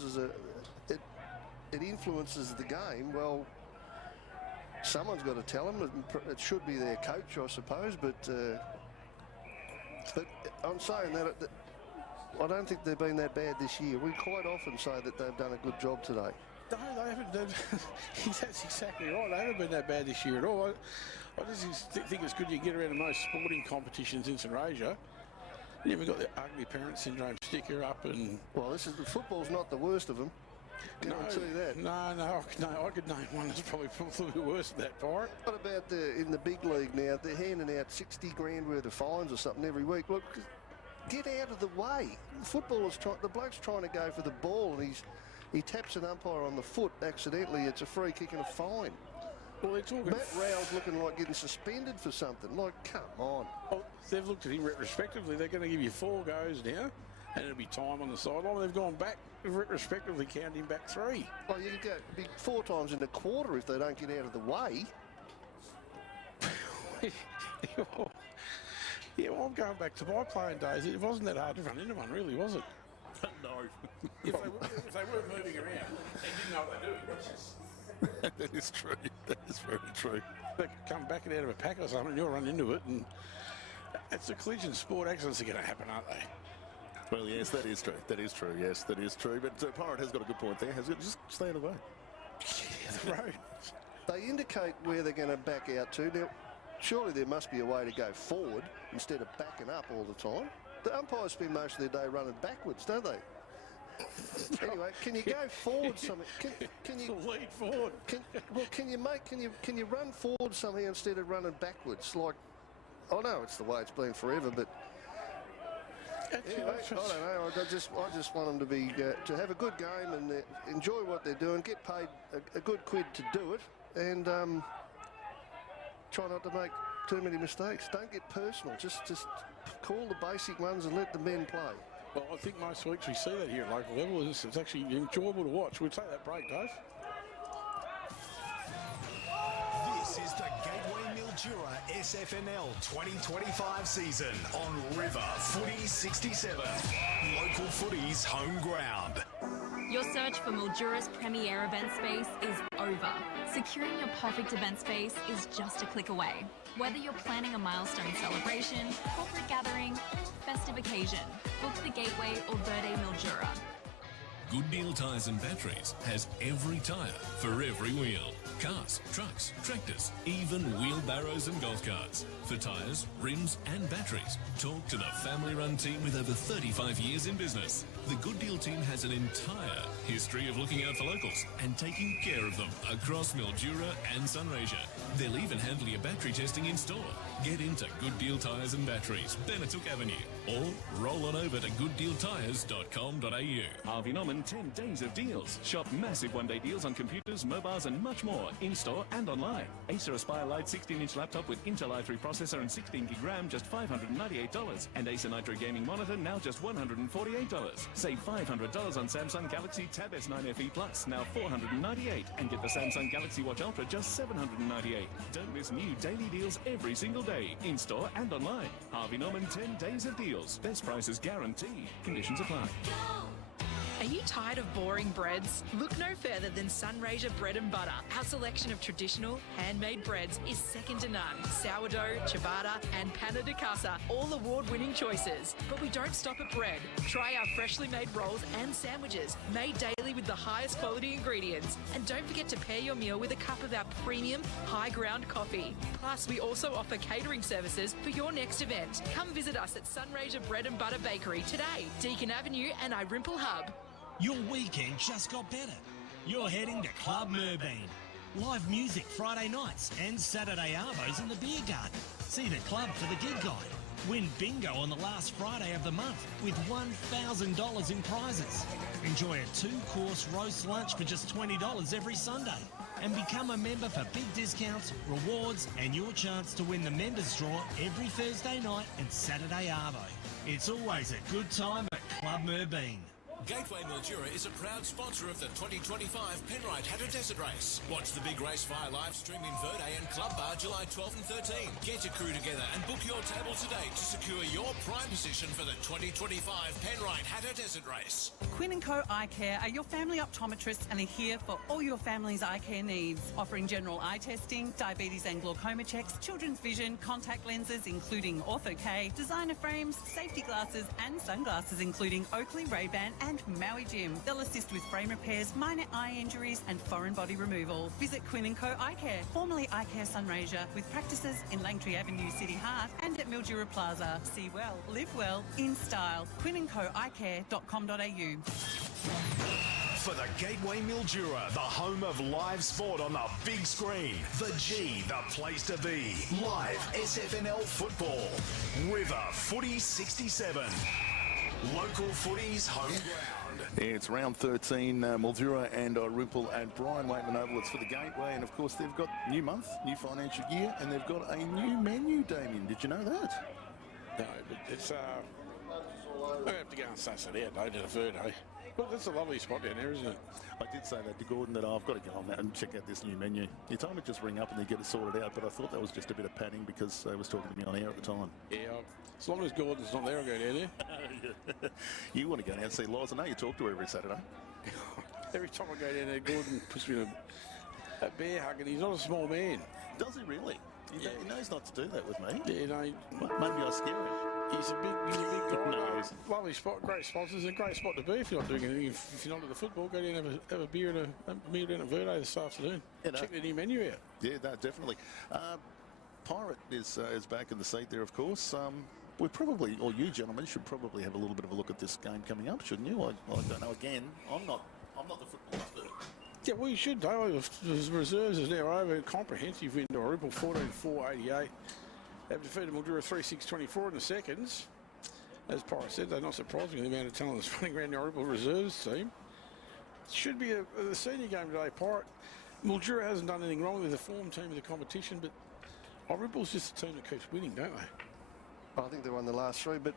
causes it influences the game, well, someone's got to tell them. It should be their coach, I suppose. But I'm saying that I don't think they've been that bad this year. We quite often say that they've done a good job today. No, they haven't. That's exactly right. They haven't been that bad this year at all. I just think it's good you get around to most sporting competitions in Sunraysia. You haven't got the ugly parent syndrome sticker up and... Well, football's not the worst of them. Guarantee that. No, I could name one that's probably a little bit worse than that, Pirate. What about in the big league now? They're handing out 60 grand worth of fines or something every week. Look, get out of the way. The bloke's trying to go for the ball and he taps an umpire on the foot accidentally. It's a free kick and a fine. Well, they're talking... Matt Rowell's looking like getting suspended for something. Like, come on. Well, they've looked at him retrospectively. They're going to give you 4 goes now, and it'll be time on the sideline. They've gone back, retrospectively counting back 3. Well, you could go 4 times in a quarter if they don't get out of the way. Yeah, well, I'm going back to my playing days. It wasn't that hard to run into one, really, was it? No. If they weren't moving around, they didn't know what they were doing. That is true. That is very true. They come backing out of a pack or something, and you'll run into it, and it's a collision sport. Accidents are going to happen, aren't they? Well, yes, that is true. That is true. Yes, that is true. But Pirate has got a good point there. Just stay out of the way. Yeah, the road. They indicate where they're going to back out to. Now, surely there must be a way to go forward instead of backing up all the time. The umpires spend most of their day running backwards, don't they? Anyway, can you go forward something? Can you lead forward? Can you run forward somehow instead of running backwards? Like, I know it's the way it's been forever, but anyway, I don't know. I just want them to be to have a good game and enjoy what they're doing, get paid a good quid to do it, and try not to make too many mistakes. Don't get personal. Just call the basic ones and let the men play. Well, I think most weeks we see that here at local level. It's actually enjoyable to watch. We'll take that break, Dave. This is the Gateway Mildura SFNL 2025 season on River Footy 67. Local footy's home ground. Your search for Mildura's premier event space is over. Securing your perfect event space is just a click away. Whether you're planning a milestone celebration, corporate gathering, or festive occasion, book the Gateway or Verde Mildura. Good Deal Tyres and Batteries has every tyre for every wheel. Cars, trucks, tractors, even wheelbarrows and golf carts. For tyres, rims and batteries, talk to the family-run team with over 35 years in business. The Good Deal team has an entire history of looking out for locals and taking care of them across Mildura and Sunraysia. They'll even handle your battery testing in store. Get into Good Deal Tyres and Batteries, Benetook Avenue, or roll on over to gooddealtyres.com.au. Harvey Norman 10 days of deals. Shop massive one-day deals on computers, mobiles and much more, in-store and online. Acer Aspire Lite 16-inch laptop with Intel i3 processor and 16 gig RAM, just $598. And Acer Nitro gaming monitor, now just $148. Save $500 on Samsung Galaxy Tab S9 FE Plus, now $498. And get the Samsung Galaxy Watch Ultra, just $798. Don't miss new daily deals every single day, in-store and online. Harvey Norman 10 days of deals. Best prices guaranteed. Conditions apply. Are you tired of boring breads? Look no further than Sunraysia Bread and Butter. Our selection of traditional, handmade breads is second to none. Sourdough, ciabatta and panna di casa, all award-winning choices. But we don't stop at bread. Try our freshly made rolls and sandwiches, made daily with the highest quality ingredients. And don't forget to pair your meal with a cup of our premium, high-ground coffee. Plus, we also offer catering services for your next event. Come visit us at Sunraysia Bread and Butter Bakery today, Deakin Avenue and Irymple Hub. Your weekend just got better. You're heading to Club Merbein. Live music Friday nights and Saturday arvos in the beer garden. See the club for the gig guide. Win bingo on the last Friday of the month with $1,000 in prizes. Enjoy a 2-course roast lunch for just $20 every Sunday. And become a member for big discounts, rewards and your chance to win the members draw every Thursday night and Saturday arvo. It's always a good time at Club Merbein. Gateway Mildura is a proud sponsor of the 2025 Penrite Hatter Desert Race. Watch the big race via live stream in Verde and Club Bar July 12 and 13. Get your crew together and book your table today to secure your prime position for the 2025 Penrite Hatter Desert Race. Quinn & Co Eye Care are your family optometrists and are here for all your family's eye care needs, offering general eye testing, diabetes and glaucoma checks, children's vision, contact lenses including Ortho-K, designer frames, safety glasses and sunglasses including Oakley, Ray-Ban and Maui Jim. They'll assist with frame repairs, minor eye injuries and foreign body removal. Visit Quinn & Co Eye Care, formerly Eye Care Sunraysia, with practices in Langtree Avenue, City Heart and at Mildura Plaza. See well, live well, in style. QuinnandCoEyecare.com.au. For the Gateway Mildura, the home of live sport on the big screen. The G, the place to be. Live SFNL football. River Footy 67. Local footy's home ground. Yeah, it's round 13, Mildura and Irymple at Brian Waitman Oval. It's for the Gateway, and of course they've got new month, new financial year, and they've got a new menu, Damien. Did you know that? No, but it's I have to go and suss it out, though, to the Verde. Well, that's a lovely spot down there, isn't it? I did say that to Gordon, that I've got to go on that and check out this new menu. He told me to just ring up and they get it sorted out, but I thought that was just a bit of padding because I was talking to me on air at the time. Yeah, as long as Gordon's not there, I'll go down there. You want to go down and see Loz? I know you talk to her every Saturday. Every time I go down there, Gordon puts me in a bear hug, and he's not a small man. Does he really? He knows not to do that with me. Yeah, no. Maybe I scare him. He's a big guy. No. Lovely spot, great sponsors, and a great spot to be if you're not doing anything. If you're not at the football, go down and have a beer and a meal down at Verde this afternoon. Check the new menu out. Yeah, no, definitely. Pirate is back in the seat there, of course. We probably, or you gentlemen, should probably have a little bit of a look at this game coming up, shouldn't you? I don't know. Again, I'm not the football expert. Yeah, well, you should, though. The reserves is now over. Comprehensive win to Irymple 14-4-88. They've defeated Mildura 3-6-24 in the seconds. As Pirate said, they're not surprising the amount of talent that's running around the Irymple reserves team. Should be a senior game today, Pirate. Mildura hasn't done anything wrong. They're the form team of the competition, but Irymple's just a team that keeps winning, don't they? I think they won the last three, but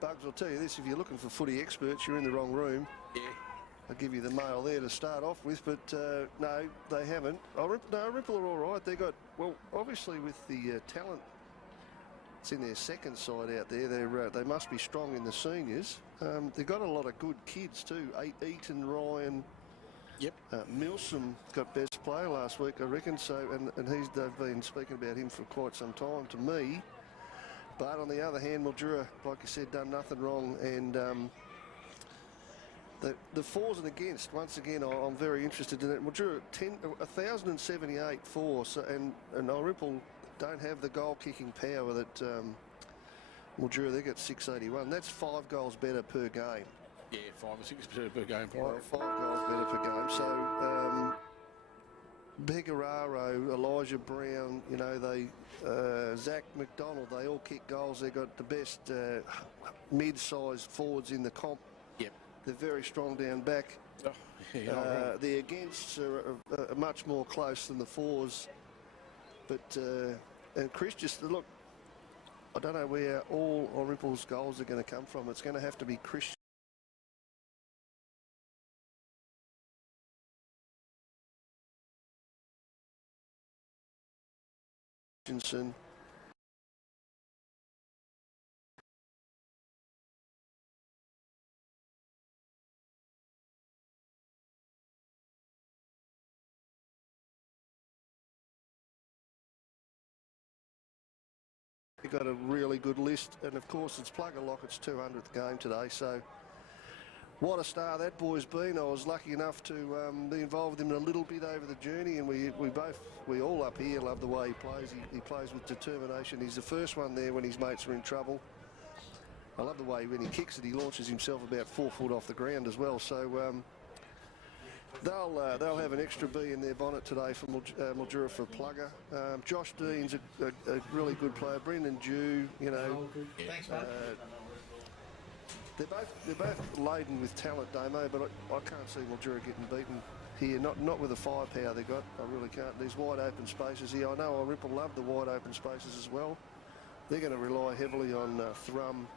Bugs, I'll tell you this, if you're looking for footy experts, you're in the wrong room. Yeah. I'll give you the mail there to start off with, but no, they haven't. Irymple are all right. They got, well, obviously with the talent it's in their second side out there, they must be strong in the seniors. They've got a lot of good kids too. Eaton, Ryan. Yep. Milsom got best player last week, I reckon. So, and they've been speaking about him for quite some time to me. But on the other hand, Mildura, like you said, done nothing wrong, and the fours and against. Once again, I'm very interested in it. Mildura 1,078 for, so, and Irymple don't have the goal kicking power that Mildura. They got 681. That's 5 goals better per game. Yeah, 5 or 6 per game. Well, 5 goals better per game. So Begararo, Elijah Brown, you know, Zach McDonald, they all kick goals. They've got the best mid-sized forwards in the comp. Yep. They're very strong down back. Oh, yeah, the againsts are much more close than the fours. But and Chris, just look, I don't know where all Irymple's goals are going to come from. It's going to have to be Christensen. They've got a really good list, and of course it's Plugger Lockett's 200th game today, so what a star that boy's been. I was lucky enough to be involved with him a little bit over the journey, and we all up here love the way he plays. He plays with determination. He's the first one there when his mates are in trouble. I love the way when he kicks it, he launches himself about 4 foot off the ground as well. So they'll have an extra bee in their bonnet today for Mildura for Plugger. Josh Dean's a really good player. Brendan Dew, you know. Thanks, they're both laden with talent, Damo, but I can't see Mildura getting beaten here. Not with the firepower they got. I really can't. These wide open spaces here. I know Irymple love the wide open spaces as well. They're going to rely heavily on Thrum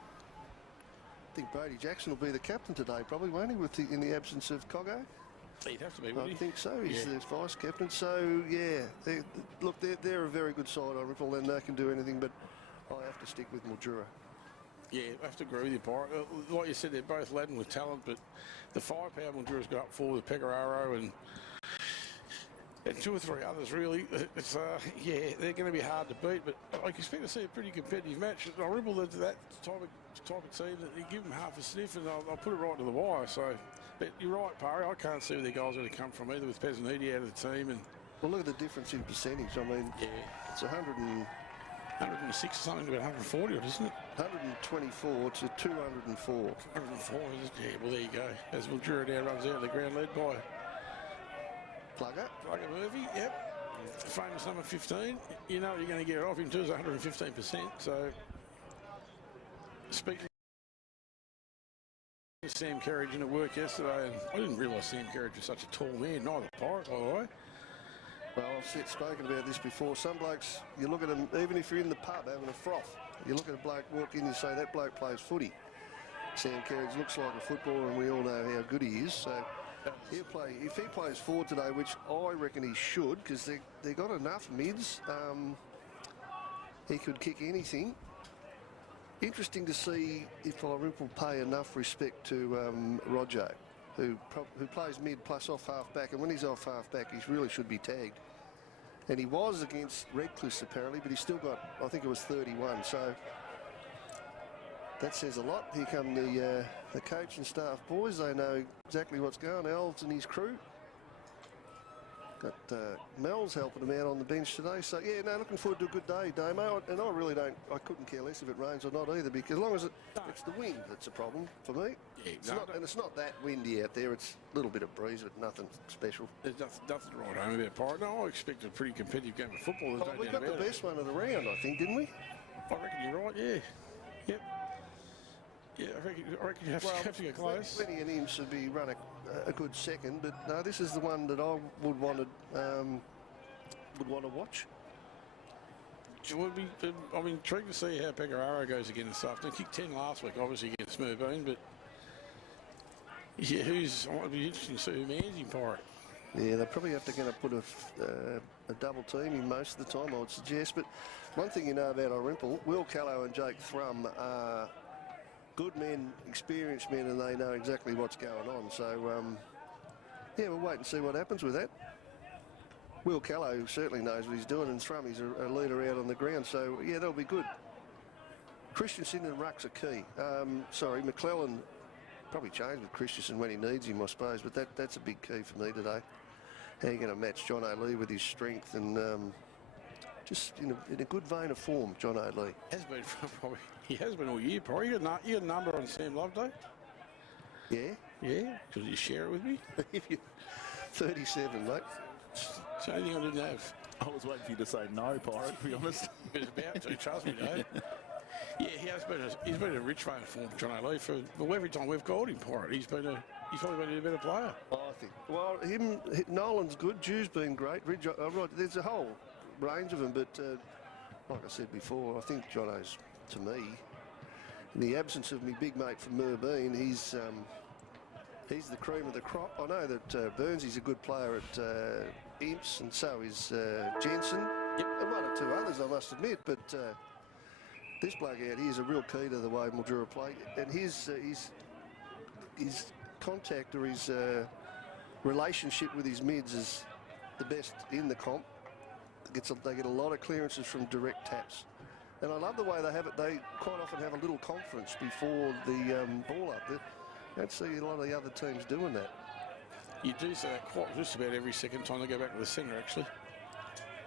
think Brady Jackson will be the captain today, probably, won't he, in the absence of Coggo? He'd have to be, wouldn't he? I think so. He's the vice captain. So yeah, they're a very good side, Irymple, and they can do anything. But I have to stick with Mildura. Yeah, I have to agree with you, Pirate. Like you said, they're both laden with talent, but the firepower Mildura's got up for with Pecoraro and 2 or 3 others, really. It's yeah, they're going to be hard to beat, but I expect to see a pretty competitive match. Irymple, that type of team that you give them half a sniff, and I'll put it right to the wire. So, but you're right, Parry. I can't see where their goals are going to come from either with Pezzaniti out of the team. And well, look at the difference in percentage. I mean, yeah, it's 106 or something to about 140, isn't it? 124 to 204. 104, is it? Yeah, well, there you go. As Mildura now runs out of the ground, led by Plugger Murphy, yep. Famous number 15. You know what you're going to get off him too is 115%. So, speaking of Sam Kerridge in at work yesterday, and I didn't realise Sam Kerridge was such a tall man, neither Pirate, by the way. Well, I've spoken about this before. Some blokes, you look at them, even if you're in the pub having a froth, you look at a bloke walk in and you say, that bloke plays footy. Sam Kerridge looks like a footballer, and we all know how good he is. So he'll play. If he plays forward today, which I reckon he should, because they got enough mids, he could kick anything. Interesting to see if Irymple pay enough respect to Roger, who plays mid plus off half-back, and when he's off half-back, he really should be tagged. And he was against Redcliffe, apparently, but he's still got, I think it was 31, so that says a lot. Here come the coach and staff boys. They know exactly what's going on. Elves and his crew. Got Mel's helping them out on the bench today. So, yeah, no, looking forward to a good day, Damo. And I really don't, I couldn't care less if it rains or not either, because as long as it's the wind that's a problem for me. Yeah, and it's not that windy out there. It's a little bit of breeze, but nothing special. There's nothing right home about Pirate. No, I expect a pretty competitive game of football. We got the best one of the round, I think, didn't we? I reckon you're right, yeah. Yep. Yeah, I reckon you have to get close. Lenny and him should be run a good second, but no, this is the one that I would want to watch. I'm intrigued to see how Pecoraro goes again this afternoon. Kicked 10 last week, obviously against Merbean, but yeah, it'll be interesting to see who mans him, Pirate. Yeah, they're probably have to put a double team in most of the time, I would suggest. But one thing you know about Irymple, Will Callow and Jake Thrum are good men, experienced men, and they know exactly what's going on. So, yeah, we'll wait and see what happens with that. Will Callow certainly knows what he's doing, and Thrum is a leader out on the ground. So, yeah, that'll be good. Christensen and Ruck's are key. McClellan probably changed with Christensen when he needs him, I suppose, but that's a big key for me today. How are you going to match John O'Lee with his strength and just in a good vein of form, John O'Lee? He has been all year, probably. You got a number on Sam Loveday? Yeah. Yeah? Could you share it with me? 37, mate. It's the only thing I didn't have. I was waiting for you to say no, Pirate, to be honest. He was about to, trust me, Dave. Yeah, he's been a rich vein of form, John O'Lee, for every time we've called him, Pirate. He's probably been a better player. I think. Well, Nolan's good. Drew's been great. Right, there's a whole range of them, but like I said before, I think Jono's, to me, in the absence of me big mate from Merbean, he's the cream of the crop. I know that Burnsy's a good player at Imps, and so is Jensen. Yep. And one or two others, I must admit, but this bloke out here is a real key to the way Mildura play, and his contact or his relationship with his mids is the best in the comp. They get a lot of clearances from direct taps. And I love the way they have it. They quite often have a little conference before the ball up. I don't see a lot of the other teams doing that. You do see that quite just about every second time they go back to the centre, actually.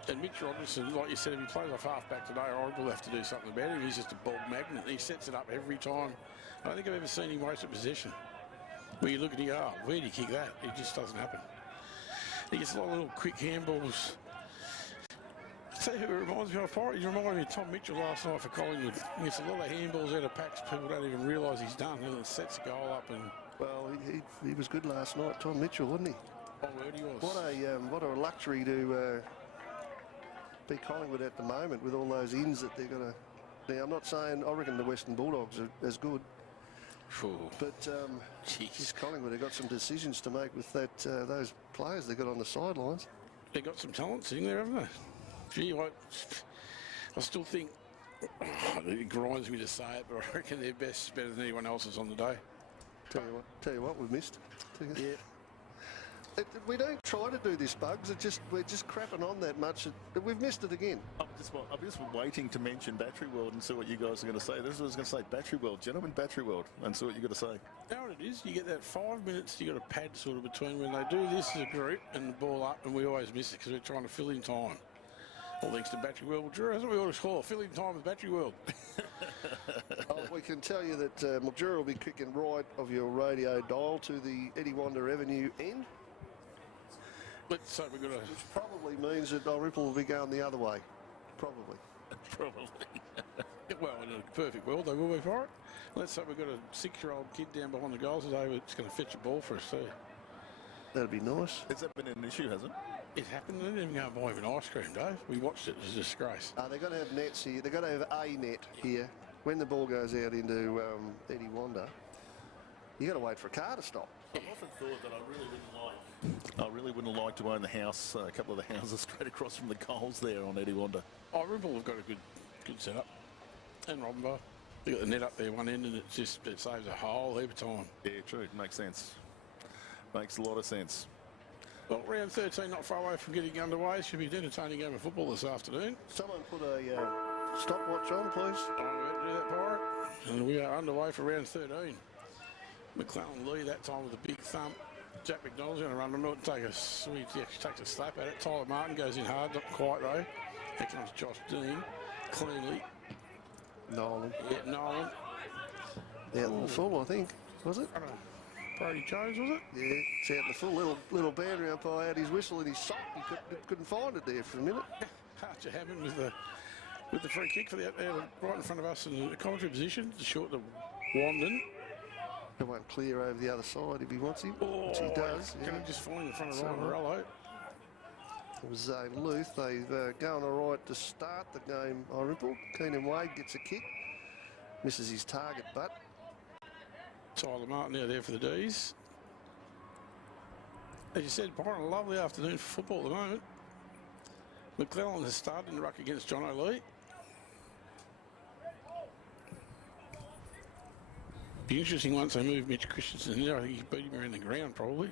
And Mitch Robertson, like you said, if he plays off half-back today, Irymple will have to do something about him. He's just a ball magnet. He sets it up every time. I don't think I've ever seen him waste a possession. Where you look at him, where'd he kick that? It just doesn't happen. He gets a lot of little quick handballs. I tell you who it reminds me of, Pirate. He reminded me of Tom Mitchell last night for Collingwood. He gets a lot of handballs out of packs people don't even realise he's done, and it sets the goal up. And well, he was good last night, Tom Mitchell, wasn't he? Oh, word he was. What a luxury to be Collingwood at the moment with all those ins that they're going to. Now, I'm not saying I reckon the Western Bulldogs are as good, But geez, Collingwood have got some decisions to make with that those players they got on the sidelines. They've got some talent sitting there, haven't they? Gee, I still think it grinds me to say it, but I reckon their best is better than anyone else's on the day. Tell you what, we've missed. Yeah. We don't try to do this, Bugs. We're just crapping on that much. We've missed it again. I'm just waiting to mention Battery World and see what you guys are going to say. This is what I was going to say. Battery World, gentlemen, Battery World, and see what you're going to say. You know what it is? You get that 5 minutes, you got a pad sort of between when they do this as a group and the ball up, and we always miss it because we're trying to fill in time. All thanks to Battery World Mildura. That's what we always call fill in time with Battery World. We can tell you that Mildura will be kicking right of your radio dial to the Eddie Wanda Avenue end. Let's say we've got a... Which probably means that Irymple will be going the other way. Probably. Well, in a perfect world, they will be for it. Let's say we've got a 6-year-old kid down behind the goals today that's going to fetch a ball for us too. That'd be nice. Has that been an issue, hasn't it? It happened. They didn't even go and buy even ice cream, Dave. We watched it. It was a disgrace. They're going to have nets here. They're going to have a net here. When the ball goes out into Eddie Wanda, you got to wait for a car to stop. I've often thought that I really wouldn't like to own the house, a couple of the houses straight across from the goals there on Eddie Wanda. Oh, Irymple have got a good setup. And Robinbar. They got the net up there one end, and it saves a whole heap of time. Yeah, true. Makes sense. Makes a lot of sense. Well, round 13 not far away from getting underway. Should be an entertaining game of football this afternoon. Someone put a stopwatch on, please. I'm about to do that, Pirate. And we are underway for round 13. McClellan Lee that time with a big thump. Jack McDonald's going to run into it and take a sweet, takes a slap at it. Tyler Martin goes in hard, not quite though. Here comes Josh Dean, cleanly. Nolan. Yeah, Nolan. Out in the full, I think. Was it? Brody Jones, was it? Yeah, it's out in the full. Little boundary umpire had his whistle in his sock. He couldn't find it there for a minute. Archer Hammond with the free kick for the right in front of us in the commentary position, short to Wandon. He won't clear over the other side if he wants him, which he does. Can he just find in front of Ryan Morello? It was Zane Luth. They've gone all right to start the game, Irymple. Keenan Wade gets a kick. Misses his target, but... Tyler Martin now there for the D's. As you said, Byron, a lovely afternoon for football at the moment. McClellan has started in the ruck against John O'Lee. Be interesting once they move Mitch Christensen in there. I think he beat him around the ground probably.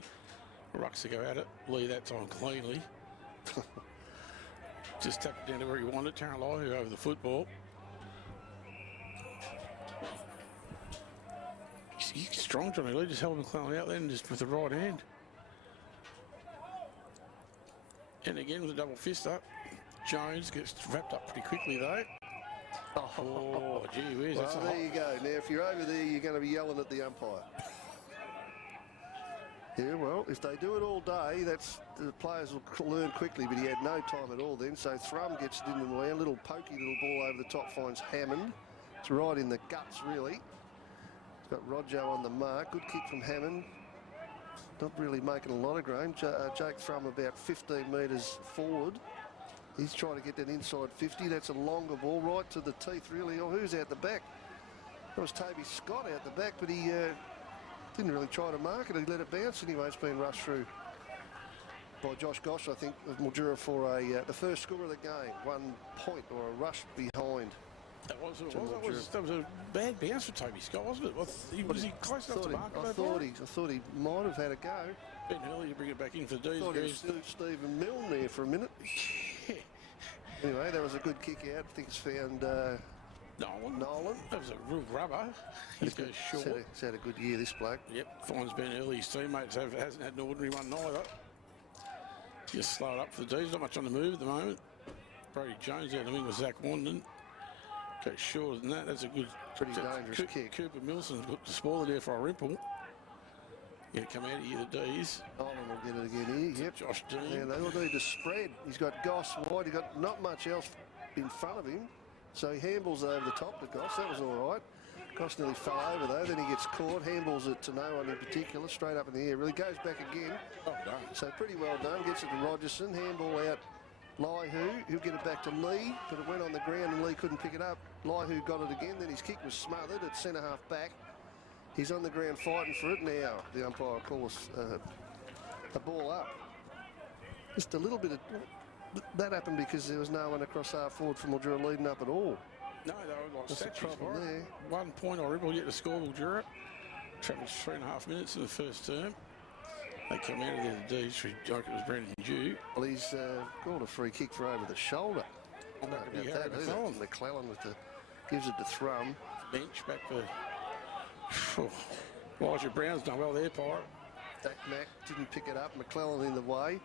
Rucks to go at it. Lee that time cleanly. Just tapped it down to where he wanted. Taron Lohu over the football. He's strong, Johnny Lee. Just held McClellan out there and just with the right hand. And again with a double fist up. Jones gets wrapped up pretty quickly though. Oh, gee whiz. Well, there you go. Now, if you're over there, you're going to be yelling at the umpire. Yeah, well, if they do it all day, the players will learn quickly, but he had no time at all then. So Thrum gets it in the way. A little pokey little ball over the top finds Hammond. It's right in the guts, really. He's got Rojo on the mark. Good kick from Hammond. Not really making a lot of ground. Jake Thrum about 15 metres forward. He's trying to get that inside 50. That's a longer ball right to the teeth, really. Oh, who's out the back? That was Toby Scott out the back, but he didn't really try to mark it. He let it bounce anyway. It's been rushed through by Josh Goss, I think, of Mildura for the first score of the game. 1 point or a rush behind. That was a bad bounce for Toby Scott, wasn't it? Was he close enough to mark it? I thought he might have had a go. Ben Hurley to bring it back in for D's. I thought he was Stephen Milne there for a minute. Anyway, that was a good kick out. I think it's found Nolan. That was a real rubber. He's goes short. He's had a good year, this bloke. Yep, finds Ben Early. His teammates hasn't had an ordinary one neither. Just slow it up for the D's. Not much on the move at the moment. Brody Jones out the wing with Zach Wandon. Goes shorter than that. That's a good, pretty dangerous kick. Cooper Milson's got the spoiler there for Irymple. Going to come out of here, the D's. Nolan will get it again here. Yep. Josh Dean. Yeah, they will need to spread. He's got Goss wide. He's got not much else in front of him. So he handballs over the top to Goss. That was all right. Goss nearly fell over though. Then he gets caught. Handballs it to no one in particular. Straight up in the air. Really goes back again. Well done. So pretty well done. Gets it to Rogerson. Handball out. Lyhu, he'll get it back to Lee, but it went on the ground and Lee couldn't pick it up. Lyhu got it again. Then his kick was smothered at centre half back. He's on the ground fighting for it now. The umpire calls a ball up. Just a little bit of... That happened because there was no one across half forward from Mildura leading up at all. No, they were like That's the statues. problem there. 1 point Irymple yet to score Mildura. Travelled 3.5 minutes in the first term. They come out of there to D. I reckon it was Brendan Dew. Well, he's got a free kick for over the shoulder. I'm back to About that, either. McClellan with the gives it to Thrum. Bench back for Elijah Brown's done well there, Pirate. Dak Mack didn't pick it up. McClellan in the way.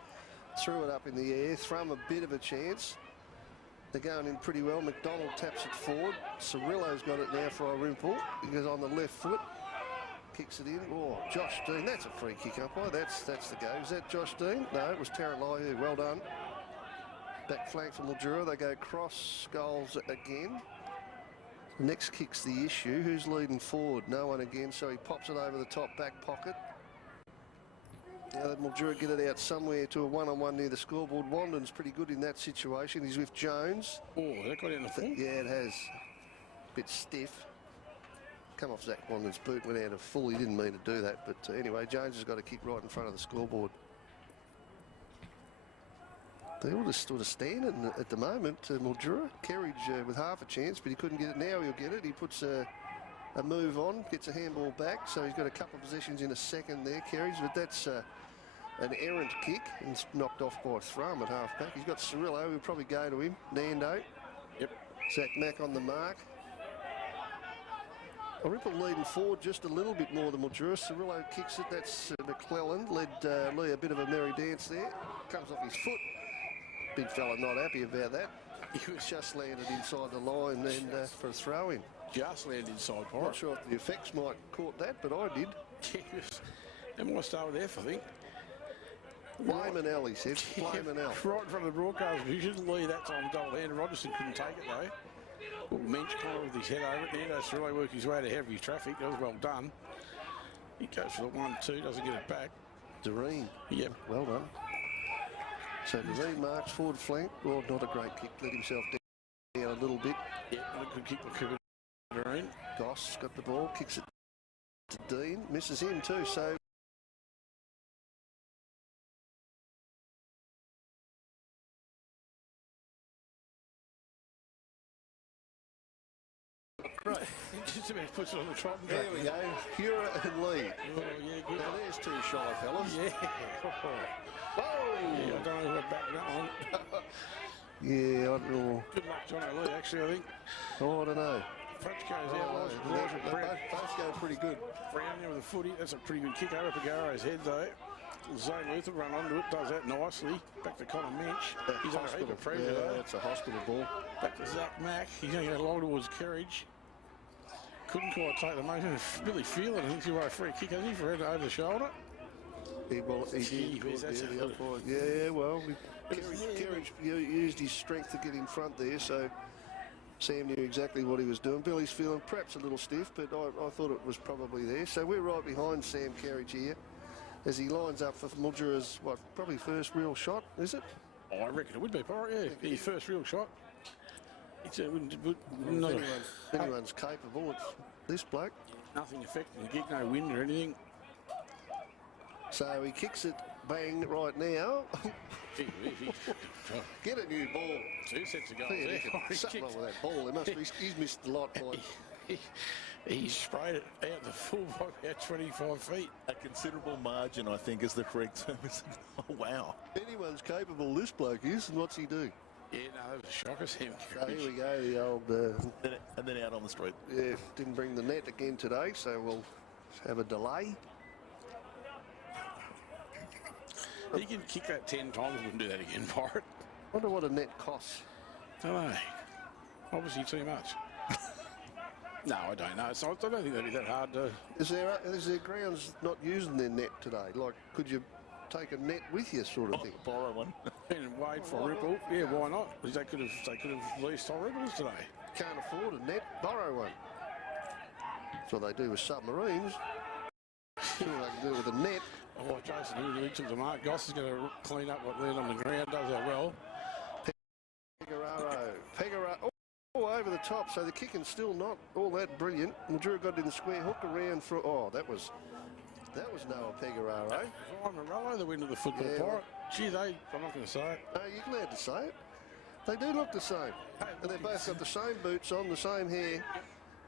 Threw it up in the air. Thrum a bit of a chance. They're going in pretty well. McDonald taps it forward. Cirillo's got it now for Irymple. He goes on the left foot. Kicks it in. Oh, Josh Dean. That's a free kick umpire. That's the go. Is that Josh Dean? No, it was Tarrant Laiu. Well done. Back flank from Mildura. They go cross goals again. Next kick's the issue. Who's leading forward? No one again. So he pops it over the top back pocket. Now that Mildura get it out somewhere to a one-on-one near the scoreboard. Wanden's pretty good in that situation. He's with Jones. Oh, that got in the full? Yeah, it has. Bit stiff. Come off Zach Wanden's boot, went out of full. He didn't mean to do that. But anyway, Jones has got a kick right in front of the scoreboard. They all just sort of standing at the moment. Mildura, Kerridge with half a chance, but he couldn't get it. Now he'll get it. He puts a move on, gets a handball back. So he's got a couple of possessions in a second there, Kerridge. But that's an errant kick and it's knocked off by Thrum at half back. He's got Cirillo, who'll probably go to him. Nando. Yep. Zach Mack on the mark. Irymple leading forward just a little bit more than Mildura. Cirillo kicks it. That's McClellan. Led Lee a bit of a merry dance there. Comes off his foot. Big fella not happy about that. He was just landed inside the line and for a throw-in. Just landed inside, Pirate. Not sure if the effects might caught that, but I did. And might start with F, I think. Blame L, he said. Blame L. Right in front of the broadcast vision. Lee that time double-handed. Rogerson couldn't take it though. Little Mensch kind of with his head over it. Nando Cirillo worked his way to heavy traffic. That was well done. He goes for the 1-2, doesn't get it back. Doreen. Yep. Well done. So Doreen marks forward flank. Well, not a great kick. Let himself down a little bit. Yep, a good kick by Doreen. Goss got the ball, kicks it to Dean. Misses him too, so... Right, just about puts it on the trot. There we go, Hura and Lee. Oh, yeah, good. Now there's two shy fellas. Yeah. Whoa! Yeah, I don't know who would back that one. Yeah, I don't know. Good luck, John Lee, actually, I think. Oh, I don't know. French goes out. Both go pretty good. Brown there with a footy. That's a pretty good kick over Pagaro's head, though. Zane Luther run onto it, does that nicely. Back to Connor Mensch. He's under a heap of pressure, though. That's a hospital ball. Back to Zach Mack. He's going to go long towards Kerridge. Couldn't quite take the motion. Billy Phelan, I think he's a free kick, hasn't he, for head over the shoulder? He did. Yeah, well, Kerridge used his strength to get in front there, so Sam knew exactly what he was doing. Billy's feeling perhaps a little stiff, but I thought it was probably there. So we're right behind Sam Kerridge here as he lines up for Mildura's, probably first real shot, is it? Oh, I reckon it would be, Pirate, yeah. His first real shot. It's anyone's capable, it's this bloke. Nothing affecting the gig, no wind or anything. So he kicks it, bang, right now. Get a new ball. 2 sets of goals. Something wrong with that ball. He's missed a lot. He sprayed it out the full by about 25 feet. A considerable margin, I think, is the correct term. Oh, wow. Anyone's capable, this bloke is, and what's he do? Yeah, no, that was a shocker, Sam. So here we go, the old... and then out on the street. Yeah, didn't bring the net again today, so we'll have a delay. He can kick that 10 times, wouldn't do that again, Pirate. Wonder what a net costs. Don't know. Obviously too much. No, I don't know. So I don't think that'd be that hard to... Is there grounds not using their net today? Like, could you take a net with you, sort of thing? Borrow one. And wait for Irymple. Yeah, why not? Because they could have leased Irymples today. Can't afford a net, borrow one. That's what they do with submarines. Sure they can do with a net. Oh, Jason, he took the mark. Goss is going to clean up what landed on the ground. Does that well. Pegararo. Oh, over the top, so the kicking's still not all that brilliant. Mildura got in the square hook around for... Oh, that was Noah Pegararo. Ryan Morello, the winner of the football part. Gee, I'm not going to say it. No, you're allowed to say it. They do look the same. And they both got the same boots on, the same hair.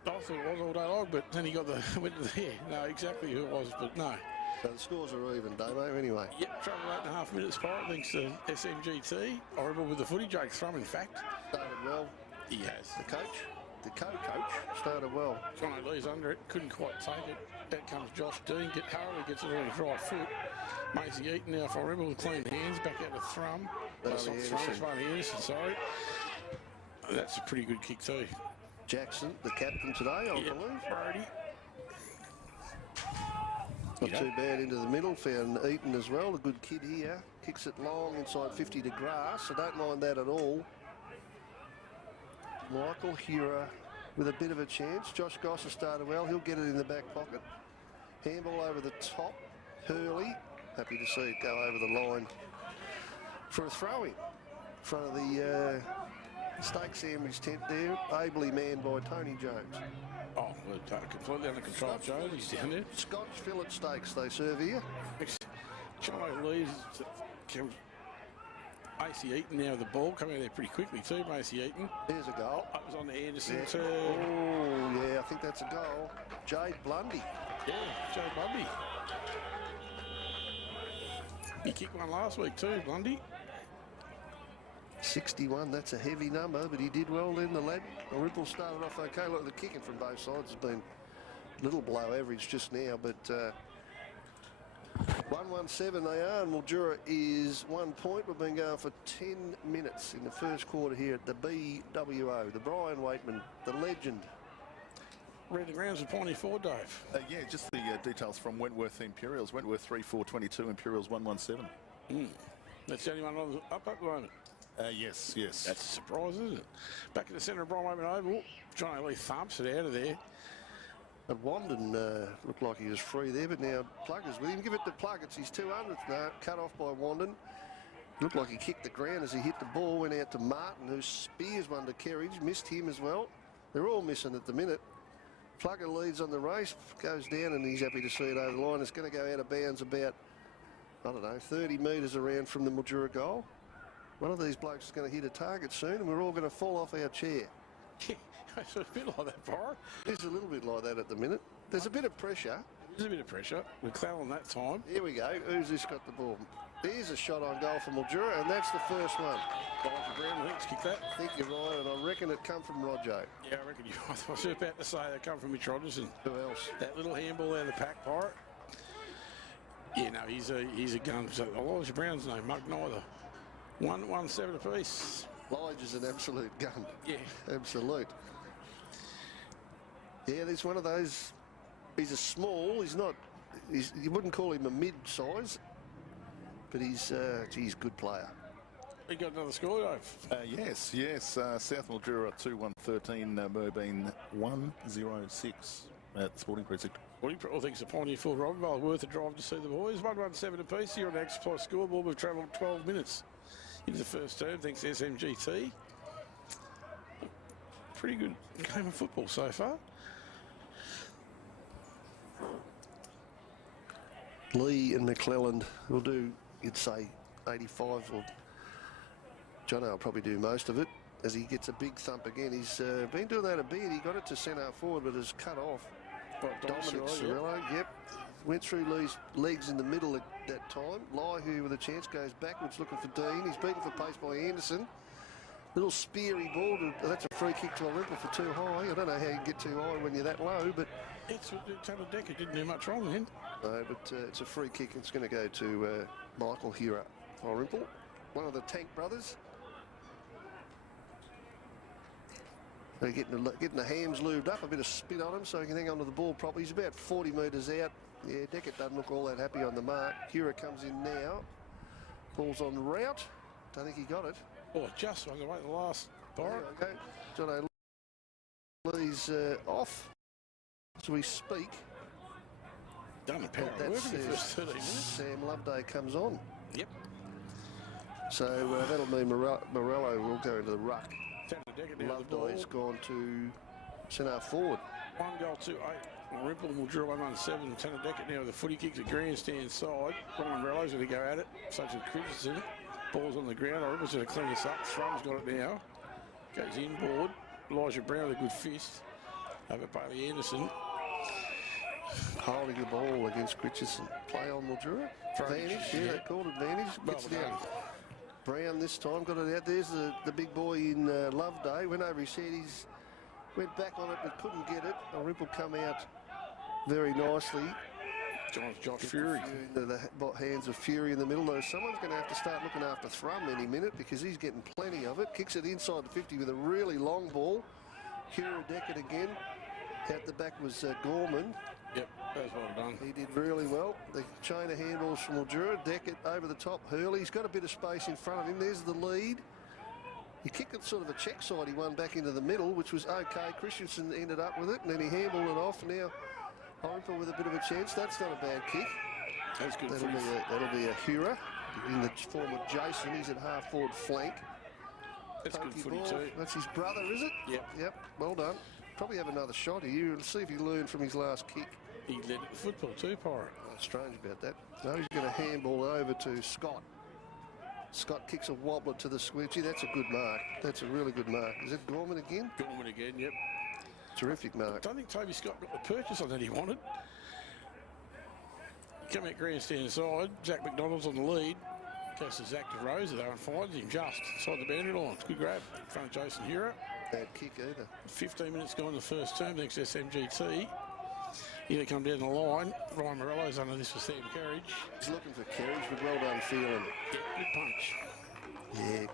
I thought it was all day long, but then he went to the hair. No, exactly who it was, but no. So the scores are even, Damo, anyway. Yep, trouble 8.5 minutes, Pirate, thanks to SMGT. Irymple with the footy, Jake Thrum, in fact. Started well. He has. The co-coach, started well. John O'Lee's under it, couldn't quite take it. Out comes Josh Dean, Harley gets it on his right foot. Macy Eaton now for Irymple with clean hands, back out to Thrum. Barney Anderson, sorry. That's a pretty good kick too. Jackson, the captain today, I believe. Brody. Not too bad into the middle. Found Eaton as well, a good kid here. Kicks it long inside 50 to grass. I don't mind that at all. Michael Hura with a bit of a chance. Josh Goss has started well. He'll get it in the back pocket. Handball over the top. Hurley. Happy to see it go over the line for a throw-in. In front of the steak sandwich tent there. Ably manned by Tony Jones. Oh, completely under control, Jones. He's down there. Scotch fillet steaks they serve here. John O'Lee's Macy Eaton now with the ball. Coming out there pretty quickly too, Macy Eaton. There's a goal. That was on the Anderson yeah. too. Oh, yeah, I think that's a goal. Jade Blundy. Yeah, Jade Blundy. He kicked one last week too, Blundy. 61, that's a heavy number, but he did well then, the lad. Irymple started off okay. Look, the kicking from both sides has been a little below average just now, but 1-1-7 they are, and Mildura is 1 point. We've been going for 10 minutes in the first quarter here at the BWO. The Brian Waitman, the legend. Read the grounds of Pawnee 4, Dave. Yeah, just the details from Wentworth Imperials. Wentworth 3-4-22, Imperials 1-1-7. That's the only one up at the moment. Yes. That's a surprise, isn't it? Back in the centre of Brian Waitman Oval, John O'Lee thumps it out of there. And Wandon looked like he was free there, but now Plugger's with him. Give it to Pluggett. He's 200th now, cut off by Wandon. Looked like he kicked the ground as he hit the ball, went out to Martin, who spears one to Kerridge, missed him as well. They're all missing at the minute. Plugger leads on the race, goes down, and he's happy to see it over the line. It's going to go out of bounds about, I don't know, 30 metres around from the Mildura goal. One of these blokes is going to hit a target soon, and we're all going to fall off our chair. Yeah, it's a bit like that, Bar. It's a little bit like that at the minute. There's a bit of pressure. There's a bit of pressure. McClellan that time. Here we go. Who's this got the ball? There's a shot on goal for Mildura, and that's the first one. Roger Brown, I think, kicked that. I think you're right, and I reckon it come from Roger. Yeah, I reckon you're right. I was about to say they come from Mitch Rogerson. Who else? That little handball out of the pack, Pirate. Yeah, no, he's a gun. So Elijah Brown's no mug neither. 1-1-7 apiece. Elijah's an absolute gun. Yeah. Absolute. Yeah, there's one of those. He's a small. He's not. You wouldn't call him a mid-size, but he's good player. We got another score, Dave. Yes. South Mildura 2-1-13, Merbein 1-0-6 at the Sporting Precinct. All thanks to Pawnee 4, Rob. Well, worth a drive to see the boys. 1-1-7 apiece. You're on X Plus scoreboard. We've travelled 12 minutes into the first term, thanks to SMGT. Pretty good game of football so far. Lee and McClelland will do, you'd say, 85, or Jono will probably do most of it as he gets a big thump again. He's been doing that a bit. He got it to centre forward, but has cut off. Dominic Cirillo, yep. Went through Lee's legs in the middle at that time. Lyhu with a chance, goes backwards looking for Dean. He's beaten for pace by Anderson. Little speary ball. That's a free kick to Irymple for too high. I don't know how you get too high when you're that low, but... Tanner Decker didn't do much wrong then. No, but it's a free kick. It's going to go to Michael Hura for Irymple. One of the Tank brothers. They're getting the hams lubed up, a bit of spin on him so he can hang on to the ball properly. He's about 40 metres out. Yeah, Deckett doesn't look all that happy on the mark. Hura comes in now. Ball's on route. Don't think he got it. Oh, just on the way to the last bar. Okay. John O'Lee's off as we speak. Done a power of work in the first 13 minutes. Sam Loveday comes on. Yep. So that'll mean Morello will go into the ruck. Loveday's gone to centre forward. 1 goal, 2-8. Irymple, Mildura 117. Tanner Deckett now with the footy kicks at grandstand side. Ryan Rello's going to go at it. Such as Christensen. Ball's on the ground. Irymple's going to clean this up. Thrum's got it now. Goes inboard. Elijah Brown with a good fist. Over Bailey Anderson. Holding the ball against Christensen. Play on Mildura. Advantage. Yeah, they called advantage. Gets down. Brown this time got it out. There's the big boy in Loveday. Went over his head. He's went back on it but couldn't get it. Irymple come out very nicely. Josh Fury. Into the hands of Fury in the middle. Though someone's going to have to start looking after Thrum any minute because he's getting plenty of it. Kicks it inside the 50 with a really long ball. Kira Deckett again. Out the back was Gorman. Yep, that was well done. He did really well. The chain of handballs from Mildura. Deckett over the top. Hurley. He's got a bit of space in front of him. There's the lead. He kicked it sort of a check side. He won back into the middle, which was okay. Christensen ended up with it, and then he handballed it off. Now Irymple with a bit of a chance. That's not a bad kick. That's good. That'll be a Hura in the form of Jason. He's at half forward flank. That's Pokey good footy ball. too. That's his brother, is it? Yep. Well done. Probably have another shot here. Let's see if he learned from his last kick. He led the football too, Pirate. What's strange about that? No, he's going to handball over to Scott. Scott kicks a wobbler to the square. Gee, that's a good mark. That's a really good mark. Is it Gorman again? Gorman again, yep. Terrific mark. I don't think Toby Scott got the purchase on that he wanted. Come out grandstand side. Zach McDonald's on the lead. Goes to Zach DeRosa though and finds him just inside the boundary line. It's a good grab in front of Jason Hura. Bad kick either. 15 minutes gone in the first term thanks to SMGT. Here they come down the line. Ryan Morello's under this for Sam Carriage. He's looking for Carriage, but well done feeling. Yeah, good punch. Yeah,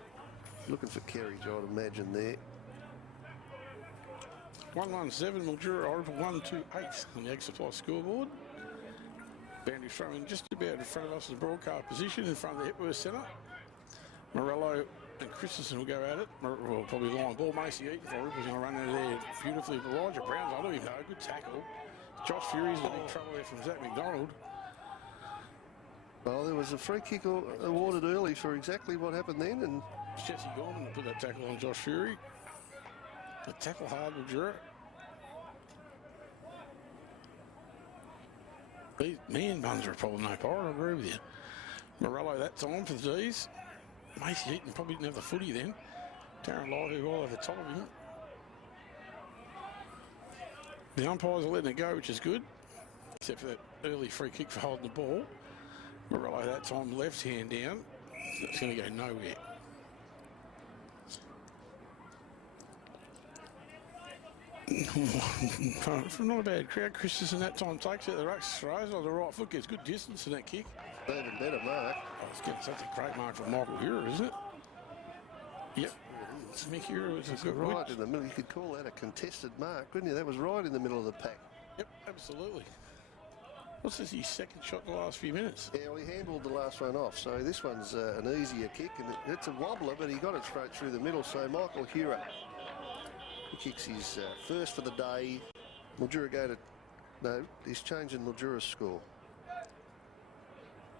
looking for Carriage, I'd imagine there. 117, Mildura, Irymple 128 on the Ag Supply scoreboard. Boundary throwing just about in front of us in the broadcast position in front of the Hepworth Centre. Morello and Christensen will go at it. Well, probably line ball. Macy Eaton for Irymple's going to run out of there beautifully. Elijah Brown's under him though. Good tackle. Josh Fury's in big trouble there from Zach McDonald. Well, there was a free kick awarded early for exactly what happened then, and It's Jesse Gorman to put that tackle on Josh Fury. The tackle hard with Jura. These man buns are a problem, no power. I agree with you. Morello that time for the D's. Macy Eaton probably didn't have the footy then. Darren Lively all over the top of him. The umpires are letting it go, which is good, except for that early free kick for holding the ball. Morello that time left hand down. It's going to go nowhere. Not a bad crowd. Christensen that time takes it. The rucks throws on the right foot, gets good distance in that kick. even better mark. Oh, it's getting such a great mark from Michael Hura, isn't it? Yep. Mick Hura was a good right in the middle. You could call that a contested mark, couldn't you? That was right in the middle of the pack. Yep, absolutely. What's this, his second shot in the last few minutes? Yeah, well, he handled the last one off, so this one's an easier kick, and it's a wobbler, but he got it straight through the middle. So Michael Hura, he kicks his first for the day. Mildura go to, no, he's changing Mildura's score.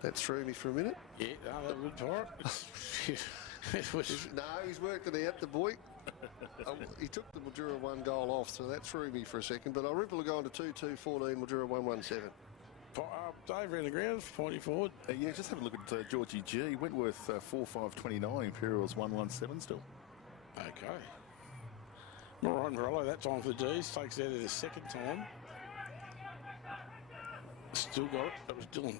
That threw me for a minute. Yeah, no, that would part. No, he's worked it out, the boy. He took the Mildura 1 goal off, so that threw me for a second. But Irymple are going to 2-2-14, Mildura 1-1-7. Dave ran the ground, pointy forward. Yeah, just have a look at Georgie G. Wentworth 4-5-29, Imperials 1-1-7 still. Okay. Ryan Morello that time for the D's, takes it out of the second time. Still got it. That was Dylan.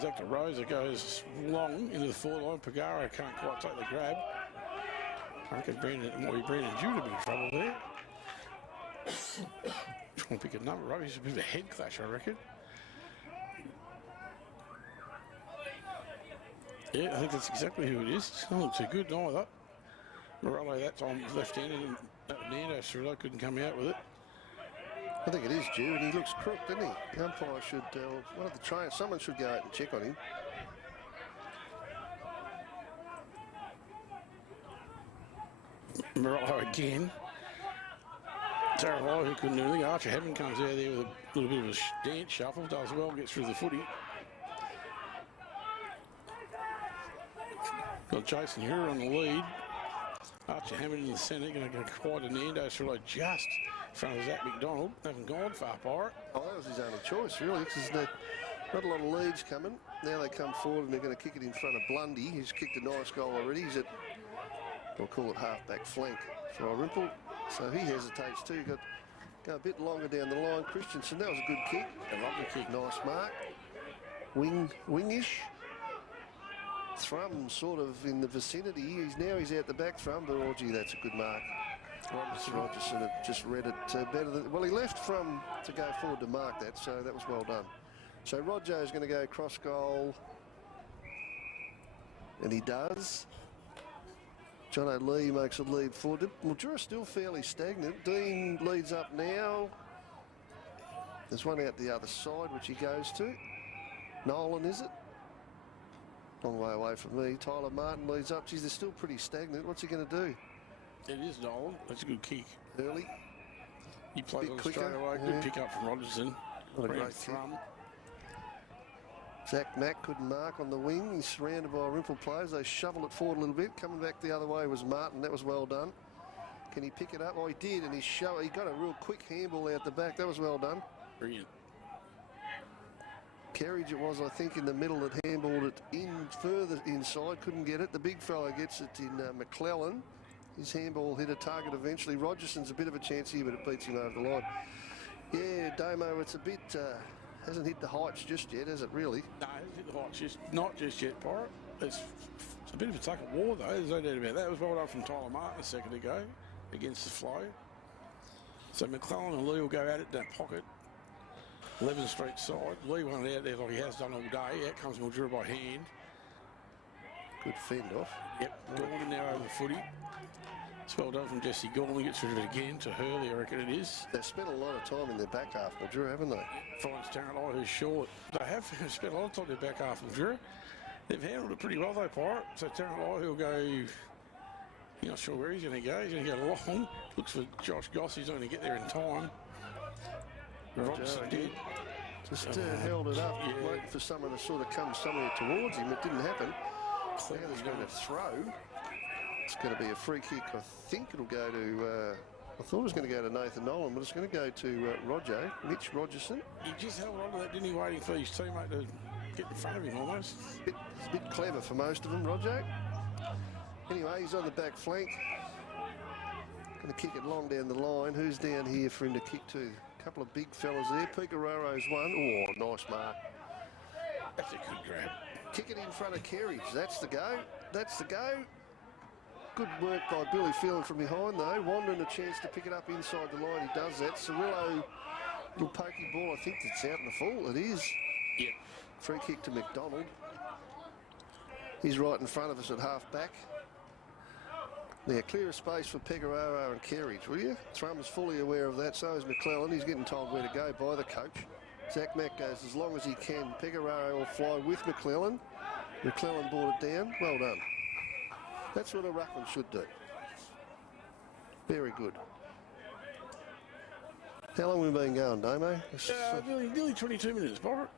Zach DeRosa goes long into the forward line. Pagaro can't quite take the grab. I reckon Brandon Jude would be in trouble there. Trying to pick a number up. He's a bit of a head clash, I reckon. Yeah, I think that's exactly who it is. It's not too good either. Morello that time was left-handed and Nando through it, couldn't come out with it. I think it is Jude, and he looks crooked, doesn't he? The umpire should, one of the trainers, someone should go out and check on him. Morello again. Taravolo, who couldn't do anything. Archer Heaven comes out there with a little bit of a dance shuffle, does well, gets through the footy. Got Jason Hura on the lead. Archer Hammond in the centre, going to go quite an Nando Cirillo just in front of Zach McDonald. Haven't gone far, Pirate. Oh, that was his only choice, really, because there's not a lot of leads coming. Now they come forward and they're going to kick it in front of Blundy. He's kicked a nice goal already. He's at, we'll call it half-back flank for Irymple. So he hesitates too. Go a bit longer down the line. Christensen, that was a good kick. A lovely kick. Nice mark. Wingish. Thrum sort of in the vicinity. He's out the back, Thrum, but oh gee, that's a good mark. Rogerson had just read it better than, well, he left Thrum to go forward to mark that, so that was well done. So Roger is going to go cross goal, and he does. John O'Lee makes a lead forward. Mildura still fairly stagnant. Dean leads up now. There's one out the other side, which he goes to. Nolan, is it? Long way away from me. Tyler Martin leads up. Geez, they're still pretty stagnant. What's he going to do? It is Nolan. That's a good kick. Early. He plays on quicker. straight away. Good pick up from Rogerson. What a great Thrum. Zach Mack couldn't mark on the wing. He's surrounded by Irymple players. They shovel it forward a little bit. Coming back the other way was Martin. That was well done. Can he pick it up? Oh, he did, and he got a real quick handball out the back. That was well done. Brilliant. Kerridge it was, I think, in the middle that handballed it in further inside. Couldn't get it. The big fella gets it in McClellan. His handball hit a target eventually. Rogerson's a bit of a chance here, but it beats him over the line. Yeah, Damo, it's a bit... hasn't hit the heights just yet, has it really? No, it hasn't hit the heights not just yet, Pirate. It's a bit of a tug of war, though. There's no doubt about that. It was well done from Tyler Martin a second ago against the flow. So McClellan and Lee will go at it in that pocket. 11th Street side. Lee won it out there like he has done all day. Out comes Mildura by hand. Good fend off. Yep, Gorman now over the footy. It's well done from Jesse Gorman. Gets rid of it again to Hurley, I reckon it is. They've spent a lot of time in their back half, Mildura, haven't they? Finds Tarrant Eye, who's short. They have spent a lot of time in their back half, Mildura. They've handled it pretty well, though, Pirate. So Tarrant Eye, who'll go... You're not sure where he's going to go. He's going to go long. Looks for Josh Goss. He's not going to get there in time. Rogerson did. Just held it up, waiting for someone to sort of come somewhere towards him. It didn't happen. Now there's going to throw. It's going to be a free kick. I think it'll go to... I thought it was going to go to Nathan Nolan, but it's going to go to Mitch Rogerson. He just held on to that, didn't he, waiting for his teammate to get in front of him almost. It's a bit clever for most of them, Roger. Anyway, he's on the back flank. Going to kick it long down the line. Who's down here for him to kick to? A couple of big fellas there. Picaroro's one. Oh, nice mark. That's a good grab. Kick it in front of Kerridge. That's the go. That's the go. Good work by Billy Phelan from behind, though. Wandering a chance to pick it up inside the line. He does that. Cirillo, little pokey ball. I think it's out in the full. It is. Yep. Free kick to McDonald. He's right in front of us at half back. Now, clear a space for Pecoraro and Kerridge, will you? Thrum's fully aware of that, so is McClellan. He's getting told where to go by the coach. Zach Mack goes as long as he can. Pecoraro will fly with McClellan. McClellan brought it down. Well done. That's what a ruckman should do. Very good. How long have we been going, Damo? Nearly 22 minutes, Borat.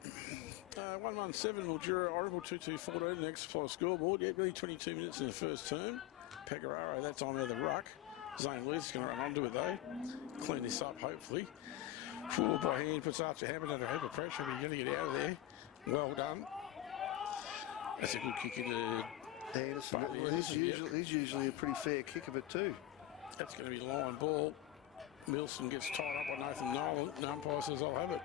117 Mildura, Irymple 2214, next supply scoreboard. Yeah, nearly 22 minutes in the first term. Pecoraro, that time out of the ruck. Zane Lee's is going to run onto it, though. Clean this up, hopefully. Forward by hand, puts Archer Hammond under a heap of pressure. He's going to get out of there. Well done. That's a good kick into Anderson. Well, he's usually a pretty fair kick of it, too. That's going to be line ball. Milson gets tied up by Nathan Nolan. The umpire says, I'll have it.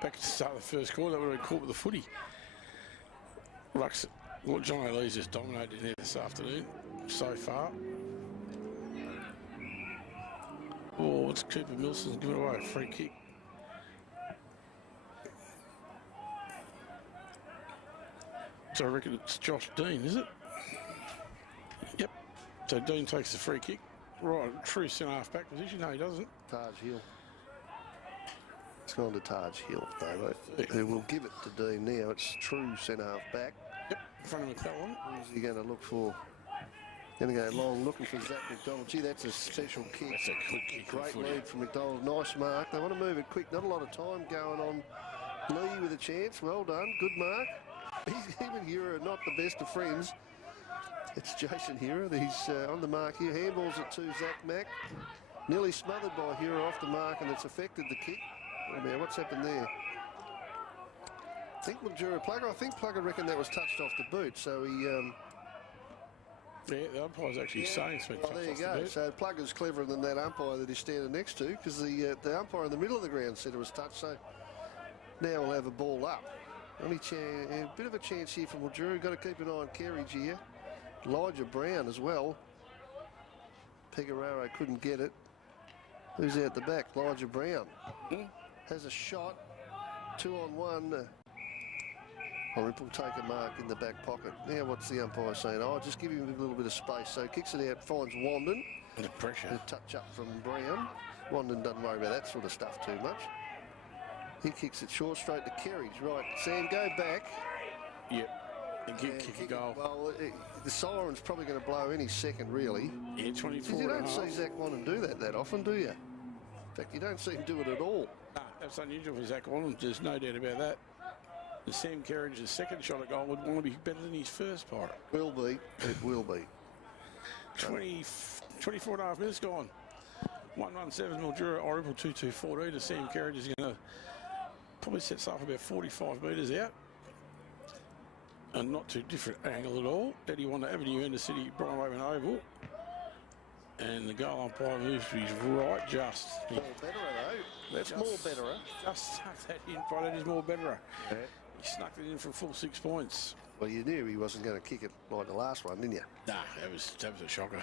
Back at the start of the first quarter, they would have been caught with the footy. Rucks, well, John O'Lee's just dominated there this afternoon so far. Oh, it's Cooper Milson's giving away a free kick. So I reckon it's Josh Dean, is it? Yep. So Dean takes the free kick. Right, true centre half back position. No, he doesn't. Taj Hill. It's gone to Taj Hill, though, who will give it to Dean now. It's true centre half back. Yep, in front of McClellan. Who's he going to look for? Going to go long, looking for Zach McDonald. Gee, that's a special kick. That's a good kick. Great lead from McDonald. Nice mark. They want to move it quick. Not a lot of time going on. Lee with a chance. Well done. Good mark. Him and Hero are not the best of friends. It's Jason Hero. He's on the mark here. Handballs it to Zach Mack. Nearly smothered by Hero off the mark, and it's affected the kick. Oh, man, what's happened there? I think Mildura Plugger reckon that was touched off the boot, so he... Yeah, the umpire's actually saying it's been touched off the boot. There you go. So Plugger's cleverer than that umpire that he's standing next to, because the umpire in the middle of the ground said it was touched, so now we'll have a ball up. Only a bit of a chance here for Mildura. Got to keep an eye on Kerridge here. Elijah Brown as well. Pegararo couldn't get it. Who's out the back? Elijah Brown. Has a shot. 2-on-1. Irymple take a mark in the back pocket. Now what's the umpire saying? Oh, just give him a little bit of space. So kicks it out, finds Wandon. The pressure. A touch up from Brown. Wandon doesn't worry about that sort of stuff too much. He kicks it short, straight to Kerridge. Right, Sam, go back. Yep. And kick a goal. Well, the siren's probably going to blow any second, really. Yeah, 24. You don't see Zach Wandon do that often, do you? In fact, you don't see him do it at all. Nah, that's unusual for Zach Wandon. There's no doubt about that. The Sam Kerridge's second shot at goal would want to be better than his first, Pirate. Will be. It will be. 24 and a half minutes gone. 1-1-7 Mildura, Irymple 2-2-14. The Sam Kerridge is going to probably set stuff about 45 metres out. And not too different angle at all. Eddie Wanda Avenue, Inner City, Brian Wayman Oval. And the goal umpire moves to his right just. More better, though. That's more better. Just snuck that in, but that is more better. Yeah. He snuck it in for a full 6 points. Well, you knew he wasn't going to kick it like the last one, didn't you? Nah, that was a shocker.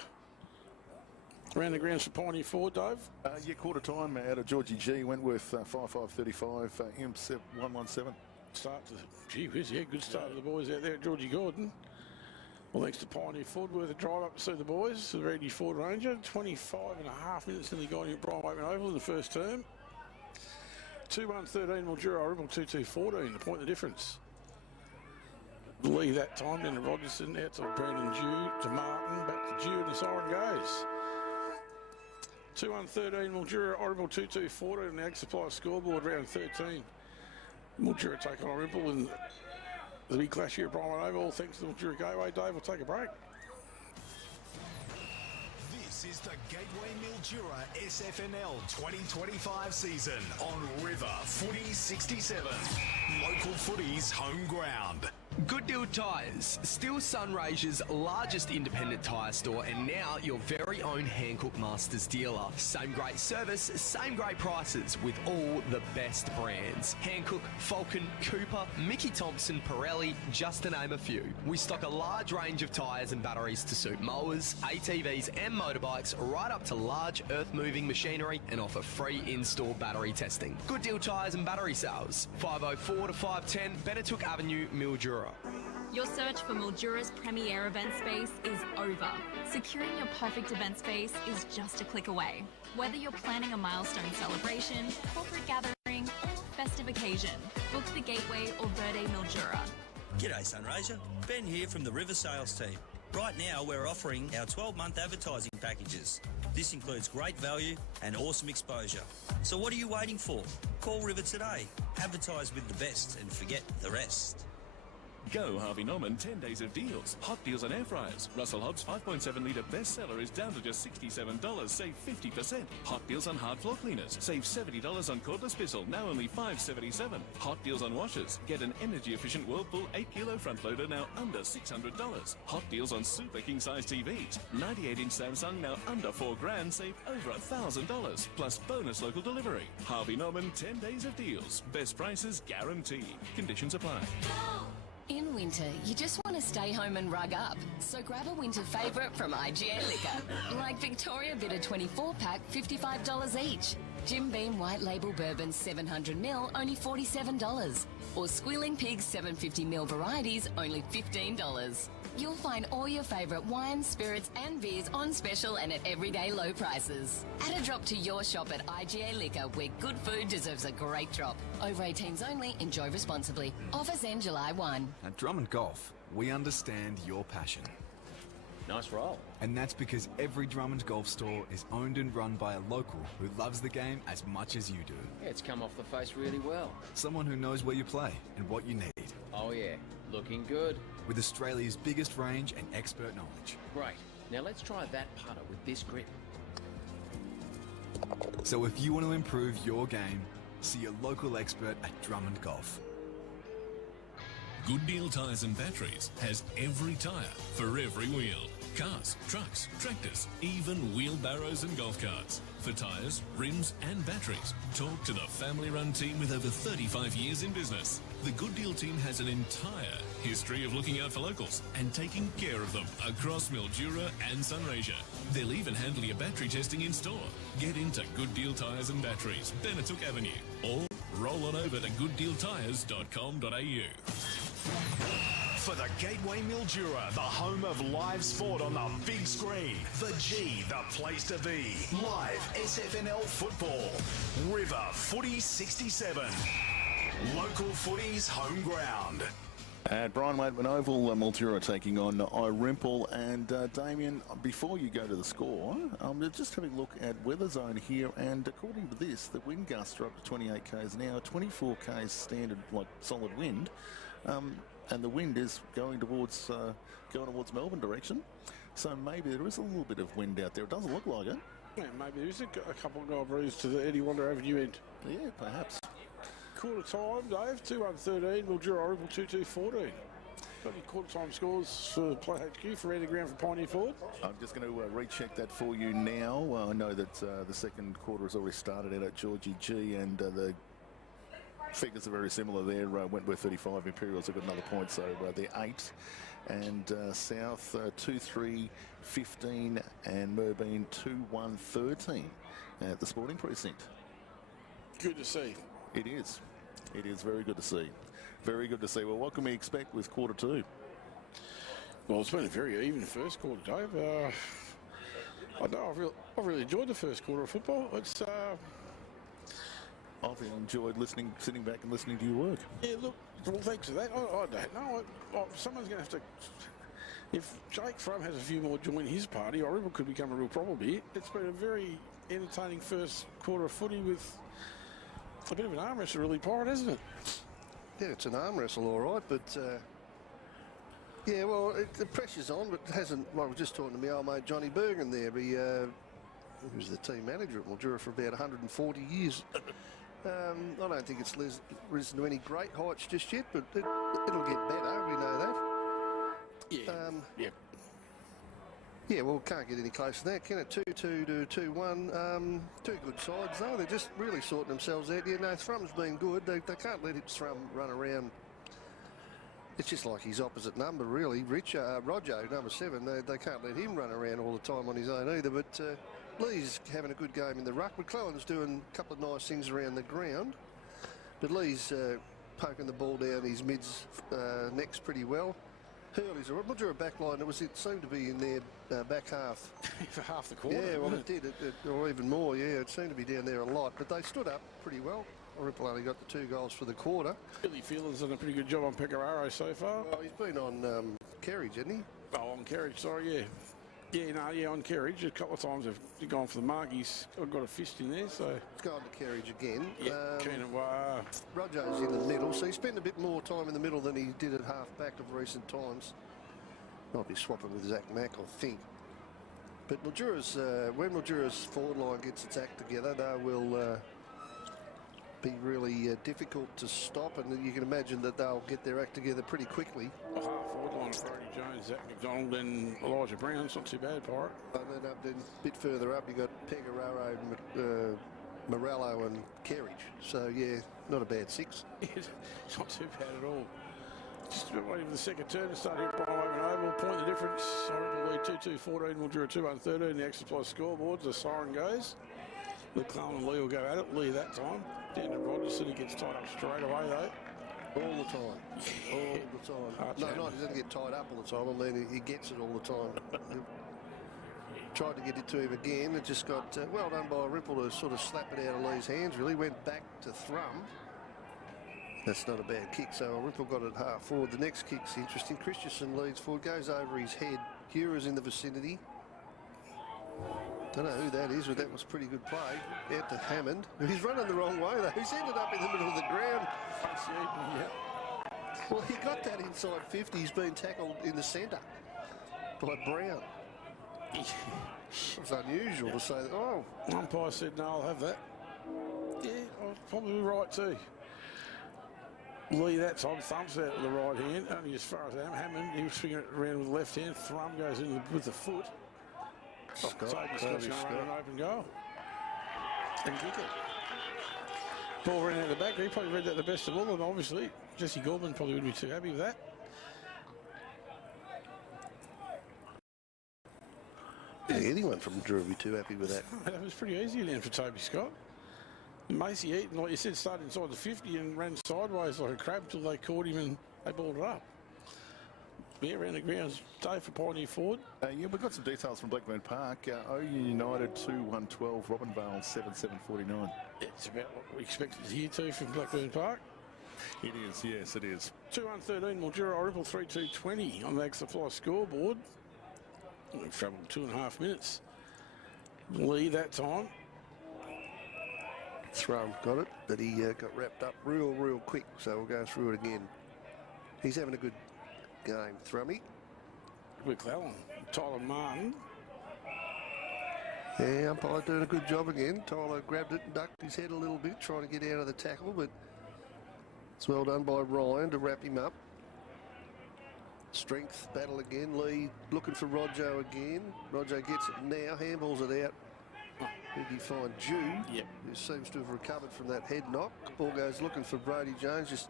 Around the grounds for Pioneer Ford, Dave? Yeah, quarter time out of Georgie G. Wentworth 5-5-35, Imps 1-1-7. Start to, gee whiz, yeah, good start to the boys out there at Georgie Gordon. Well, thanks to Pioneer Ford, worth a drive up to see the boys, the Randy Ford Ranger. 25 and a half minutes nearly gone here at Brian Wayman Oval in the first term. 2-1-13 Mildura, Irymple 2-2-14, the point the difference. Lee that time, then to Rogerson, out to Brandon Dew, to Martin, back to Dew, and the siren goes. 2-1-13 Mildura, Irymple 2-2-14, and the Ag Supply scoreboard round 13. Mildura take on Irymple, and the big clash here at Brian Wayman Oval. Thanks to the Mildura Gateway. Dave, we'll take a break. This is the Gateway Mildura SFNL 2025 season on River Footy 67. Local footy's home ground. Good Deal Tyres, still Sunraysia's largest independent tyre store and now your very own Hancock Masters dealer. Same great service, same great prices with all the best brands. Hancock, Falcon, Cooper, Mickey Thompson, Pirelli, just to name a few. We stock a large range of tyres and batteries to suit mowers, ATVs and motorbikes right up to large earth-moving machinery and offer free in-store battery testing. Good Deal Tyres and Battery Sales, 504 to 510 Benetooke Avenue, Mildura. Your search for Mildura's premier event space is over. Securing your perfect event space is just a click away. Whether you're planning a milestone celebration, corporate gathering, or festive occasion, book the Gateway or Verde Mildura. G'day Sunraysia, Ben here from the River Sales team. Right now we're offering our 12-month advertising packages. This includes great value and awesome exposure. So what are you waiting for? Call River today. Advertise with the best and forget the rest. Go Harvey Norman 10 days of deals. Hot deals on air fryers. Russell Hobbs 5.7 litre bestseller is down to just $67. Save 50%. Hot deals on hard floor cleaners. Save $70 on cordless Bissell. Now only $5.77. Hot deals on washers. Get an energy efficient Whirlpool 8 kilo front loader now under $600. Hot deals on super king size TVs. 98-inch Samsung now under $4,000. Save over $1,000. Plus bonus local delivery. Harvey Norman 10 days of deals. Best prices guaranteed. Conditions apply. In winter, you just want to stay home and rug up. So grab a winter favourite from IGA Liquor. Like Victoria Bitter 24-pack, $55 each. Jim Beam White Label Bourbon 700ml, only $47. Or Squealing Pig 750ml varieties, only $15. You'll find all your favourite wines, spirits and beers on special and at everyday low prices. Add a drop to your shop at IGA Liquor, where good food deserves a great drop. Over 18s only, enjoy responsibly. Offers end July 1. At Drummond Golf, we understand your passion. Nice roll. And that's because every Drummond Golf store is owned and run by a local who loves the game as much as you do. Yeah, it's come off the face really well. Someone who knows where you play and what you need. Oh yeah, Looking good. with Australia's biggest range and expert knowledge. Great. Now let's try that putter with this grip. So if you want to improve your game, see your local expert at Drummond Golf. Good Deal Tyres and Batteries has every tyre for every wheel. Cars, trucks, tractors, even wheelbarrows and golf carts. For tyres, rims and batteries, talk to the family-run team with over 35 years in business. The Good Deal team has an entire history of looking out for locals and taking care of them across Mildura and Sunraysia. They'll even handle your battery testing in store. Get into Good Deal Tyres and Batteries, Benetook Avenue, or roll on over to gooddealtyres.com.au. For the Gateway Mildura, the home of live sport on the big screen. The G, the place to be. Live SFNL football. River Footy 67. Local footy's home ground. At Brian Waitman Oval, Mildura taking on Irymple. And Damien, before you go to the score, just having a look at weather zone here. And according to this, the wind gusts are up to 28 k's an hour, 24 k's standard, like solid wind. And the wind is going towards Melbourne direction. So maybe there is a little bit of wind out there. It doesn't look like it. Yeah, maybe there is a couple of guy breeze to the Eddie Wander Avenue end. Yeah, perhaps. Quarter time, Dave, 2-1-13, Mildura Irymple 2-2-14. Got any quarter time scores for Play HQ for Andy Ground for Pioneer Ford? I'm just going to recheck that for you now. I know that the second quarter has already started out at Georgie G, and the figures are very similar there. Wentworth 35, Imperials have got another point, so they're 8. And South 2-3-15 and Merbeen 2-1-13 at the Sporting Precinct. Good to see. It is. It is very good to see. Very good to see. Well, what can we expect with quarter two? Well, it's been a very even first quarter, Dave. I know I've really enjoyed the first quarter of football. It's I've enjoyed sitting back and listening to your work. Yeah, look, well, thanks for that. I don't know. Someone's going to have to... If Jake Frum has a few more join his party, Irymple could become a real problem here. It's been a very entertaining first quarter of footy with a bit of an arm wrestle, really, Pirate, hasn't it? Yeah, it's an arm wrestle, all right, but... yeah, well, the pressure's on, but it hasn't... Well, I was just talking to my old mate Johnny Bergen there. He was the team manager at Mildura for about 140 years. I don't think it's risen to any great heights just yet, but it'll get better. We know that. Yeah. Yeah, well, can't get any closer than that, can it? 2-2 to 2-1. Two good sides, though. They're just really sorting themselves out. Yeah, no, Thrum's been good. They can't let Thrum run around. It's just like his opposite number, really. Roger, number 7, they can't let him run around all the time on his own either, but... Lee's having a good game in the ruck. McClellan's doing a couple of nice things around the ground. But Lee's poking the ball down his mid's necks pretty well. Hurley's a Mildura backline. It seemed to be in their back half. For half the quarter. Yeah, well, it did. Or even more, yeah. It seemed to be down there a lot. But they stood up pretty well. Irymple only got the 2 goals for the quarter. Billy Field's done a pretty good job on Pecoraro so far. Well, he's been on Kerridge, hasn't he? Oh, on Kerridge, sorry, yeah. Yeah, on Kerridge. A couple of times they've gone for the mark. He's got a fist in there, so... He's gone to Kerridge again. Yeah, Rojo's in the middle, so he spent a bit more time in the middle than he did at half-back of recent times. Might be swapping with Zach Mack, I think. But when Mildura's forward line gets its act together, they will be really difficult to stop, and you can imagine that they'll get their act together pretty quickly. Forward line of Brody Jones, Zach McDonald and Elijah Brown. It's not too bad, Pirate. And then a bit further up, you got Pecoraro, Morello and Kerridge. So, yeah, not a bad 6. It's not too bad at all. Just about waiting for the second turn to start here at Brian Waitman Oval. Point the difference. Irymple lead 2-2-14. Mildura 2-1-13. The extra plus scoreboards. The siren goes. McClellan and Lee will go at it. Lee that time. Down to Rogerson. He gets tied up straight away, though. All the time. All the time. No, he doesn't get tied up all the time. I mean, he gets it all the time. Tried to get it to him again. It just got well done by Irymple to sort of slap it out of Lee's hands, really. Went back to Thrum. That's not a bad kick. So Irymple got it half forward. The next kick's interesting. Christensen leads forward, goes over his head. Hura's in the vicinity. Don't know who that is, but that was pretty good play. Out to Hammond. He's running the wrong way, though. He's ended up in the middle of the ground. Well, he got that inside 50. He's been tackled in the centre by Brown. It's unusual to say that. Oh, umpire said no, I'll have that. Yeah, I was probably right too. Lee that time thumps out with the right hand, only as far as Hammond. He was swinging it around with the left hand. Thrum goes in with the foot. Toby Scott's going to run an open goal and kick it. Ball ran out the back. He probably read that the best of all, and obviously Jesse Gorman probably wouldn't be too happy with that. Yeah, anyone from Mildura would be too happy with that. That was pretty easy then for Toby Scott. Macy Eaton, like you said, started inside the 50 and ran sideways like a crab till they caught him and they balled it up. Yeah, around the grounds. Dave for Pioneer Ford. Yeah, we've got some details from Blackburn Park. OU United 2-1-12, Robinvale 7-7-49. It's about what we expected to hear too from Blackburn Park. It is, yes, it is. 2-1-13, Mildura, Irymple 3-2-20 on the Ag Supply scoreboard. We've travelled 2.5 minutes. Lee that time. Thrum got it, but he got wrapped up real quick, so we'll go through it again. He's having a good game, Thrummy. McClellan, Tyler Martin. Yeah, umpire doing a good job again. Tyler grabbed it and ducked his head a little bit, trying to get out of the tackle, but it's well done by Ryan to wrap him up. Strength battle again. Lee looking for Rojo again. Rojo gets it now, handballs it out. Did he find Jew? Yep. Who seems to have recovered from that head knock. Ball goes looking for Brody Jones, just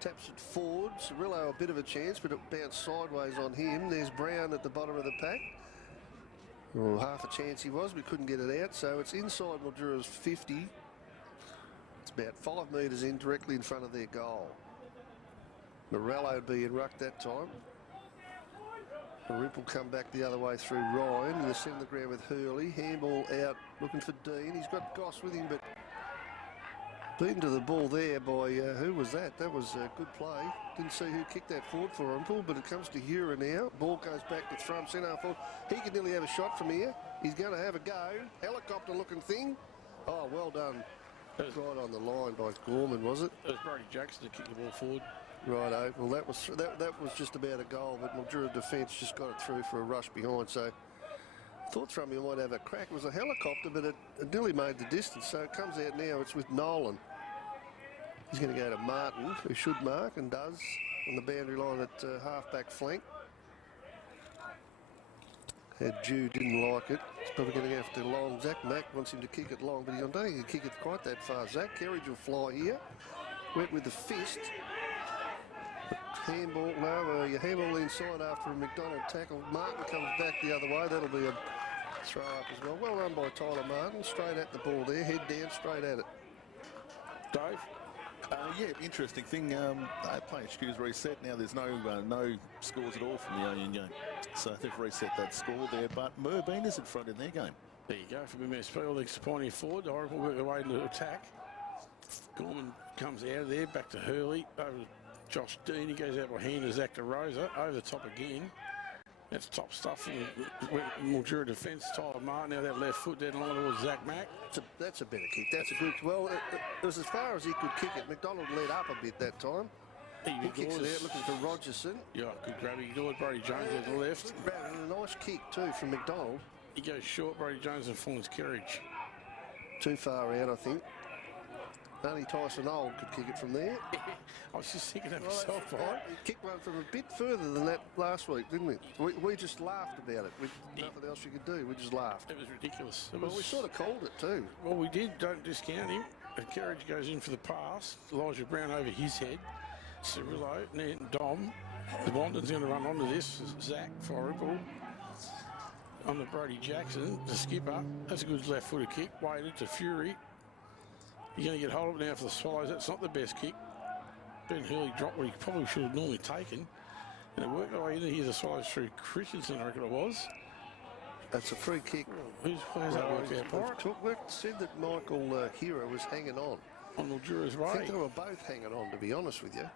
taps it forward. Cirillo a bit of a chance, but it bounced sideways on him. There's Brown at the bottom of the pack. Well, half a chance he was, we couldn't get it out, so it's inside Mildura's 50. It's about 5 metres in, directly in front of their goal. Morello would be in ruck that time. Irymple come back the other way through Ryan in the centre of the ground with Hurley. Handball out, looking for Dean. He's got Goss with him, but beaten to the ball there by, who was that? That was a good play. Didn't see who kicked that forward for Irymple, but it comes to Hura now. Ball goes back to Thrum, centre forward. He could nearly have a shot from here. He's going to have a go. Helicopter looking thing. Oh, well done. Right on the line by Gorman, was it? It was Brody Jackson to kick the ball forward. Righto. Well, that was just about a goal, but Mildura defence just got it through for a rush behind. So I thought Thrummy might have a crack. It was a helicopter, but it nearly made the distance. So it comes out now. It's with Nolan. He's going to go to Martin, who should mark and does on the boundary line at half-back flank. Jew didn't like it. He's probably going to go after long. Zach Mack wants him to kick it long, but he don't think he can kick it quite that far. Zach Kerridge will fly here. Went with the fist. Handball, no, you handball inside after a McDonald tackle. Martin comes back the other way. That'll be a throw up as well. Well run by Tyler Martin. Straight at the ball there. Head down, straight at it. Dave? Yeah, interesting thing. Play excuse reset. Now there's no scores at all from the Union game. So they've reset that score there. But Merbean is in front in their game. There you go from MSP. All next to Pioneer Ford. Irymple work their way into attack. Gorman comes out of there. Back to Hurley. Over to Josh Dean. He goes out behind to Zach DeRosa. Over the top again. That's top stuff from Mildura defence. Tyler Martin. Now that left foot down the line towards Zach Mack. That's a better kick. That's a good. Well, it was as far as he could kick it. McDonald led up a bit that time. He kicks it out looking for Rogerson. Yeah, good grab. He ignored Brody Jones at the left. A nice kick too from McDonald. He goes short, Brody Jones, and finds Kerridge. Too far out, I think. Only Tyson Old could kick it from there. I was just thinking that myself, right? He kicked one from a bit further than that last week, didn't we? We just laughed about it. Nothing else you could do. We just laughed. It was ridiculous. Well, we sort of called it too. Well, we did. Don't discount him. And Kerridge goes in for the pass. Elijah Brown over his head. Cirillo, and Dom. The Wandon's going to run onto this. Zach for Irymple. On the Brody Jackson, the skipper. That's a good left-footed kick. Waited to Fury. You're going to get hold of it now for the Swallows. That's not the best kick. Ben Hurley dropped what he probably should have normally taken. And it worked their way into here. The Swallows through Christensen, I reckon it was. That's a free kick. Where's that work out? It said that Michael Hero was hanging on. On Mildura's way. I think they were both hanging on, to be honest with you.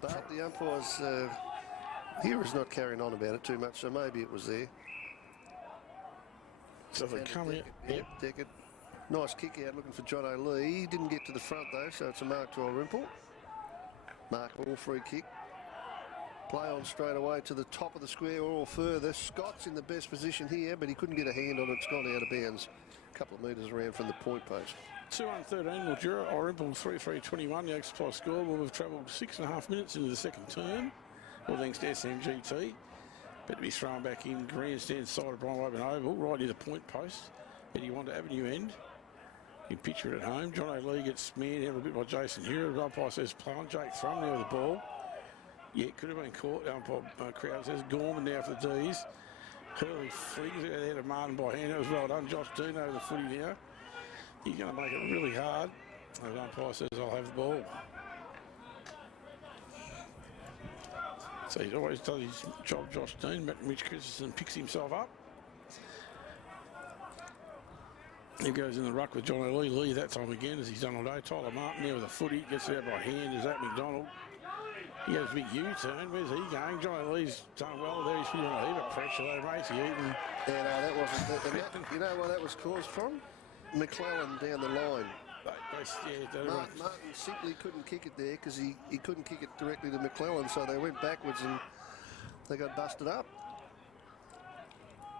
But the umpires, Hero's not carrying on about it too much, so maybe it was there. So they come in. Yep, Deckard. Nice kick out looking for John O'Lee. Didn't get to the front though, so it's a mark to Irymple. Mark all free kick. Play on straight away to the top of the square or further. Scott's in the best position here, but he couldn't get a hand on it. It's gone out of bounds. A couple of metres around from the point post. 2-13, Mildura, Irymple 3-3-21. The Oaks Supply score. Well, we've travelled 6.5 minutes into the second term. Well, thanks to SMGT. But to be thrown back in grandstand side of Brian Woburn Oval, right near the point post. Eddie Wanda Avenue end. You picture it at home. John O'Lee gets manned out a bit by Jason Hero. The umpire says play on. Jake Thrum there with the ball. Yeah, it could have been caught. The umpire crowd says Gorman now for the D's. Hurley flings it out of Martin by hand. That was well done. Josh Dean over the footy now. He's going to make it really hard. The umpire says I'll have the ball. So he's always done his job, Josh Dean. Mitch Christensen picks himself up. He goes in the ruck with John O'Lee. Lee that time again, as he's done all day. Tyler Martin there with a footy. Gets it out by hand. Is that McDonald? He has a big U-turn. Where's he going? John O'Lee's done well there. He's feeling a heap of pressure though, Macy Eaton. Yeah, no, that wasn't. You know where that was caused from? McClellan down the line. Martin simply couldn't kick it there because he couldn't kick it directly to McClellan, so they went backwards and they got busted up.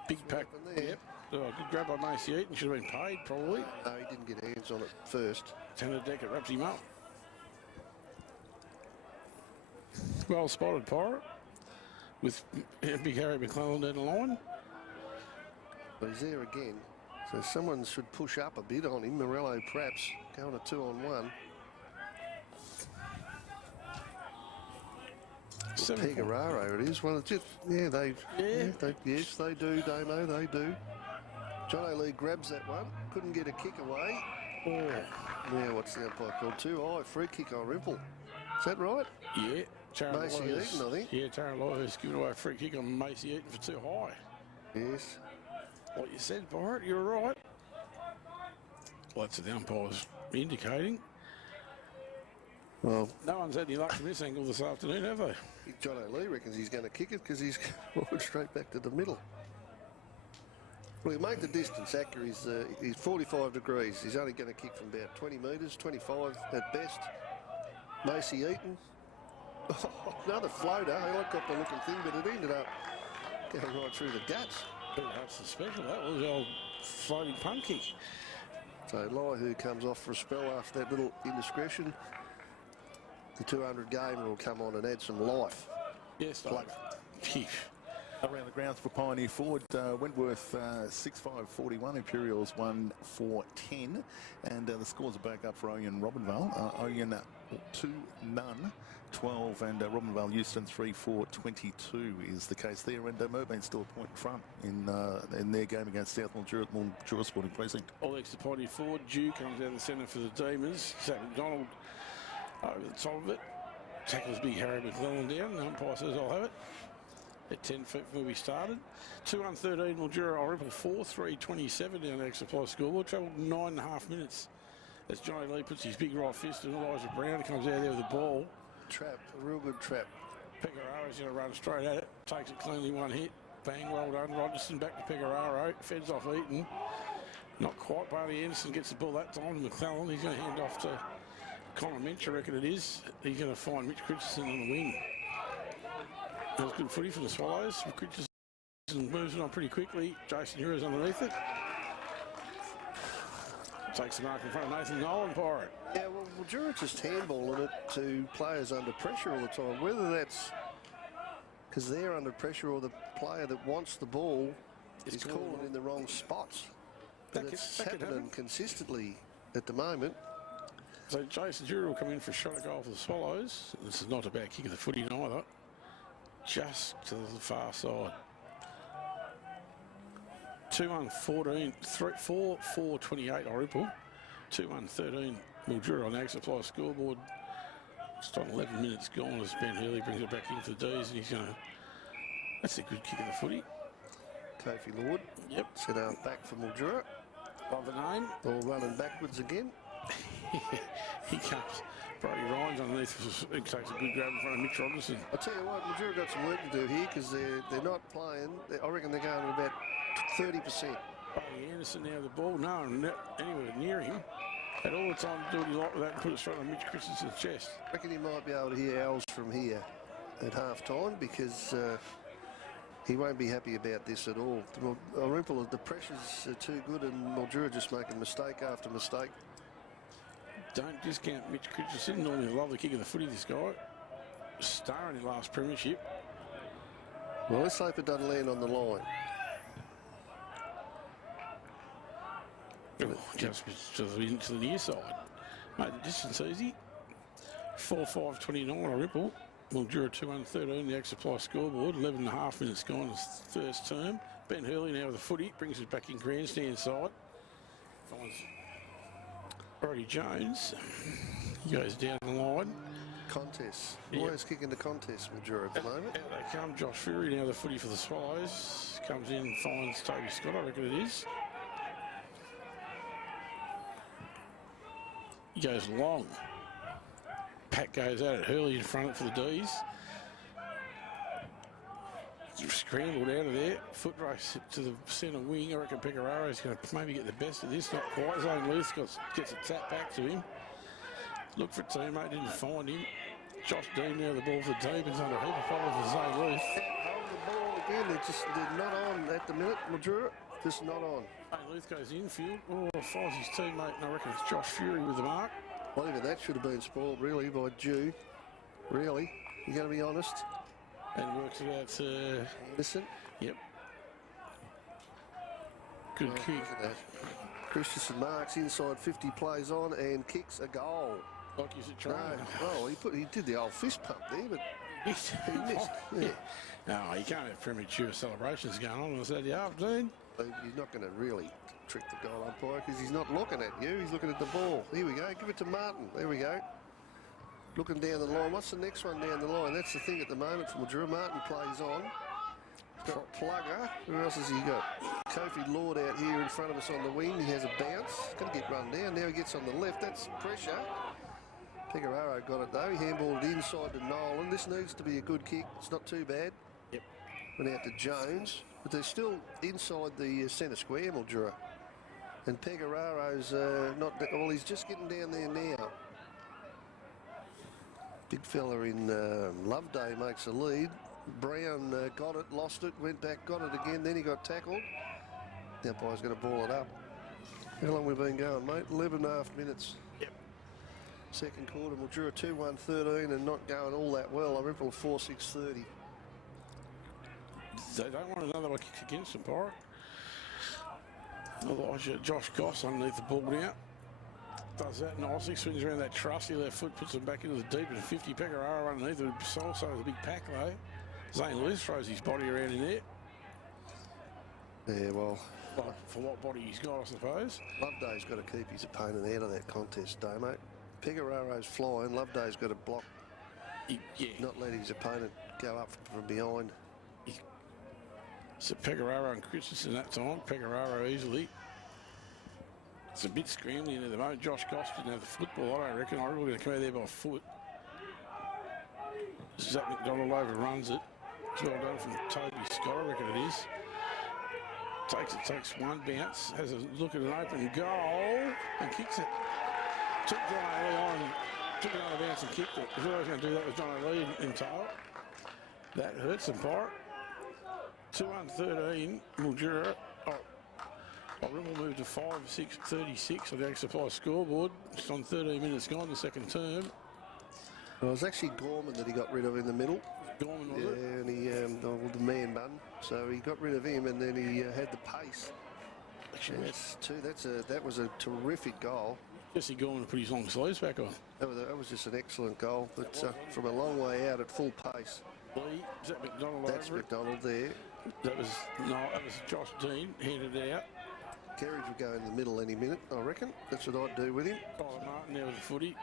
Big pack there. Yep. Oh, good grab by Macy Eaton. Should have been paid, probably. No, he didn't get hands on it first. Tanner Decker wraps him up. Well spotted, Pirate. With big Harry McClellan down the line. But he's there again. So someone should push up a bit on him. Morello perhaps going a 2-on-1. Pegararo it is. Well, it's just, yes, they do, Damo, they do. John O'Lee grabs that one. Couldn't get a kick away. Now, what's the umpire called? Too high. Free kick on Irymple. Is that right? Yeah. Macy Eaton, I think. Yeah, Taron Lawyer's given away a free kick on Macy Eaton for too high. Yes. What you said, Pirate, you're right. Well, that's what the umpire's indicating. Well, no one's had any luck from this angle this afternoon, have they? John O'Lee reckons he's going to kick it because he's going straight back to the middle. Well, he'll make the distance. Acker he's 45 degrees. He's only going to kick from about 20 metres, 25 at best. Macy Eaton. Oh, another floater, helicopter-looking thing, but it ended up going right through the guts. That's the special. That was the old floating punt kick. So Lai, comes off for a spell after that little indiscretion. The 200 game will come on and add some life. Yes, Around the grounds for Pioneer Ford, Wentworth 6-5-41, Imperials 1-4-10, and the scores are back up for Oyen Robinvale. Oyen 2-0, 12, and Robinvale Euston 3-4-22 is the case there, and Merbein still a point in front in their game against South Mildura Sporting Precinct. All next to Pioneer Ford, Dew comes out of the centre for the Demons. Zach McDonald over the top of it. Tackles big Harry McClellan down. The umpire says I'll have it. At 10 feet from where we started. 2-13, Mildura, Irymple 4-3-27 down the Oaks Supply scoreboard. Travelled 9.5 minutes as Johnny Lee puts his big right fist and Elijah Brown comes out there with the ball. Trap, a real good trap. Pegarara's going to run straight at it. Takes it cleanly, one hit. Bang, well done. Rogerson back to Pegararo. Feds off Eaton. Not quite. Barney Anderson gets the ball that time to McClellan. He's going to hand off to Connor Minch, I reckon it is. He's going to find Mitch Christensen on the wing. That was good footy from the Swallows. Christensen moves it on pretty quickly. Jason Hero's underneath it. Takes the mark in front of Nathan Nolan, Pirate. Yeah, well, Mildura just handballing it to players under pressure all the time. Whether that's because they're under pressure or the player that wants the ball is calling in the wrong spots. But it's happening consistently at the moment. So Jason Hero will come in for a shot at goal for the Swallows. This is not a bad kick of the footy either. Just to the far side. 2-1-14, 4-4-28 Irymple. 2-1-13 Mildura on the Oaks Supply scoreboard. Just on 11 minutes gone as Ben Hurley brings it back in for the D's, and he's going to. That's a good kick of the footy. Kofi Lord. Yep. Set out back for Mildura. Love the name. All running backwards again. He comes. Brody Ryan's underneath. He takes a good grab in front of Mitch Rogerson. I'll tell you what, Mildura got some work to do here because they're not playing. I reckon they're going at about 30%. Brody Anderson now the ball. No, anywhere near him. Had all the time to do what he liked with that and put it straight on Mitch Christensen's chest. I reckon he might be able to hear owls from here at half-time because he won't be happy about this at all. Irymple, the pressures are too good and Mildura just making mistake after mistake. Don't discount Mitch Christensen. Normally a lovely kick of the footy, this guy. Star in his last premiership. Well, let's hope it doesn't land on the line. Oh, just into the near side. Made the distance easy. 4-5-29 Irymple. Mildura 2-1-13, the Ag Supply scoreboard. 11.5 minutes gone, first term. Ben Hurley now with the footy, brings it back in grandstand side. Finds Brody Jones. He goes down the line. Contest. Yep. Always kicking the contest, Mildura at the moment. Out they come. Josh Fury now the footy for the Swallows. Comes in, finds Toby Scott, I reckon it is. He goes long. Pat goes out at Hurley in front for the D's. Scrambled out of there. Foot race to the centre wing. I reckon Pecorara's going to maybe get the best of this. Not quite. Zane Luth gets a tap back to him. Look for a teammate, didn't find him. Josh Dean now the ball for the Demons under a heap of problem for Zane Luth. Hold the ball again. They're not on at the minute, Mildura. Just not on. Zane Luth goes infield. Oh, finds his teammate, and I reckon it's Josh Fury with the mark. Well, even that should have been spoiled, really, by Dew. Really. You're going to be honest. And works it out to Anderson. Yep. Good kick. Look at that. Christensen marks inside 50, plays on and kicks a goal. Like he's a trainer. No. Oh, he did the old fist pump there, but he missed. Yeah. No, you can't have premature celebrations going on Saturday afternoon. He's not going to really trick the goal umpire because he's not looking at you. He's looking at the ball. Here we go. Give it to Martin. There we go. Looking down the line. What's the next one down the line? That's the thing at the moment for Mildura. Martin plays on. He's got Plugger. Who else has he got? Kofi Lord out here in front of us on the wing. He has a bounce. Going to get run down. Now he gets on the left. That's pressure. Pecoraro got it though. He handballed it inside to Nolan. This needs to be a good kick. It's not too bad. Yep. Went out to Jones. But they're still inside the centre square, Mildura. And Pecoraro's not... Well, he's just getting down there now. Big fella in Loveday makes a lead. Brown got it, lost it, went back, got it again. Then he got tackled. The umpire's going to ball it up. How long we've been going, mate? 11.5 minutes. Yep. Second quarter, Mildura 2-1-13 and not going all that well. Irymple 4-6-30. They don't want another one kicked against them, Pirate. Otherwise, Josh Goss underneath the ball now. Does that nicely, swings around that trusty left foot, puts them back into the deep and 50. Pecoraro underneath it, also the big pack though. Zane Lewis throws his body around in there. Yeah, well... For what body he's got, I suppose. Loveday's got to keep his opponent out of that contest, Damo. Pecoraro's flying. Loveday's got to block. Yeah. Not let his opponent go up from behind. So Pecoraro and Christensen that time. Pecoraro easily. It's a bit scrambling at the moment. Josh Goss didn't have the football, I don't reckon. I'm really going to come out there by foot. Zach McDonald overruns it. It's well done from Toby Scott, I reckon it is. Takes one bounce, has a look at an open goal and kicks it. Took John O'Lee on, took another bounce and kicked it. If I was going to do that with John O'Lee in tail, that hurts them, Pirate. 2-1-13, Mildura. Irymple moved to 5-6-36 on the Ag Supply scoreboard. It's on 13 minutes gone, the second term. Well, it was actually Gorman that he got rid of in the middle. Gorman, was it? And he, the man bun. So he got rid of him, and then he had the pace. And that was a terrific goal. Jesse Gorman put his long sleeves back on. That was just an excellent goal, but from a long way out at full pace. Lee, is that McDonald? That's McDonald there. That was Josh Dean handed it out. Kerridge will go in the middle any minute, I reckon. That's what I'd do with him. Tyler Martin there with the footy.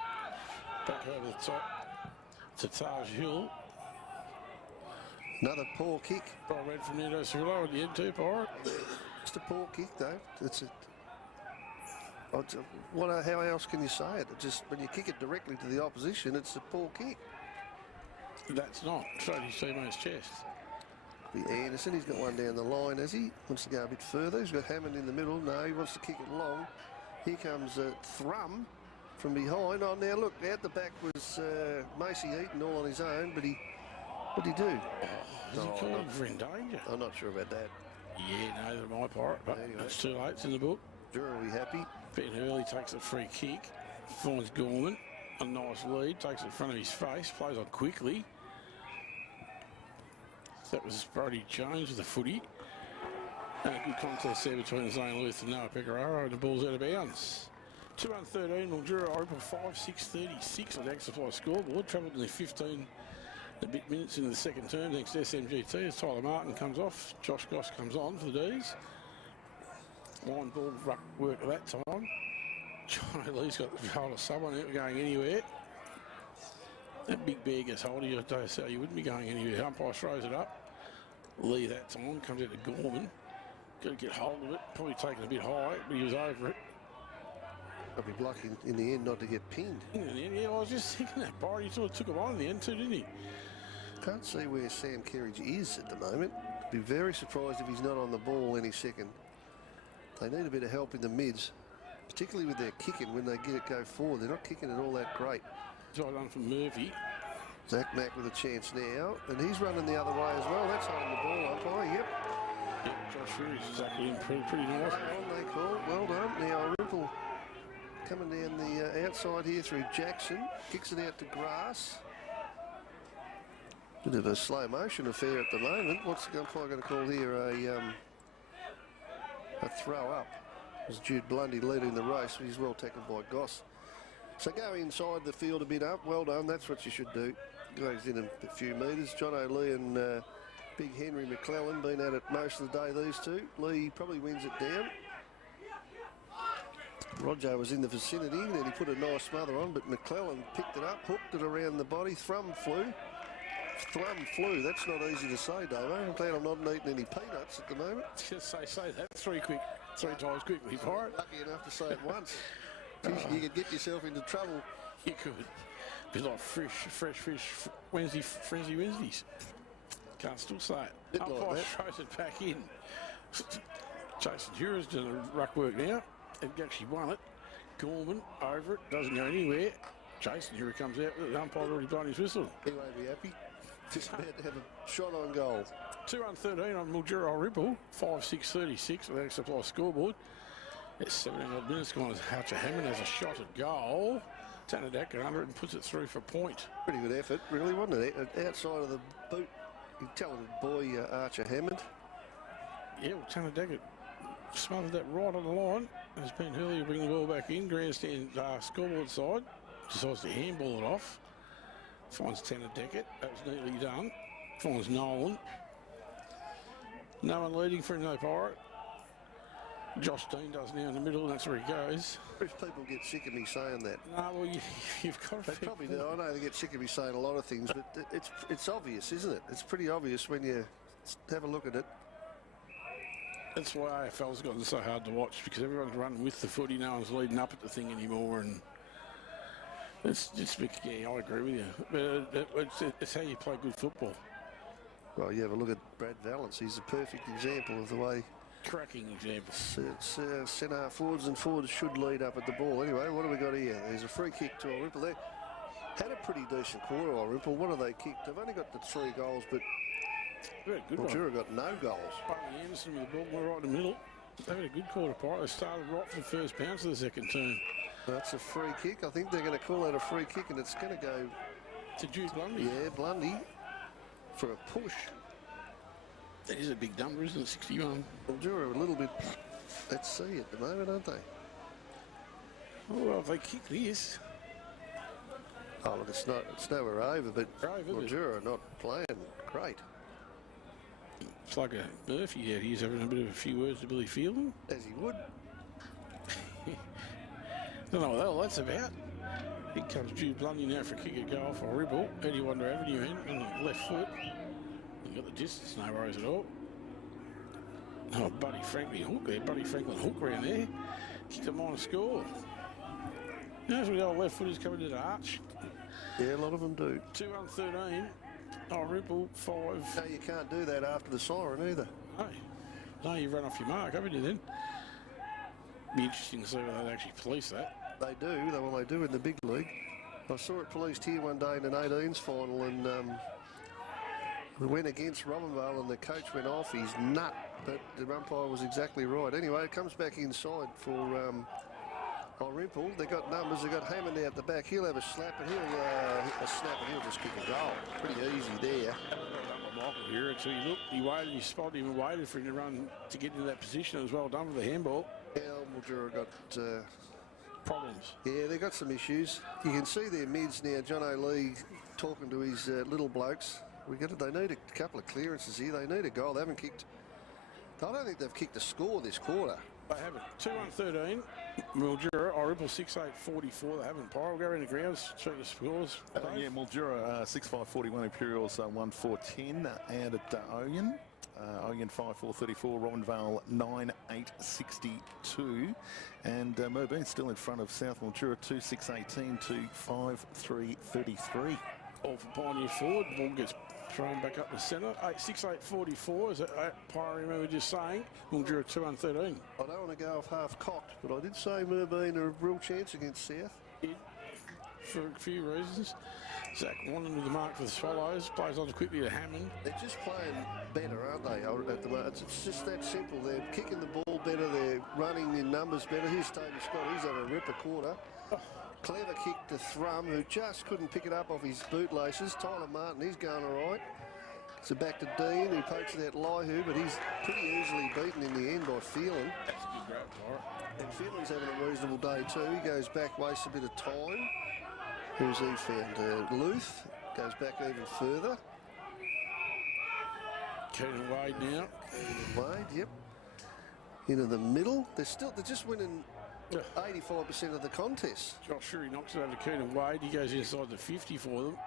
Back over the top to Taj Hill. Another poor kick. By red from Nito Cirillo at the end too, Pirate. Just a poor kick though. How else can you say it? Just when you kick it directly to the opposition, it's a poor kick. That's not. Straight his teammate's chest. Anderson, he's got one down the line, has he? Wants to go a bit further. He's got Hammond in the middle. No, he wants to kick it long. Here comes Thrum from behind. Oh, now look, out the back was Macy Eaton all on his own, but what did he do? Is he calling for in danger? I'm not sure about that. Yeah, neither am I, Pirate, but Anyway. it's too late. It's in the book. Drew will be happy. Ben Hurley takes a free kick, finds Gorman, a nice lead, takes it in front of his face, plays on quickly. That was Brody Jones with the footy. And a good contest there between Zane Luth and Noah Pecoraro, and the ball's out of bounds. 2-13, Mildura, Irymple 5-6-36 on the Ag Supply scoreboard. Travelled nearly 15 a bit minutes into the second term thanks to SMGT as Tyler Martin comes off. Josh Goss comes on for the D's. Line ball ruck work at that time. John O'Lee's got the hold of someone out going anywhere. That big bear gets hold of you, so you wouldn't be going anywhere. Umpire throws it up. Lee that time comes out to Gorman. Got to get hold of it. Probably taken a bit high, but he was over it. I'll be lucky in the end not to get pinned. In the end, yeah, I was just thinking that. Barry sort of took him on in the end too, didn't he? Can't see where Sam Kerridge is at the moment. Be very surprised if he's not on the ball any second. They need a bit of help in the mids, particularly with their kicking when they get it go forward. They're not kicking it all that great. Well done from Murphy. Zach Mack with a chance now, and he's running the other way as well. That's holding the ball umpire, yep. Josh Fury's exactly in pretty nice. On they call, well done. Now Irymple coming down the outside here through Jackson, kicks it out to Grass. Bit of a slow motion affair at the moment. What's the umpire going to call here? A throw up. It was Jude Blundy leading the race, but he's well tackled by Goss. So go inside the field a bit up. Well done. That's what you should do. Goes in a few metres. John O'Lee and Big Henry McClellan been at it most of the day, these two. Lee probably wins it down. Roger was in the vicinity, and then he put a nice smother on, but McClellan picked it up, hooked it around the body. Thrum flew. That's not easy to say, Dave. I'm glad I'm not eating any peanuts at the moment. Just say that three times quickly, Pirate. Lucky enough to say it once. Jeez, you could get yourself into trouble. You could. Be like fresh fish Frenzy Wednesdays. Can't still say it. Umpire throws it back in. Jason Dura's doing the ruck work now. And actually won it. Gorman over it, doesn't go anywhere. Jason Dura comes out. The umpire already blown his whistle. He won't be happy. Just about to have a shot on goal. 2-13 on Mildura Irymple. 5-6-36 on the Ag Supply scoreboard. It's 17 odd minutes gone as Archer Hammond has a shot at goal. Tanadac under it and puts it through for point. Pretty good effort, really, wasn't it? Outside of the boot, talented boy Archer Hammond. Yeah, well, Tanadac smothered that right on the line. As Ben Hurley will bring the ball back in. Grandstand scoreboard side. Decides to handball it off. Finds Tanadac. That was neatly done. Finds Nolan. No one leading for him, no Pirate. Josh Dean does now in the middle, and that's where he goes. If people get sick of me saying that. No, well, you've got to. They probably do. I know they get sick of me saying a lot of things, but it's obvious, isn't it? It's pretty obvious when you have a look at it. That's why AFL's gotten so hard to watch, because everyone's running with the footy. No one's leading up at the thing anymore, and it's just, yeah, I agree with you. But it's how you play good football. Well, you have a look at Brad Valance. He's a perfect example of the way. Cracking example. Centre forwards and forwards should lead up at the ball. Anyway, what have we got here? There's a free kick to Irymple there. Had a pretty decent quarter, Irymple. What have they kicked? They've only got the 3 goals, but Mildura got no goals. Barney Anderson with the ball, we're right in the middle. They had a good quarter, Pirate. They started right from the first bounce of the second turn. That's a free kick. I think they're going to call that a free kick, and it's going to go to Jude Blundy. Yeah, Blundy for a push. That is a big number, isn't it? 61. Mildura a little bit at sea at the moment, aren't they? Oh, well, if they kick this. Oh, look, it's nowhere over, but Mildura are not playing great. It's like a Murphy out. He's having a bit of a few words to Billy Fielding. As he would. Don't know what the hell that's about. Here comes Jude Blundy now for a kick at goal for Irymple. Eddie Wonder Avenue in on the left foot. He got the distance, no worries at all. Oh, Buddy Franklin hook there. Buddy Franklin hook round there. Kicked a minor score. Notice the old left footers coming to the arch. Yeah, a lot of them do. 2-13. Irymple 5. No, you can't do that after the siren either. No, you run off your mark, haven't you then? Be interesting to see whether they actually police that. They do. They do in the big league. I saw it policed here one day in an 18s final, and we went against Robinvale, and the coach went off his nut, but the umpire was exactly right. Anyway, it comes back inside for Irymple. They got numbers. They got Hammond out the back. He'll have a slap, and he'll just kick a goal. Pretty easy there. Here, so he looked, he waited, he spotted him and waited for him to run to get into that position. It was well done with the handball. Yeah, Mildura got problems. Yeah, they got some issues. You can see their mids now. John O'Lee talking to his little blokes. They need a couple of clearances here. They need a goal. They haven't kicked. I don't think they've kicked a score this quarter. They haven't. 2-1-13. Mildura, Irymple 6-8-44. They haven't. We'll go around the grounds, check the scores. Yeah, Mildura 6-5-41, Imperials 1-4-10, and at Oyen. Oyen 5-4-34, Robinvale 9-8-62, and Merbein still in front of South Mildura 2-6-18 to 5-3-33. All for Pioneer forward. Ball gets thrown back up the centre. 6-8-44, as Pyre remember just saying. Mildura 2-1-13. I don't want to go off half-cocked, but I did say Merbein are a real chance against South. For a few reasons. Zach Wannon with the mark for the Swallows. Plays on quickly to Hammond. They're just playing better, aren't they, at the moment? It's just that simple. They're kicking the ball better. They're running in numbers better. Here's Toby Scott. He's had a ripper quarter. Clever kick to Thrum, who just couldn't pick it up off his bootlaces. Tyler Martin, he's going all right. So back to Dean, who pokes it out Lyhu, but he's pretty easily beaten in the end by Phelan. That's a good grab, Tyler. And Phelan's having a reasonable day too. He goes back, wastes a bit of time. Who's he found? Luth goes back even further. Keenan Wade now. Wade, yep. Into the middle. They're just winning 85% of the contest. Josh Shuri knocks it over to Keenan Wade. He goes inside the 50 for them.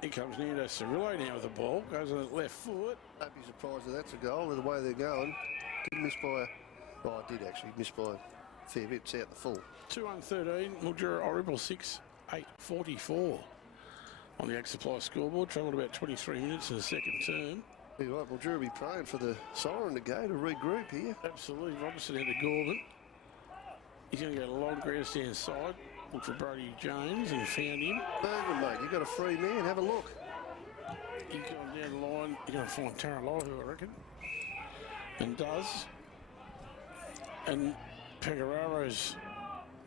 Here comes Nando Cirillo now with the ball. Goes on his left foot. Don't be surprised if that's a goal with the way they're going. Didn't miss by I did actually miss by a fair bit. It's out the full. 2-1-13. Mildura Irymple 6-8-44 on the Ag Supply scoreboard. Travelled about 23 minutes in the second term. You're right, Mildura will be praying for the siren to go to regroup here. Absolutely. Robertson into Gorman. He's going to go to long grandstand side. Look for Brody Jones and found him. Bergman, mate, you got a free man. Have a look. He's going down the line. You're going to find Tara Lyhu, I reckon. And does. And Pegararo's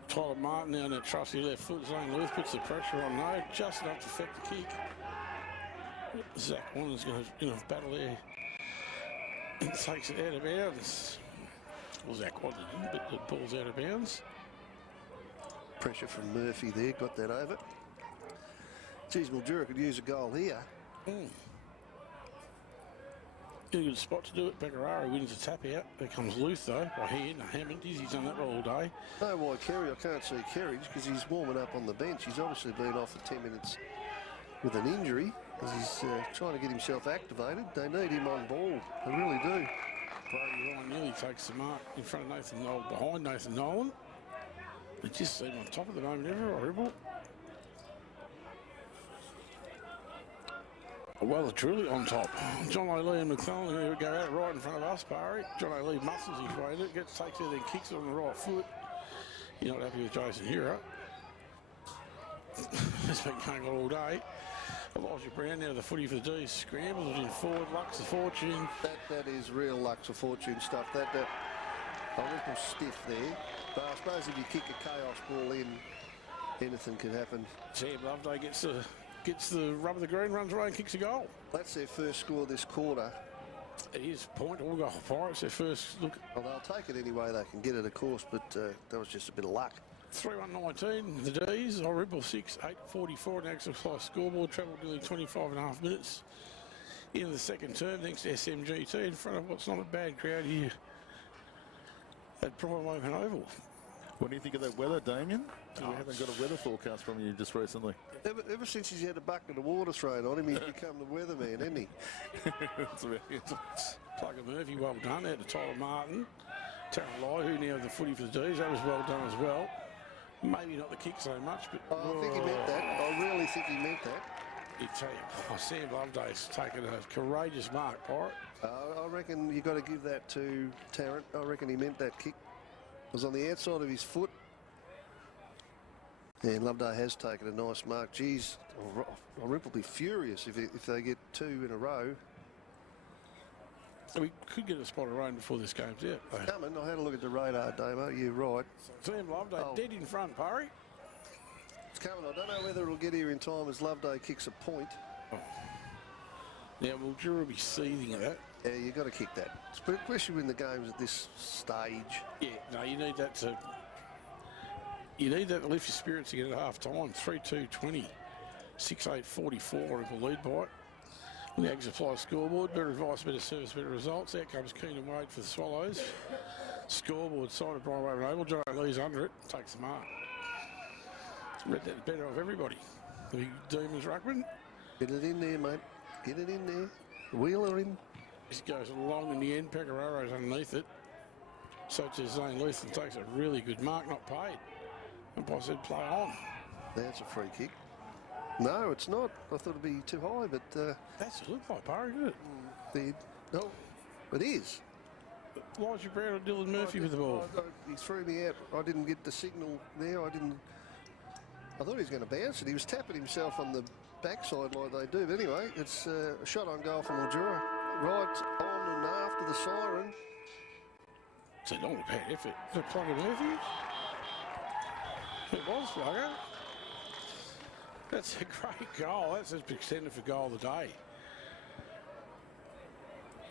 Tyler Martin down that trusty left foot. Zane Lewis puts the pressure on. No, just enough to affect the kick. Zach Warner's going to battle there. And takes it out of bounds. Well, Zach Warner didn't, but the ball's out of bounds. Pressure from Murphy there, got that over. Geez, Mildura could use a goal here. A good spot to do it. Pecoraro wins the tap out. There comes Luth though, by hand. Hammond, he's done that all day. No, why Kerry? I can't see Kerry because he's warming up on the bench. He's obviously been off for 10 minutes with an injury as he's trying to get himself activated. They need him on ball. They really do. Brody Ryan nearly takes the mark in front of Nathan Nolan, behind Nathan Nolan. They just seem on top at the moment, Irymple. Well, they're truly on top. John O'Lee and McClellan who go out right in front of us, Barry. John O'Lee muscles his way to it, takes it, then kicks it on the right foot. You're not happy with Jason Hero. It's been going on all day. Elijah Brown now the footy for the D. Scrambles it in forward. Lux of Fortune. That is real Lux of Fortune stuff. That a little stiff there. But I suppose if you kick a chaos ball in, anything can happen. Sam Loveday gets the rub of the green, runs away and kicks a goal. That's their first score this quarter. It is point. All go for Pirates. Their first look. Well, they'll take it any way they can get it, of course, but that was just a bit of luck. 3-1-19, the D's. Irymple 6-8-44 an exercise scoreboard. Travelled nearly 25.5 minutes in the second term, thanks to SMGT in front of what's not a bad crowd here at Prime Open Oval. What do you think of that weather, Damien? We haven't got a weather forecast from you just recently. Ever since he's had a bucket of water thrown on him, he's become the weatherman, hasn't he? That's right. Plugger Murphy, well done. Out to Tyler Martin. Tara Lyhu now the footy for the D's. That was well done as well. Maybe not the kick so much, but... I think he meant that. I really think he meant that. You tell you, Sam Loveday's taken a courageous mark, Pirate. I reckon you got to give that to Tarrant. I reckon he meant that kick. was on the outside of his foot. And Loveday has taken a nice mark. Geez, Irymple will be furious if they get 2 in a row. We could get a spot of rain before this game's out. It's coming. I had a look at the radar, Damo. You're right. Sam Loveday dead in front, Parry. It's coming. I don't know whether it'll get here in time as Loveday kicks a point. Oh. Now, Mildura will be seething at that. Yeah, you've got to kick that, especially when the game's at this stage. Yeah, no, you need that to... You need that to lift your spirits again at half-time. 3-2-20. 6-8-44. Irymple lead by it. On the Ags Supply scoreboard. Better advice, better service, better results. Out comes Keen and Wade for the Swallows. Scoreboard side of Brian Wade and Oval. Joe Lee's under it. Takes the mark. Read that better of everybody. The big Demons ruckman. Get it in there, mate. Get it in there. Wheeler in. This goes along in the end. Pecororo's underneath it. So to Zane Leatham takes a really good mark. Not paid. Umpire said play on. That's a free kick. No, it's not. I thought it'd be too high, but... That's a look like Parry, isn't it? No, it is. Elijah Brown or Dylan Murphy with the ball. He threw me out. I didn't get the signal there. I thought he was going to bounce it. He was tapping himself on the backside like they do. But anyway, it's a shot on goal for Mildura. Right on and after the siren. It's a not a bad effort. Is it Plugger Murphy? It was Plugger. That's a great goal. That's just extended for goal of the day.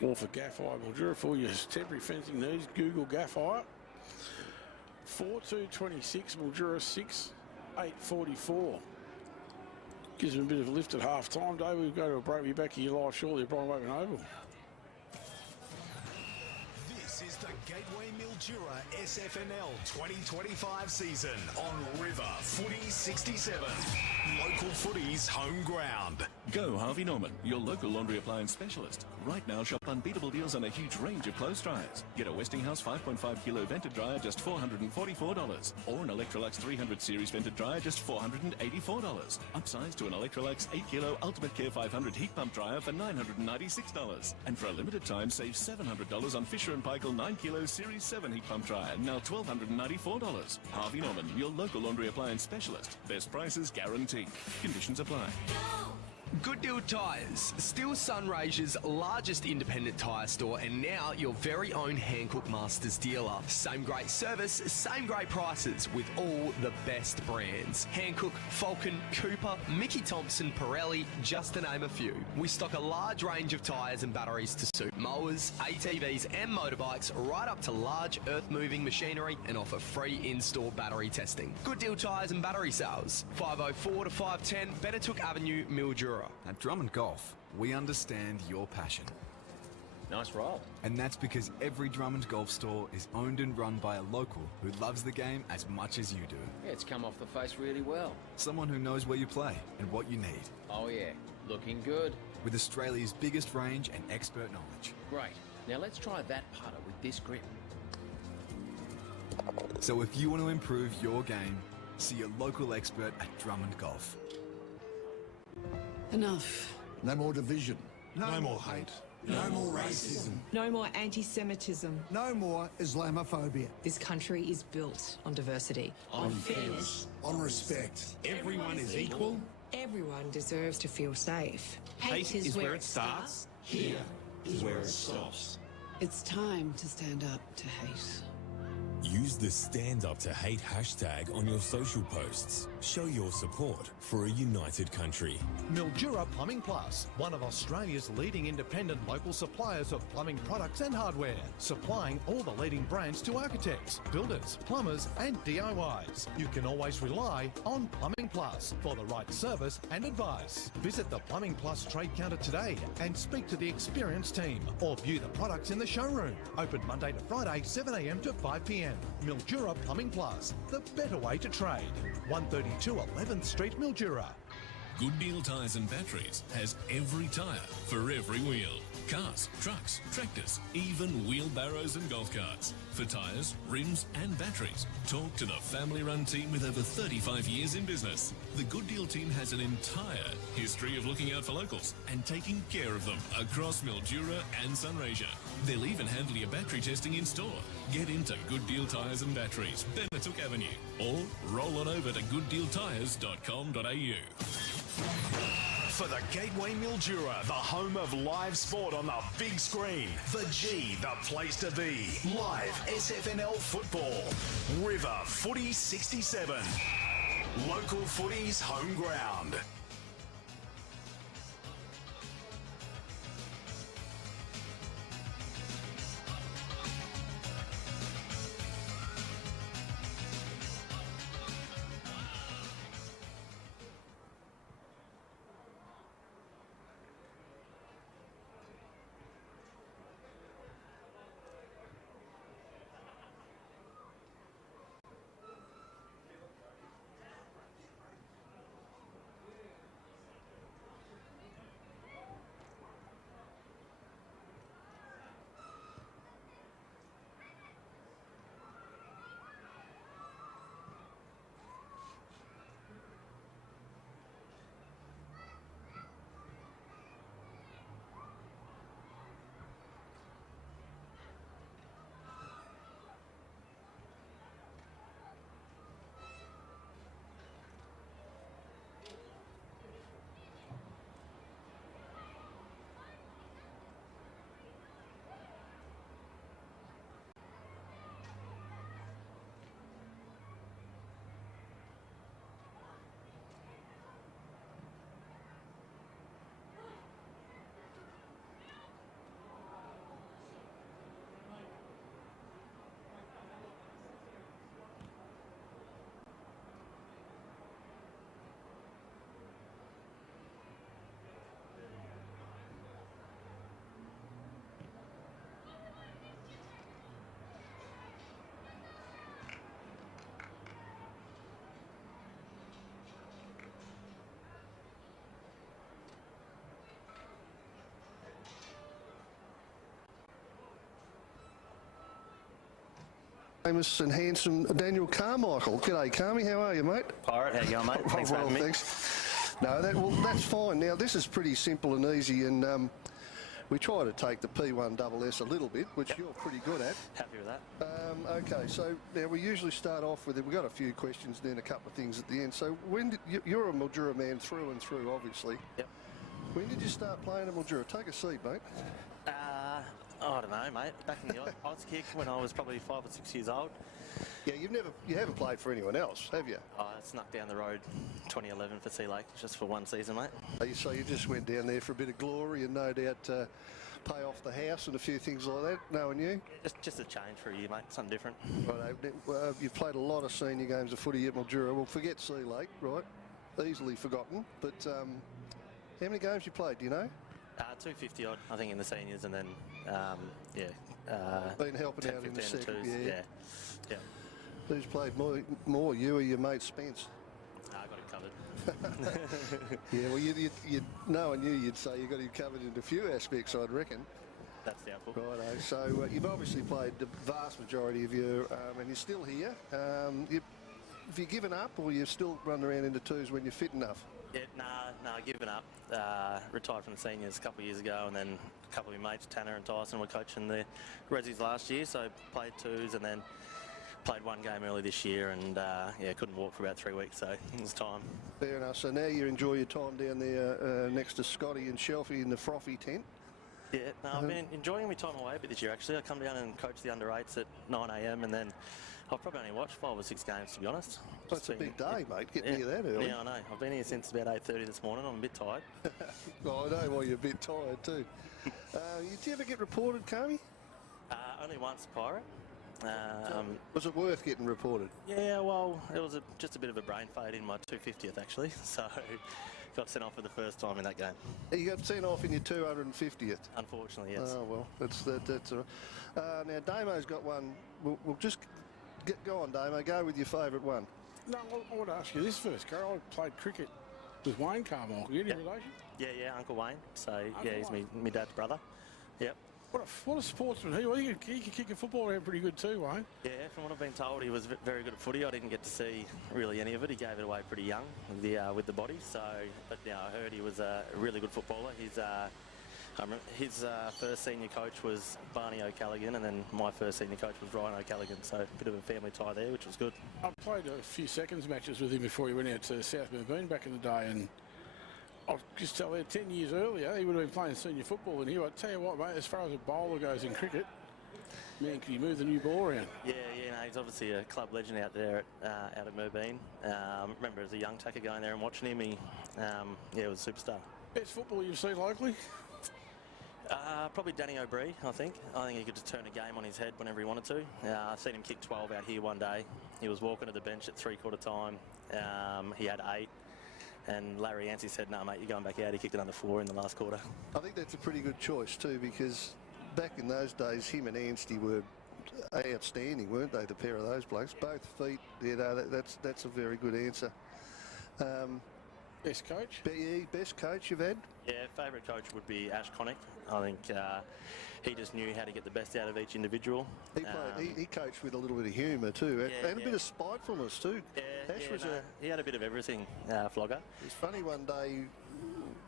All for Gaffire Mildura for your temporary fencing needs. Google Gaffire. 4-2-26. Mildura 6-8-44. Gives them a bit of a lift at half time. Dave, we'll go to a break. We'll be back here live shortly at Brian Wade and Oval. This is the Gateway Mildura SFNL 2025 season on River Footy 67. Local footy's home ground. Go Harvey Norman, your local laundry appliance specialist. Right now, shop unbeatable deals on a huge range of clothes dryers. Get a Westinghouse 5.5 kilo vented dryer, just $444. Or an Electrolux 300 series vented dryer, just $484. Upsize to an Electrolux 8 kilo Ultimate Care 500 heat pump dryer for $996. And for a limited time, save $700 on Fisher & Paykel 9 kilo series 7 heat pump dryer, now $1,294. Harvey Norman, your local laundry appliance specialist. Best prices guaranteed. Conditions apply. Good Deal Tyres, still Sunraysia's largest independent tyre store and now your very own Hankook Masters dealer. Same great service, same great prices with all the best brands. Hankook, Falcon, Cooper, Mickey Thompson, Pirelli, just to name a few. We stock a large range of tyres and batteries to suit mowers, ATVs and motorbikes right up to large earth-moving machinery and offer free in-store battery testing. Good Deal Tyres and battery sales, 504 to 510 Benetook Avenue, Mildura. At Drummond Golf, we understand your passion. Nice roll. And that's because every Drummond Golf store is owned and run by a local who loves the game as much as you do. Yeah, it's come off the face really well. Someone who knows where you play and what you need. Oh yeah, looking good. With Australia's biggest range and expert knowledge. Great. Now let's try that putter with this grip. So if you want to improve your game, see a local expert at Drummond Golf. Enough. No more division. No more hate. No more racism. No more anti-Semitism. No more Islamophobia. This country is built on diversity. On fairness. On respect. Everyone is equal. Everyone deserves to feel safe. Hate is where it starts. Here is where it stops. It's time to stand up to hate. Use the Stand Up to Hate hashtag on your social posts. Show your support for a united country. Mildura Plumbing Plus, one of Australia's leading independent local suppliers of plumbing products and hardware, supplying all the leading brands to architects, builders, plumbers and DIYs. You can always rely on Plumbing Plus for the right service and advice. Visit the Plumbing Plus trade counter today and speak to the experienced team or view the products in the showroom. Open Monday to Friday, 7 a.m. to 5 p.m. Mildura Plumbing Plus, the better way to trade. 132 11th Street, Mildura. Good Deal Tyres and Batteries has every tyre for every wheel. Cars, trucks, tractors, even wheelbarrows and golf carts. For tyres, rims and batteries, talk to the family-run team with over 35 years in business. The Good Deal team has an entire history of looking out for locals and taking care of them across Mildura and Sunraysia. They'll even handle your battery testing in store. Get into Good Deal Tyres and Batteries, Benetook Avenue, or roll on over to gooddealtyres.com.au. For the Gateway Mildura, the home of live sport on the big screen. The G, the place to be. Live SFNL football. River Footy 67. Local footy's home ground. Famous and handsome Daniel Carmichael. G'day, Carmi. How are you, mate? Pirate, how you going, mate? Thanks for having me. Thanks. No, that's fine. Now, this is pretty simple and easy, and we try to take the P1SS a little bit, which you're pretty good at. Happy with that. Okay, so now we usually start off with it. We've got a few questions, then a couple of things at the end. So when did you're a Mildura man through and through, obviously. Yep. When did you start playing at Mildura? Take a seat, mate. I don't know, mate. Back in the odds kick when I was probably 5 or 6 years old. Yeah, you haven't played for anyone else, have you? I snuck down the road 2011 for Sea Lake just for one season, mate. So you just went down there for a bit of glory and no doubt pay off the house and a few things like that, knowing you? Just a change for a year, mate. Something different. Right, you've played a lot of senior games of footy at Mildura. Well, forget Sea Lake, right? Easily forgotten. But how many games you played, do you know? 250 odd, I think, in the seniors, and then been helping 10, out in the 15 second. twos. Yeah. Who's played more, you or your mate Spence? I got it covered. Yeah, well, you knowing you'd say you got him covered in a few aspects, I'd reckon. That's doubtful. Righto. So you've obviously played the vast majority of your, and you're still here. Have you given up, or you've still run around into twos when you're fit enough? Yeah, nah, given up. Retired from the seniors a couple of years ago, and then a couple of my mates, Tanner and Tyson, were coaching the Rezzies last year, so played twos and then played one game early this year, and couldn't walk for about 3 weeks, so it was time. Fair enough. So now you enjoy your time down there next to Scotty and Shelfie in the frothy tent? Yeah, no, I've been enjoying my time away a bit this year, actually. I come down and coach the under-8s at 9 a.m, and then I've probably only watched 5 or 6 games, to be honest. That's a big day, mate, getting here that early. Yeah, I know. I've been here since about 8:30 this morning. I'm a bit tired. Well, I know why you're a bit tired too. Did you ever get reported, Carmi? Only once, Pirate. Was it worth getting reported? Yeah, well, it was just a bit of a brain fade in my 250th, actually. So got sent off for the first time in that game. You got sent off in your 250th? Unfortunately, yes. Oh, well, that's now, Damo's got one. We'll just go on, Damo. Go with your favourite one. No, I want to ask you this first, Carl. I played cricket with Wayne Carmichael. You any relation? Yeah, Uncle Wayne. So, Uncle he's Wayne. me dad's brother. Yep. What a sportsman he was. He could kick a football around pretty good too, Wayne. Yeah, from what I've been told, he was very good at footy. I didn't get to see really any of it. He gave it away pretty young with the body. So, but yeah, I heard he was a really good footballer. His first senior coach was Barney O'Callaghan, and then my first senior coach was Ryan O'Callaghan. So a bit of a family tie there, which was good. I played a few seconds matches with him before he went out to South Melbourne back in the day, and I'll just tell you, 10 years earlier, he would have been playing senior football in here. I tell you what, mate, as far as a bowler goes in cricket, man, can he move the new ball around? Yeah, no, he's obviously a club legend out there out at Merbein. Remember as a young tacker going there and watching him, he was a superstar. Best football you've seen locally? Probably Danny O'Brien, I think. I think he could just turn a game on his head whenever he wanted to. I've seen him kick 12 out here one day. He was walking to the bench at three-quarter time. He had 8. And Larry Yancey said, "No, mate, you're going back out." He kicked it under 4 in the last quarter. I think that's a pretty good choice too, because back in those days, him and Anstey were outstanding, weren't they? The pair of those blokes, both feet. You know, that's a very good answer. Best coach? Best coach you've had? Yeah, favourite coach would be Ash Connick. I think he just knew how to get the best out of each individual. He coached with a little bit of humour too, and a bit of spitefulness too. He had a bit of everything, Flogger. It's funny, one day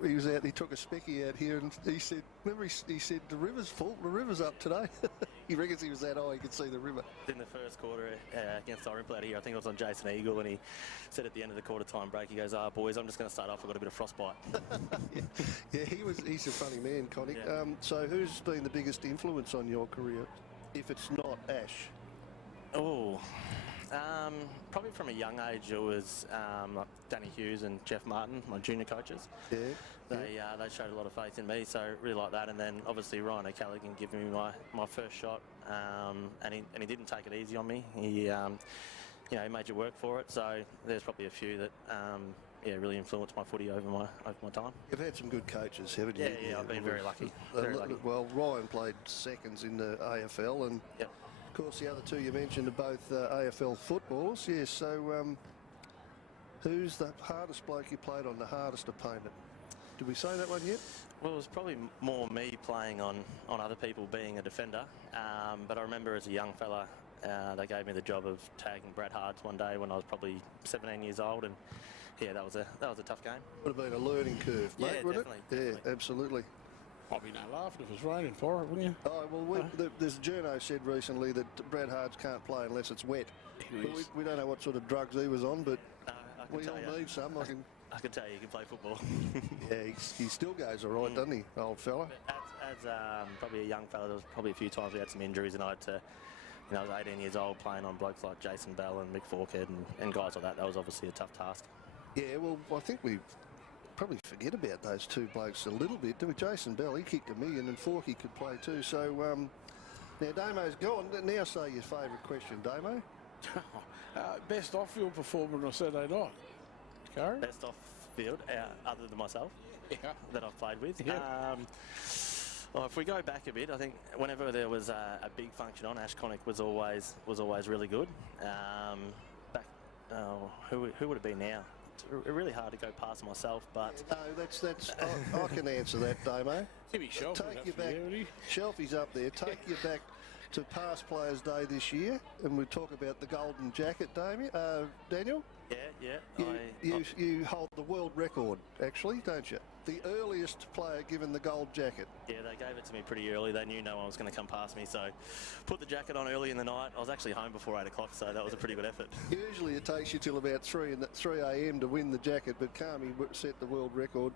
he was out, he took a specky out here and he said, remember he said, the river's full, the river's up today. He reckons he was that high, he could see the river. In the first quarter against Irymple out here, I think it was on Jason Eagle, and he said at the end of the quarter time break, he goes, boys, I'm just going to start off, I've got a bit of frostbite. Yeah, he's a funny man, Connick. Yeah. So who's been the biggest influence on your career, if it's not Ash? Probably from a young age, it was like Danny Hughes and Jeff Martin, my junior coaches. Yeah. They showed a lot of faith in me, so really like that. And then obviously Ryan O'Callaghan giving me my first shot, and he didn't take it easy on me. He made you work for it. So there's probably a few that really influenced my footy over my time. You've had some good coaches, haven't you? Yeah, I've been very lucky. Very lucky. Well, Ryan played seconds in the AFL, and of course the other two you mentioned are both AFL footballers. Yes. So who's the hardest bloke you played on, the hardest opponent? Did we say that one yet? Well, it was probably more me playing on other people being a defender. But I remember as a young fella, they gave me the job of tagging Brad Hards one day when I was probably 17 years old, and yeah, that was a tough game. Would have been a learning curve, mate, wouldn't it? Definitely. Yeah, absolutely. I'd be no laughing if it was raining for it, wouldn't you? Oh, well, there's a journo said recently that Brad Hards can't play unless it's wet. We don't know what sort of drugs he was on, but we all need some. I can tell you, he can play football. Yeah, he still goes all right, doesn't he, old fella? As probably a young fella, there was probably a few times we had some injuries, and I had to, I was 18 years old playing on blokes like Jason Bell and Mick Forkhead and guys like that. That was obviously a tough task. Yeah, well, I think we probably forget about those two blokes a little bit. Jason Bell, he kicked a million, and Forky could play too. So now Damo's gone. Now say your favourite question, Damo. Best off-field performer on a Saturday night. Karen? Best off-field, other than myself, that I've played with. Yeah. Well, if we go back a bit, I think whenever there was a big function on, Ash Connick was always really good. Who would it be now? It's really hard to go past myself, but no, that's I can answer that, Damo. Timmy Shelfie. Take you back. Shelfie's up there. Take you back to past Players' Day this year, and we talk about the golden jacket, Daniel. Yeah. You hold the world record, actually, don't you? The earliest player given the gold jacket. Yeah, they gave it to me pretty early. They knew no one was going to come past me, so put the jacket on early in the night. I was actually home before 8 o'clock, so that was a pretty good effort. Usually it takes you till about 3 a.m. to win the jacket, but Carmi set the world record.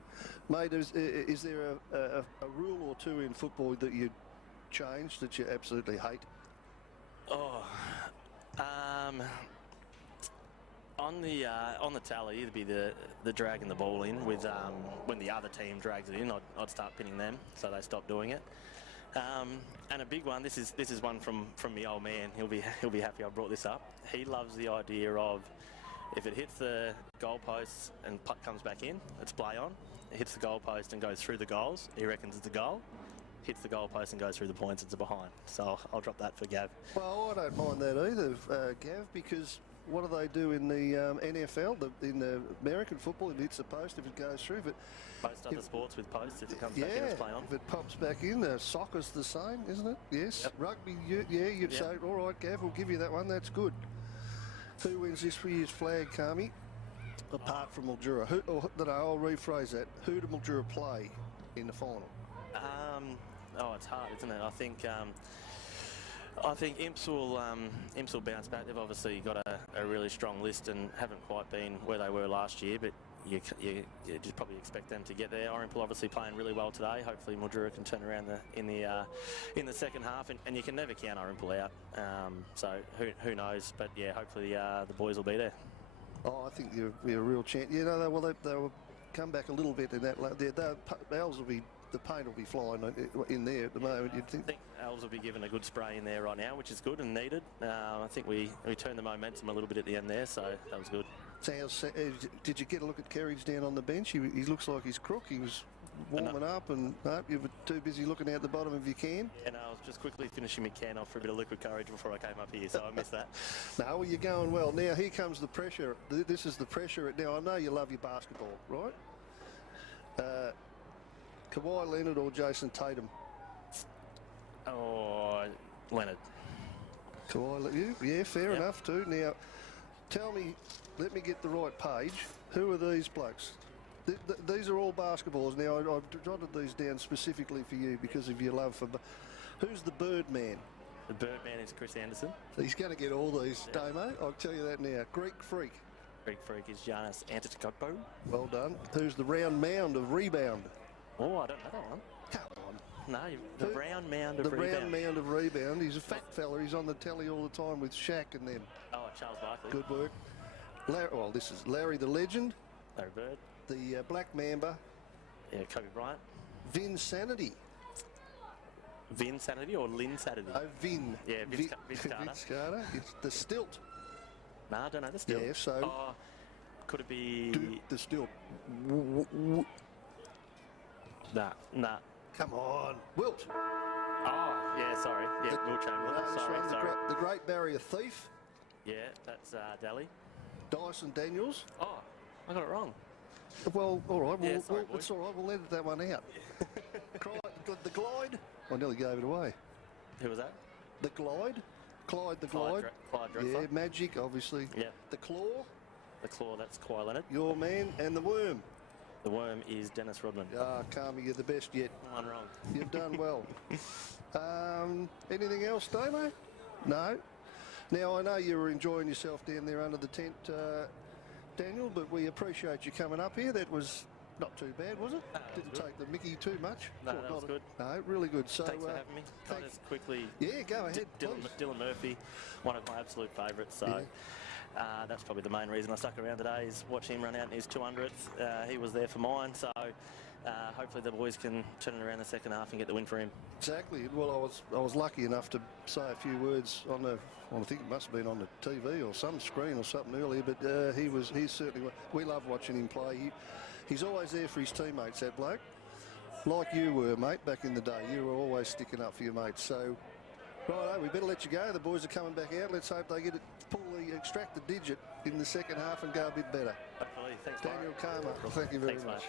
Mate, is there a rule or two in football that you changed that you absolutely hate? On the tally, it'd be the dragging the ball in with when the other team drags it in, I'd start pinning them, so they stop doing it. And a big one. This is one from me old man. He'll be happy I brought this up. He loves the idea of if it hits the goalposts and puck comes back in, it's play on. It hits the goalpost and goes through the goals. He reckons it's a goal. Hits the goalpost and goes through the points, it's a behind. So I'll drop that for Gav. Well, I don't mind that either, Gav, because what do they do in the NFL, in the American football? If it's a post, if it goes through, but Most other sports with posts, if it comes back in, it's play on. If it pops back in, soccer's the same, isn't it? Yes. Yep. Rugby, you'd say, all right, Gav, we'll give you that one. That's good. Who wins this year's flag, Kami? Apart from Mildura. I'll rephrase that. Who did Mildura play in the final? It's hard, isn't it? I think Imps will bounce back. They've obviously got a really strong list and haven't quite been where they were last year, but you just probably expect them to get there. Irymple obviously playing really well today. Hopefully Mildura can turn around in the second half, and you can never count Irymple out. So who knows? But yeah, hopefully the boys will be there. Oh, I think you're a real chance. You know, they'll come back a little bit in that. The paint will be flying in there at the moment. You'd think. I think Elves will be given a good spray in there right now, which is good and needed. I think we turned the momentum a little bit at the end there, so that was good. Did you get a look at Kerridge down on the bench? He looks like he's crook. He was warming up, and you were too busy looking out the bottom of your can. Yeah, no, I was just quickly finishing my can off for a bit of liquid courage before I came up here, so I missed that. No, well, you're going well. Now, here comes the pressure. This is the pressure. Now, I know you love your basketball, right? Kawhi Leonard or Jason Tatum? Oh, Leonard. Kawhi, yeah, fair enough too. Now, tell me, let me get the right page. Who are these blokes? These are all basketballs. Now, I've jotted these down specifically for you because of your love for... Who's the Birdman? The Birdman is Chris Anderson. He's going to get all these, Damo. I'll tell you that now. Greek Freak. Greek Freak is Giannis Antetokounmpo. Well done. Who's the round mound of rebound? Oh, I don't know that one. Come on. No, the round mound of rebound. The round mound of rebound. He's a fat fella. He's on the telly all the time with Shaq and them. Oh, Charles Barkley. Good work. This is Larry the Legend. Larry Bird. The Black Mamba. Yeah, Kobe Bryant. Vin Sanity. Vin Sanity or Lynn Sanity? Oh, Vin. Yeah, Vince Carter. Vince Carter. It's the Stilt. No, I don't know the Stilt. Yeah, so... Oh, could it be... The Stilt. Nah. Come on. Wilt. Oh, yeah, sorry. Yeah, Wilt Chamberlain. Sorry. The Great Barrier Thief. Yeah, that's Daly. Dyson Daniels. Oh, I got it wrong. Well, all right. Yeah, sorry, it's all right. We'll edit that one out. The Glide. I nearly gave it away. Who was that? The Glide. Clyde the Glide. Clyde Drexler. Yeah, Magic, obviously. Yeah. The Claw. The Claw, that's Kawhi Leonard. Your man. And the Worm. The Worm is Dennis Rodman. Kami, you're the best yet. One wrong. You've done well. Anything else, Damo? No? Now, I know you were enjoying yourself down there under the tent, Daniel, but we appreciate you coming up here. That was not too bad, was it? Didn't take the mickey too much. No, that was good. No, really good. So, thanks for having me. Can I just quickly... Yeah, go ahead, Dylan Murphy, one of my absolute favourites, so... that's probably the main reason I stuck around today, is watch him run out in his 200th. He was there for mine, so hopefully the boys can turn it around the second half and get the win for him. Exactly. Well, I was lucky enough to say a few words on the... Well, I think it must have been on the TV or some screen or something earlier, but he's certainly... We love watching him play. He's always there for his teammates, that bloke. Like you were, mate, back in the day. You were always sticking up for your mates, so... Righto, we better let you go. The boys are coming back out. Let's hope they get it, extract the digit in the second half and go a bit better. Hopefully. Thanks, Daniel Carmichael, thank you very much.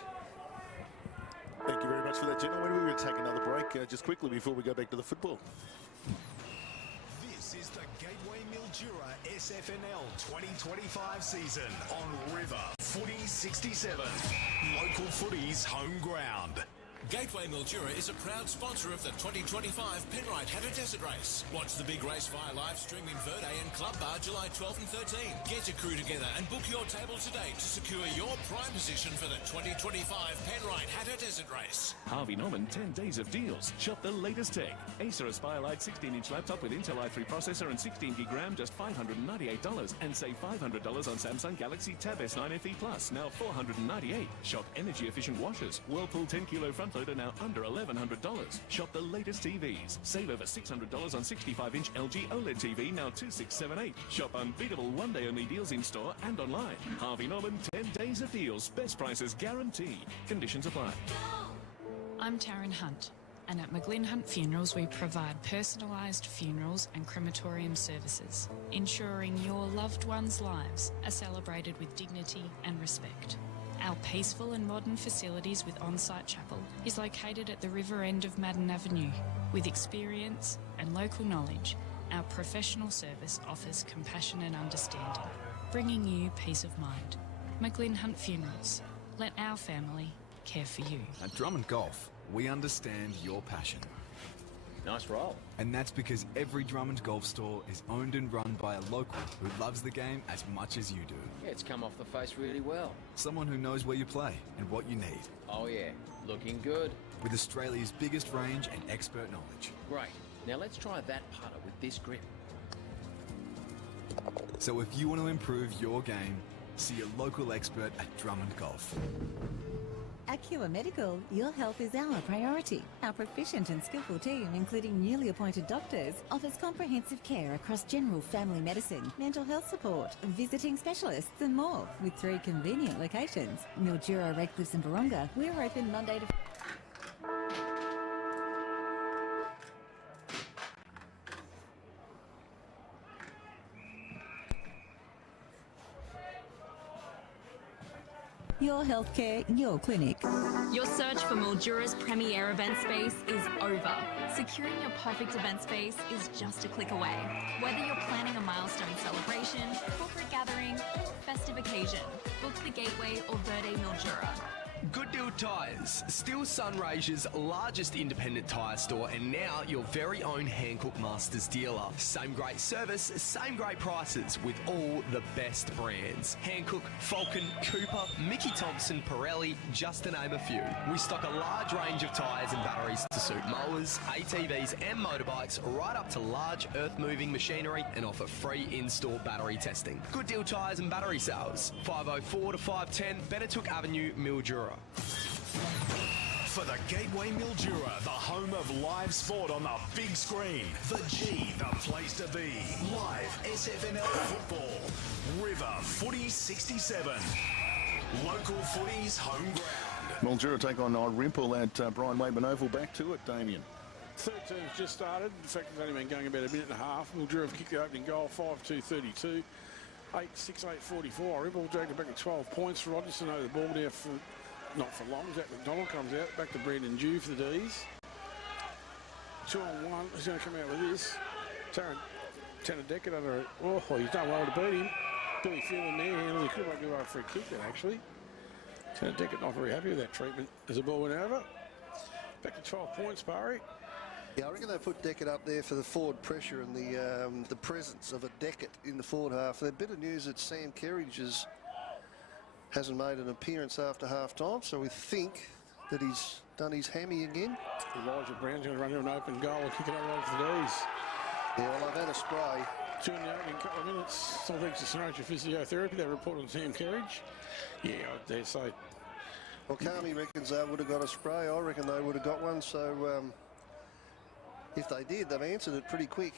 Thank you very much for that, gentlemen. We're going to take another break just quickly before we go back to the football. This is the Gateway Mildura SFNL 2025 season on River Footy 67. Local footy's home ground. Gateway Mildura is a proud sponsor of the 2025 Penrite Hatter Desert Race. Watch the big race via live stream in Verde and Club Bar July 12 and 13. Get your crew together and book your table today to secure your prime position for the 2025 Penrite Hatter Desert Race. Harvey Norman 10 days of deals. Shop the latest tech. Acer Aspire Lite 16-inch laptop with Intel i3 processor and 16 GB, just $598. And save $500 on Samsung Galaxy Tab S9 FE Plus, now $498. Shop energy-efficient washers. Whirlpool 10-kilo front loader, now under $1,100. Shop the latest TVs. Save over $600 on 65-inch LG OLED TV, now $2,678. Shop unbeatable one-day-only deals in-store and online. Harvey Norman, 10 days of deals. Best prices guaranteed. Conditions apply. I'm Taryn Hunt. And at McGlynn Hunt Funerals, we provide personalised funerals and crematorium services, ensuring your loved ones' lives are celebrated with dignity and respect. Our peaceful and modern facilities with on-site chapel is located at the river end of Madden Avenue. With experience and local knowledge, our professional service offers compassion and understanding, bringing you peace of mind. McGlynn Hunt Funerals. Let our family care for you. At Drummond Golf, we understand your passion. Nice roll. And that's because every Drummond Golf store is owned and run by a local who loves the game as much as you do. Yeah, it's come off the face really well. Someone who knows where you play and what you need. Oh yeah, looking good. With Australia's biggest range and expert knowledge. Great. Now let's try that putter with this grip. So if you want to improve your game, see a local expert at Drummond Golf. At Cure Medical, your health is our priority. Our proficient and skillful team, including newly appointed doctors, offers comprehensive care across general family medicine, mental health support, visiting specialists and more. With 3 convenient locations, Mildura, Redcliffe and Baronga, we're open Monday to... Your healthcare, your clinic. Your search for Mildura's premier event space is over. Securing your perfect event space is just a click away. Whether you're planning a milestone celebration, corporate gathering, or festive occasion, book the Gateway or Verde Mildura. Good Deal Tyres, still Sunraysia's largest independent tyre store and now your very own Hankook Masters dealer. Same great service, same great prices with all the best brands. Hankook, Falcon, Cooper, Mickey Thompson, Pirelli, just to name a few. We stock a large range of tyres and batteries to suit mowers, ATVs and motorbikes right up to large earth-moving machinery and offer free in-store battery testing. Good Deal Tyres and battery sales, 504 to 510 Benetooke Avenue, Mildura. For the Gateway Mildura, the home of live sport on the big screen. The G, the place to be. Live SFNL football. River Footy 67. Local footy's home ground. Mildura take on Irymple at Brian Waitman Oval. Back to it, Damien. Third term's just started. In fact, it's only been going about a minute and a half. Mildura have kicked the opening goal, 5-2-32. 8-6-8-44. Irymple dragged it back to 12 points. Rogerson over the ball there for... not for long. Zach McDonald comes out. Back to Brandon Dew for the D's. 2 on 1. He's going to come out with this. Tanner Deckett under it. Oh, he's done well to beat him. Billy Phelan there. He could have given up for a kick then, actually. Tanner Deckett not very happy with that treatment as the ball went over. Back to 12 points, Barry. Yeah, I reckon they put Deckett up there for the forward pressure and the presence of a Deckett in the forward half. A bit of news that Sam Kerridge hasn't made an appearance after half-time, so we think that he's done his hammy again. Elijah Brown's going to run to an open goal and kick it over to the D's. Yeah, well, they've had a spray. 2 in the opening couple of minutes. Still thanks to Sunraysia Physiotherapy. They report on Sam Kerridge. Yeah, I dare say. Well, Carmi reckons they would have got a spray. I reckon they would have got one, so if they did, they've answered it pretty quick.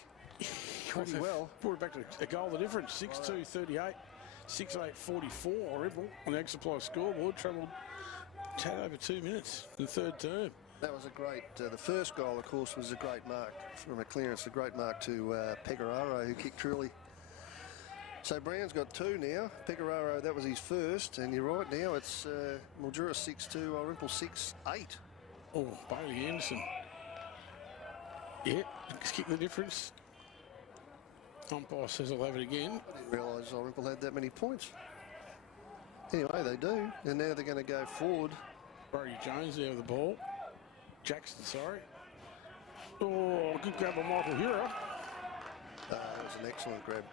Pretty well. Brought it back to a goal the difference. 6-2-38. 6-8-44, Irymple on the Egg Supply scoreboard. Travelled tad over 2 minutes in the third term. That was a great, the first goal, of course, was a great mark from a clearance, a great mark to Pecoraro, who kicked truly. So Brown's got 2 now. Pecoraro, that was his first, and you're right, now it's Mildura 6-2, Irymple 6-8. Oh, Bailey Anderson. Yeah, he's kicking the difference. Umpire says I'll have it again. I didn't realise Irymple had that many points. Anyway, they do, and now they're going to go forward. Brody Jones there with the ball. Jackson, sorry. Oh, good grab by Michael Hura. That was an excellent grab.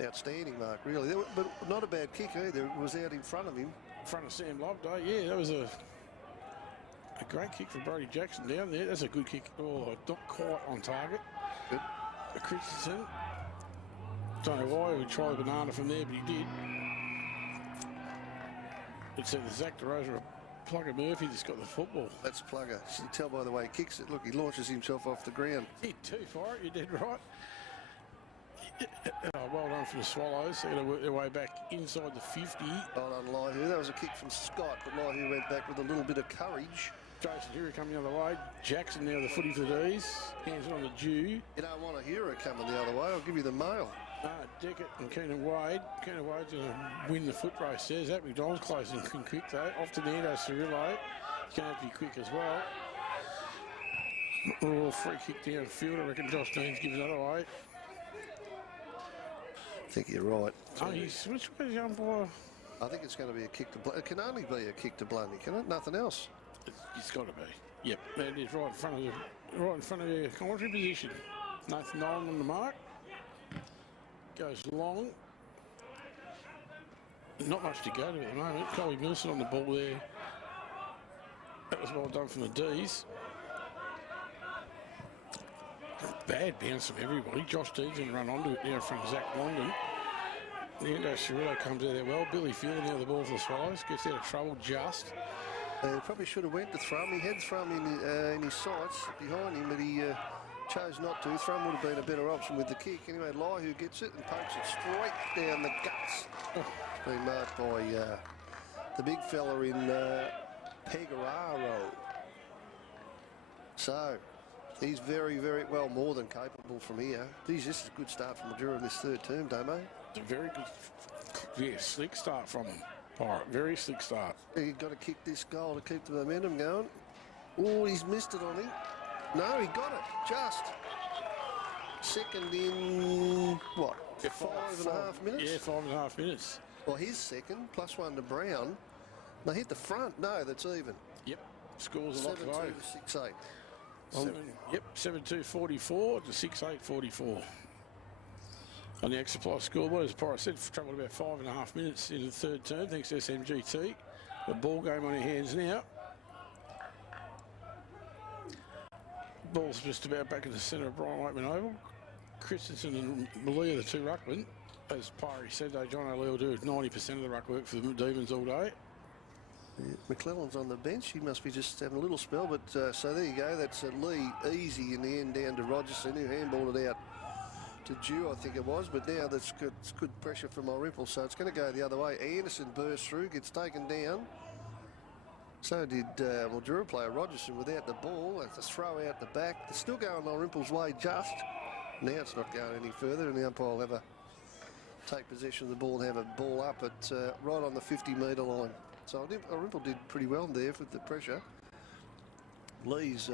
Outstanding mark, really. But not a bad kick either. It was out in front of him. In front of Sam Loveday. Yeah, that was a great kick for Brody Jackson down there. That's a good kick. Oh, not quite on target. Good. Christensen. Don't know why he would try the banana from there, but he did. It's the Zach DeRosa, Plugger Murphy that's got the football. That's Plugger. You can tell by the way he kicks it. Look, he launches himself off the ground. Hit 2 for it, you did right. Well done from the Swallows. They're going to work their way back inside the 50. Well done, Laihu. That was a kick from Scott, but Laihu went back with a little bit of courage. Jason Hura coming the other way. Jackson now the footy for these. Hands it on the Jew. You don't want a hero coming the other way. I'll give you the mail. Deckett and Keenan Wade. Keenan Wade's going to win the foot race. There's that. McDonald's closing quick though. Off to Nando Cirillo. He's going to have to be quick as well. Oh, free kick downfield. I reckon Josh Dean's giving that away. I think you're right. Oh, which way is the umpire? I think it's going to be a kick to Blundy. It can only be a kick to Blundy, can it? Nothing else. It's got to be. Yep, there it is, right in front of the commentary position. Nathan Nolan on the mark. Goes long. Not much to go to at the moment. Colby Milson on the ball there. That was well done from the D's. Bad bounce from everybody. Josh Dean's going to run onto it now from Zach London. Nando Cirillo comes out there well. Billy Field now the ball for the Swallows. Gets out of trouble just. He probably should have went to Thrum. He had Thrum in his sights behind him, but he chose not to. Thrum would have been a better option with the kick. Anyway, Lai who gets it and pokes it straight down the guts. It's been marked by the big fella in Pegararo. So, he's very, very well more than capable from here. Geez, this is a good start from Mildura in this third term, Damo. It's a very good, slick start from him. All right, very slick start. You've got to kick this goal to keep the momentum going. Oh, he's missed it on him. No, he got it, just. Second in, what, 5.5 minutes? Yeah, 5.5 minutes. Well, his second, plus one to Brown. They hit the front. No, that's even. Yep, scores a lot 7-2 to 6-8. 7-2-44 to 6-8-44. On the extra supply scoreboard, as Porra said, travelled about 5.5 minutes in the third term, thanks to SMGT. The ball game on your hands now. Ball's just about back in the centre of Brian Wakeman Oval. Christensen and Malia, the two ruckmen. As Pyrie said, though, John O'Leary will do 90% of the ruck work for the Demons all day. Yeah, McClellan's on the bench. He must be just having a little spell. But so there you go. That's Lee easy in the end down to Rogerson, who handballed it out to Jew, I think it was. But now that's good, it's good pressure from Irymple. So it's going to go the other way. Anderson bursts through, gets taken down. So did Mildura player Rogerson without the ball. It's a throw out the back. It's still going Irymple's way just. Now it's not going any further, and the umpire will have a take possession of the ball and have a ball up at right on the 50-metre line. So Irymple did pretty well there with the pressure. Lee's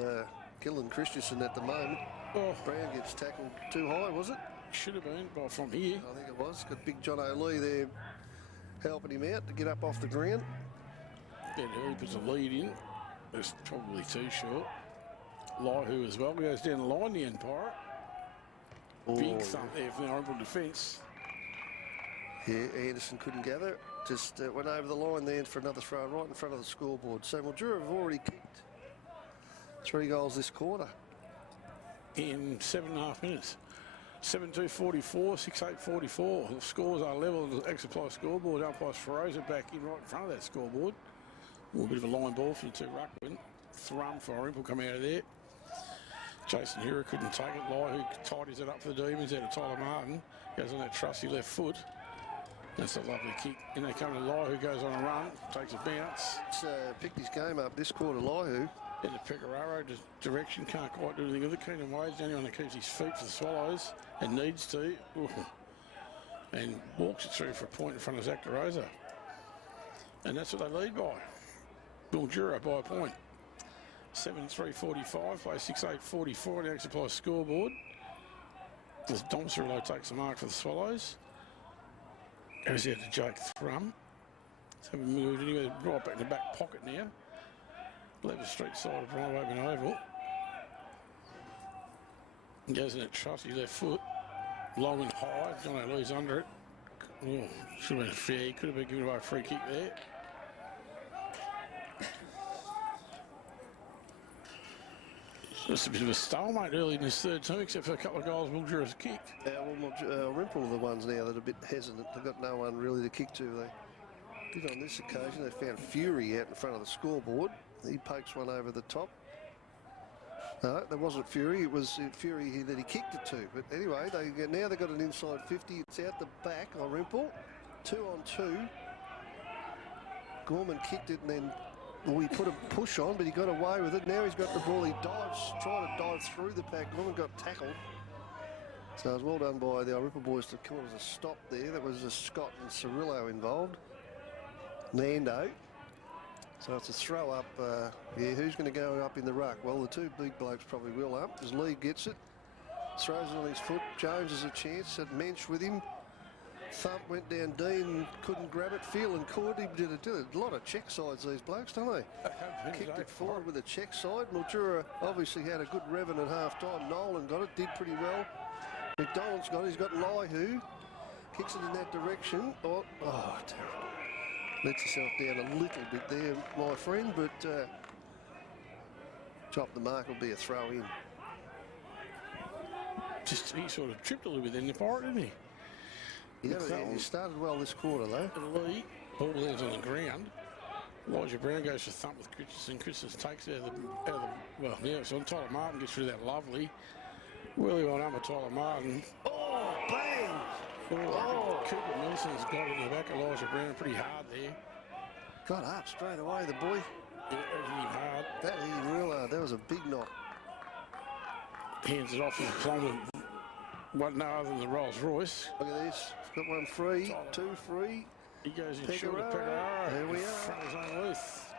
killing Christensen at the moment. Oh. Brown gets tackled too high, was it? Should have been, but from here. I think it was. Got big John O'Leary there helping him out to get up off the ground. Ben Hurley puts a lead in. It's probably too short. Laihu as well goes down the line, the Empire. Big thump there for the Irymple defence. Yeah, Anderson couldn't gather. Just went over the line there for another throw right in front of the scoreboard. So Mildura have already kicked 3 goals this quarter. In 7.5 minutes. 7-2-44, 6-8-44. The scores are level on the extra supply scoreboard. Umpire Feroza back in right in front of that scoreboard. A little bit of a line ball for the two ruckmen. Thrum for Irymple come out of there. Jason Hura couldn't take it. Lai, who tidies it up for the Demons out of Tyler Martin. Goes on that trusty left foot. That's a lovely kick. And they come to Lai, who goes on a run, takes a bounce. It's picked his game up this quarter, Laihu. In the Pecoraro direction, can't quite do anything with it. Keenan Wade's the only one that keeps his feet for the Swallows and needs to. Ooh. And walks it through for a point in front of Zach DeRosa. And that's what they lead by. Mildura by a point. 7-3-45, play 6-8-44 on the extra supply scoreboard. As Dom Cirillo takes the mark for the Swallows. Goes out to Jake Thrum. Let's have a move anyway, right back in the back pocket now. Lever Street side of Brian Wakeman Oval. Goes in that trusty left foot. Long and high. John O'Leary's under it. Oh, should have been fair. He could have been given away a free kick there. Just a bit of a stalemate early in this third term, except for a couple of goals Mildura's kicked. Irymple are the ones now that are a bit hesitant. They've got no one really to kick to. They did on this occasion. They found Fury out in front of the scoreboard. He pokes one over the top. No, that wasn't Fury. It was Fury that he kicked it to. But anyway, now they've got an inside 50. It's out the back. Irymple, 2-on-2. Gorman kicked it and then Well, he put a push on, but he got away with it. Now he's got the ball. He dives, tried to dive through the pack and got tackled. So it was well done by the Irymple boys to call it a stop there. That was a Scott and Cirillo involved. Nando. So it's a throw up. Yeah, who's going to go up in the ruck? Well, the two big blokes probably will up, because Lee gets it. Throws it on his foot. Jones has a chance at Mensch with him. Thump went down Dean, couldn't grab it. Phelan could. He did a lot of check sides, these blokes, don't they? Kicked it forward with a check side. Mildura obviously had a good revving at half time. Nolan got it, did pretty well. McDonald's got it. He's got Laihu. Kicks it in that direction. Oh, terrible. Lets yourself down a little bit there, my friend, but drop the mark will be a throw in. Just he sort of tripped a little bit in the part, didn't he? He started well this quarter, though. Lee, ball lands on the ground. Elijah Brown goes for thump with Christensen. Christensen takes it out of the well, yeah, so Tyler Martin gets rid of that lovely. Really well done by Tyler Martin. Oh, bang! Cooper Milson's got it in the back of Elijah Brown pretty hard there. Got up straight away, the boy. Yeah, hard. That hit him real hard. That was a big knock. Hands it off in the plummet. What no other than the Rolls Royce. Look at this. Got one free, Tyler. two free. He goes in short of Pecoraro. There we are. Front of his own Luth.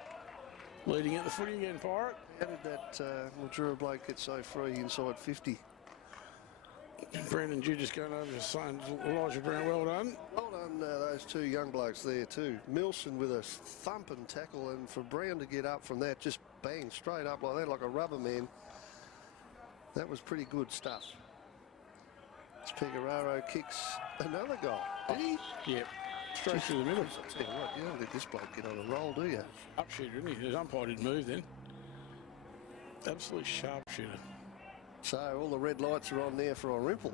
Leading at the footy again, Pirate. How did that Mildura bloke get so free inside 50? Brandon Dew just going over to sign Elijah Brown. Well done. Well done, those two young blokes there too. Milson with a thumping tackle, and for Brown to get up from that, just bang straight up like that, like a rubber man. That was pretty good stuff. Pecoraro kicks another goal. Did he? Yep. Straight through the middle. I'll tell you what, you don't let this bloke get on a roll, do you? Upshooter, isn't he? His umpire didn't move then. Absolute sharpshooter. So all the red lights are on there for Irymple.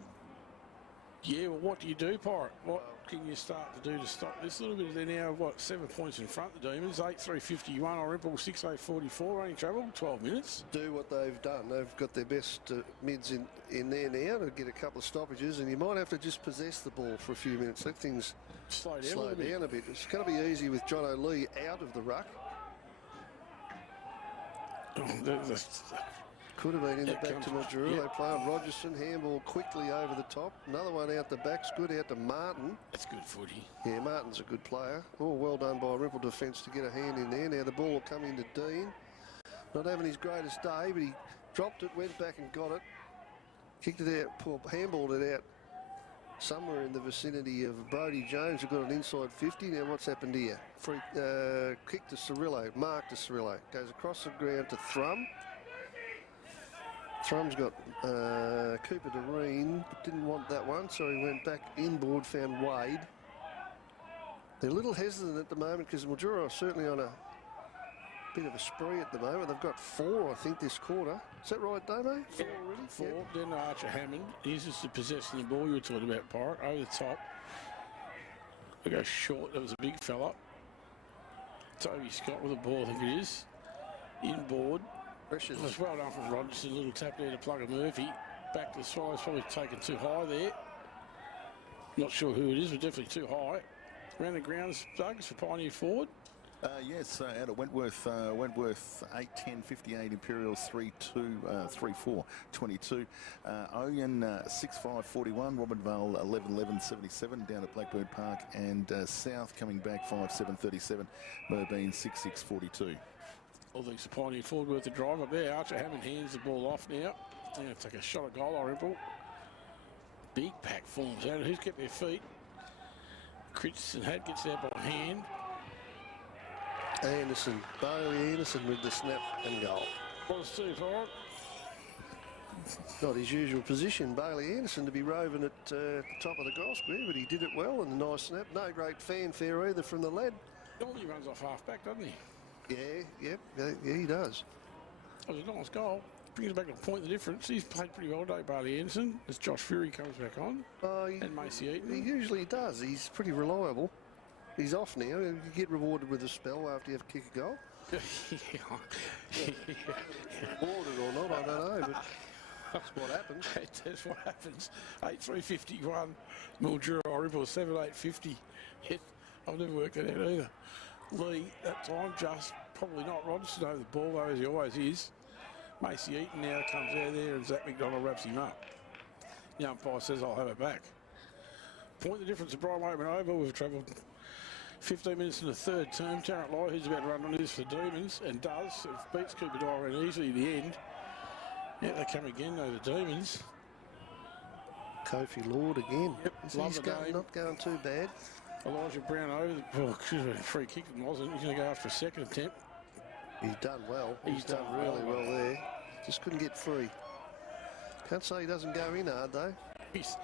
Yeah, well, what do you do, Pirate? What can you start to do to stop this? A little bit, they're now, 7 points in front of the Demons. 8-3-51, Irymple 6-8-44, running travel, 12 minutes. Do what they've done. They've got their best mids in there now to get a couple of stoppages, and you might have to just possess the ball for a few minutes. Let things slow down a bit. It's going to be easy with John O'Lee out of the ruck. Could have been in the back to Mildura. They play on Rogerson. Handball quickly over the top. Another one out the back's good out to Martin. That's good footy. Yeah, Martin's a good player. Oh, well done by Irymple defence to get a hand in there. Now the ball will come into Dean. Not having his greatest day, but he dropped it, went back and got it. Kicked it out, handballed it out somewhere in the vicinity of Brodie Jones, who got an inside 50. Now what's happened here? Free kick to Cirillo, mark to Cirillo. Goes across the ground to Thrum. Thrum's got Cooper Doreen, but didn't want that one, so he went back inboard, found Wade. They're a little hesitant at the moment because Mildura are certainly on a bit of a spree at the moment. They've got 4, I think, this quarter. Is that right, Damo? 4 already? 4. Then Archer Hammond uses the possessing the ball you were talking about, Pirate, over the top. They go short. That was a big fella. Toby Scott with the ball, I think it is. Inboard. It was well done from Rogerson. A little tap there to plug a Murphy. Back to the Swallows, probably taken too high there. Not sure who it is, but definitely too high. Around the grounds, Douglas for Pioneer forward. Yes, out at Wentworth, 8-10-58, Imperials 3-2, 3-4, 22. Oyen 6-5-41, Robinvale 11-11-77 down at Blackbird Park, and South coming back 5-7-37, Merbein 6-6-42. All these Pioneer forward worth the drive up there. Archer Hammond hands the ball off now. They're going to take a shot at goal, Irymple. Big pack forms out. Who's kept their feet? Christensen gets there by hand. Anderson, Bailey Anderson with the snap and goal. What was too far? Not his usual position, Bailey Anderson, to be roving at the top of the goal square, but he did it well and a nice snap. No great fanfare either from the lad. Normally he runs off half back, doesn't he? Yeah, he does. That was a nice goal. Brings it back to point the difference. He's played pretty well today, Bailey Anderson, as Josh Fury comes back on. And Macy Eaton. He usually does. He's pretty reliable. He's off now. You get rewarded with a spell after you have kick a goal. Rewarded or not, I don't know, but that's what happens. That's what happens. 8-3-51. Mildura, Irymple 7-8-50. I've never worked that out either. Lee, that time, just Probably not. Rogerson over the ball, though, as he always is. Macy Eaton now comes out there and Zach McDonald wraps him up. The umpire says, I'll have it back. Point the difference to Brian Wakeman over. We've travelled 15 minutes in the third term. Tarrant Lai, who's about to run on this for Demons, and does. It beats Cooper Dyer easily in the end. Yeah, they come again, though, the Demons. Kofi Lord again. Yep, He's not going too bad. Elijah Brown over the free kick, and wasn't. He's going to go after a second attempt. He's done well. He's done really well there. Just couldn't get free. Can't say he doesn't go in hard, though. He's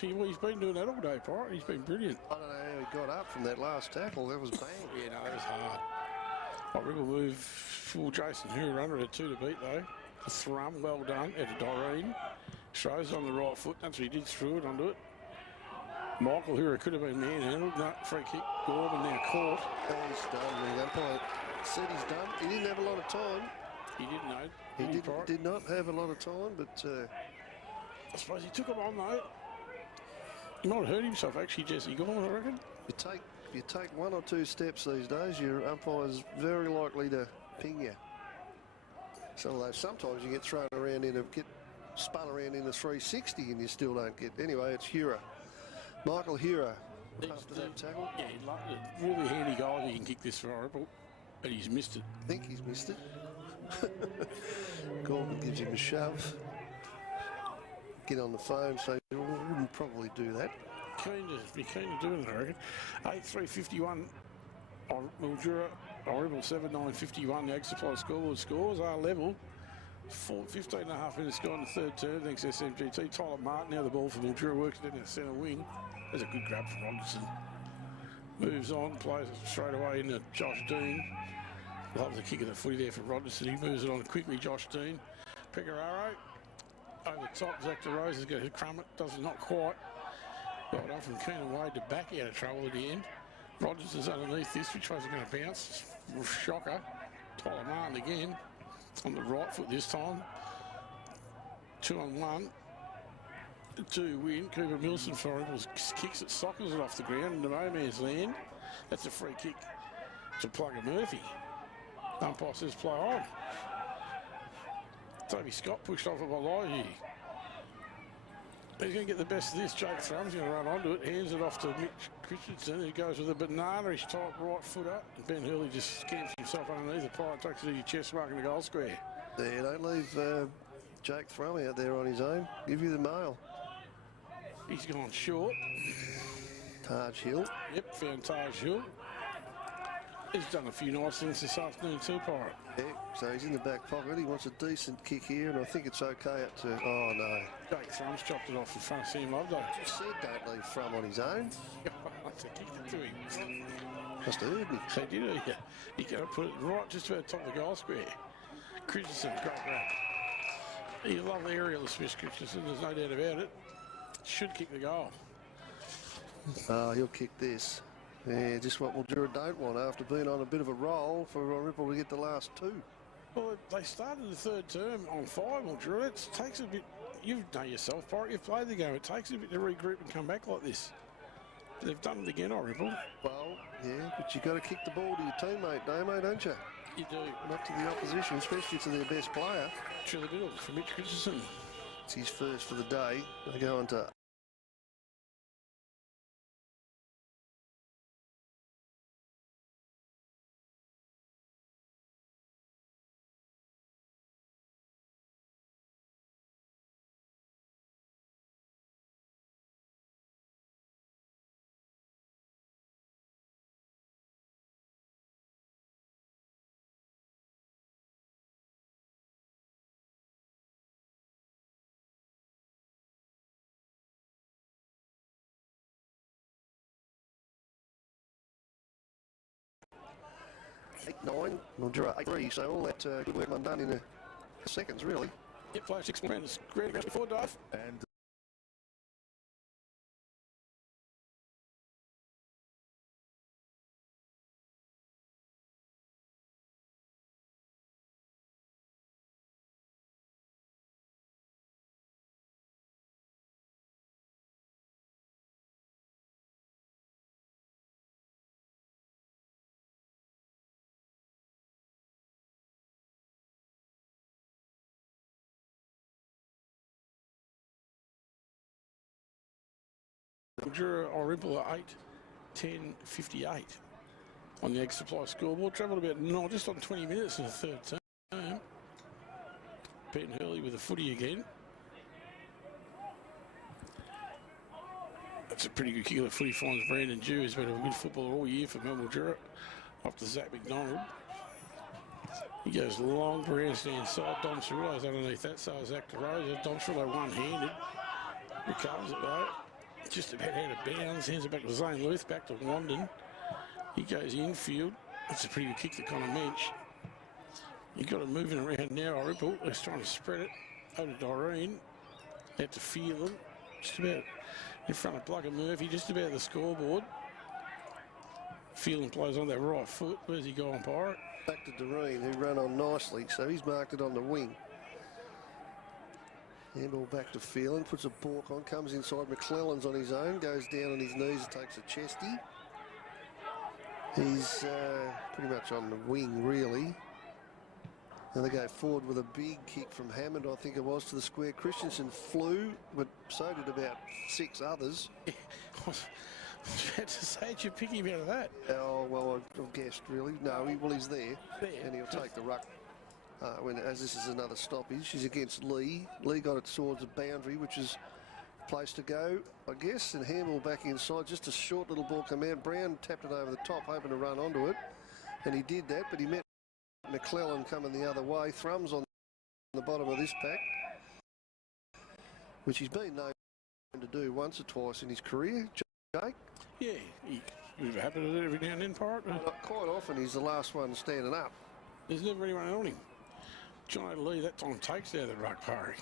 been doing that all day, Pirate. He's been brilliant. I don't know how he got up from that last tackle. That was bang. Yeah, no, that was hard. Ripple move for Jason Hoover under at 2 to beat, though. A thrum, well done, out of Doreen. Throws on the right foot. That's what he did, threw it onto it. Michael Hoover could have been manhandled. No, free kick. Gorman now caught. Oh, he's done. The umpire said he's done. He didn't have a lot of time. He didn't know. He did not have a lot of time, but... I suppose he took him on, though. He might have hurt himself, actually, Jesse Gorman, I reckon. You take 1 or 2 steps these days, your umpire's very likely to ping you. So sometimes you get thrown around get spun around in a 360 and you still don't get. Anyway, it's Hura. Michael Hura after that tackle. Yeah, really handy guy. He can kick this for Irymple, but he's missed it. I think he's missed it. Gorman gives him a shove. Get on the phone, so he wouldn't probably do that. Be keen to do it, I reckon. 8-3-51 on Mildura. Irymple 7-9-51. The Ag Supply scoreboard scores are level. 15.5 minutes gone in the third term. Thanks SMGT. Tyler Martin now the ball for Mildura. Works it in the centre wing. There's a good grab from Rogerson. Moves on, plays it straight away into Josh Dean. Loves the kick of the footy there for Rogerson. He moves it on quickly, Josh Dean. Pecoraro over the top. Zach DeRose is going to crumb it. Does not quite. Well done from Keenan Wade to back out of trouble at the end. Rogers is underneath this. Which way's it going to bounce? Shocker. Tyler Martin again. On the right foot this time. 2 on 1. 2 win. Cooper Milson for Irymple kicks it, sockers it off the ground into no man's land. That's a free kick to Plugger Murphy. Umpire says play on. Toby Scott pushed off it by Logie. He's going to get the best of this. Jake Thrum's going to run onto it, hands it off to Mitch Christensen, who goes with a banana-ish type right foot up. And Ben Hurley just scamps himself underneath the Pirate, takes it to your chest mark in the goal square. There, don't leave Jake Thrum out there on his own. Give you the mail. He's gone short. Taj Hill. Yep, found Taj Hill. He's done a few nice things this afternoon too, Pirate. Yeah, so he's in the back pocket. He wants a decent kick here, and I think it's okay up to... Oh, no. Jake Thrum's chopped it off in front of Sam Loveday. Just said don't leave Thrum on his own. They kicked it to him. Must have heard me. They did, yeah. He's going to put it right just about the top of the goal square. Christensen, great grab. You love the aerial of Smith Christensen, there's no doubt about it. Should kick the goal. He'll kick this. Yeah, just what Mildura don't want after being on a bit of a roll for Irymple to get the last 2. Well, they started the third term on 5, Mildura. It takes a bit, you know yourself, Pirate, you've played the game. It takes a bit to regroup and come back like this. They've done it again, Irymple. Well, yeah, but you've got to kick the ball to your teammate, Damo, don't you? You do. Not to the opposition, especially to their best player. To the middle for Mitch Christensen. It's his first for the day. They go on to eight, 9, Mildura 8-3, so all that good work done in seconds, really. Yep, 5-6 minutes. Great before dive. And Mildura, Irymple are 8:10:58 on the Egg Supply scoreboard. Travelled about just on 20 minutes in the third term. Ben Hurley with the footy again. That's a pretty good kick of the footy. Finds Brandon Dew, who's been a good footballer all year for Mildura. Off to Zach McDonald. He goes long, grandstand side. Dom Cirillo's underneath that, so is Zach DeRosa. Dom Cirillo one-handed. Recovers it though. Just about out of bounds. Hands it back to Zane Luth, back to Wandon. He goes infield. That's a pretty good kick to Connor Mensch. You've got him moving around now, Irymple. They're trying to spread it. Over to Doreen. Out to Phelan. Just about in front of Plugger Murphy, just about the scoreboard. Phelan plays on that right foot. Where's he going, Pirate? Back to Doreen, who ran on nicely, so he's marked it on the wing. Handball back to Phelan, puts a balk on, comes inside. McClellan's on his own, goes down on his knees and takes a chesty. He's pretty much on the wing, really. And they go forward with a big kick from Hammond, I think it was, to the square. Christensen flew, but so did about 6 others. I was about to say, did you pick him out of that? Oh, well, I guessed, really. No, he's there, and he'll take the ruck. As this is another stoppage, she's against Lee. Lee got it towards the boundary, which is place to go, I guess, and handball back inside. Just a short little ball come out. Brown tapped it over the top, hoping to run onto it, and he did that, but he met McClellan coming the other way. Thrums on the bottom of this pack, which he's been known to do once or twice in his career, Jake. Yeah, he's happy to do it every now and then, Pirate. Quite often he's the last one standing up. There's never anyone on him. Johnny Lee that time takes out the ruck, Parry.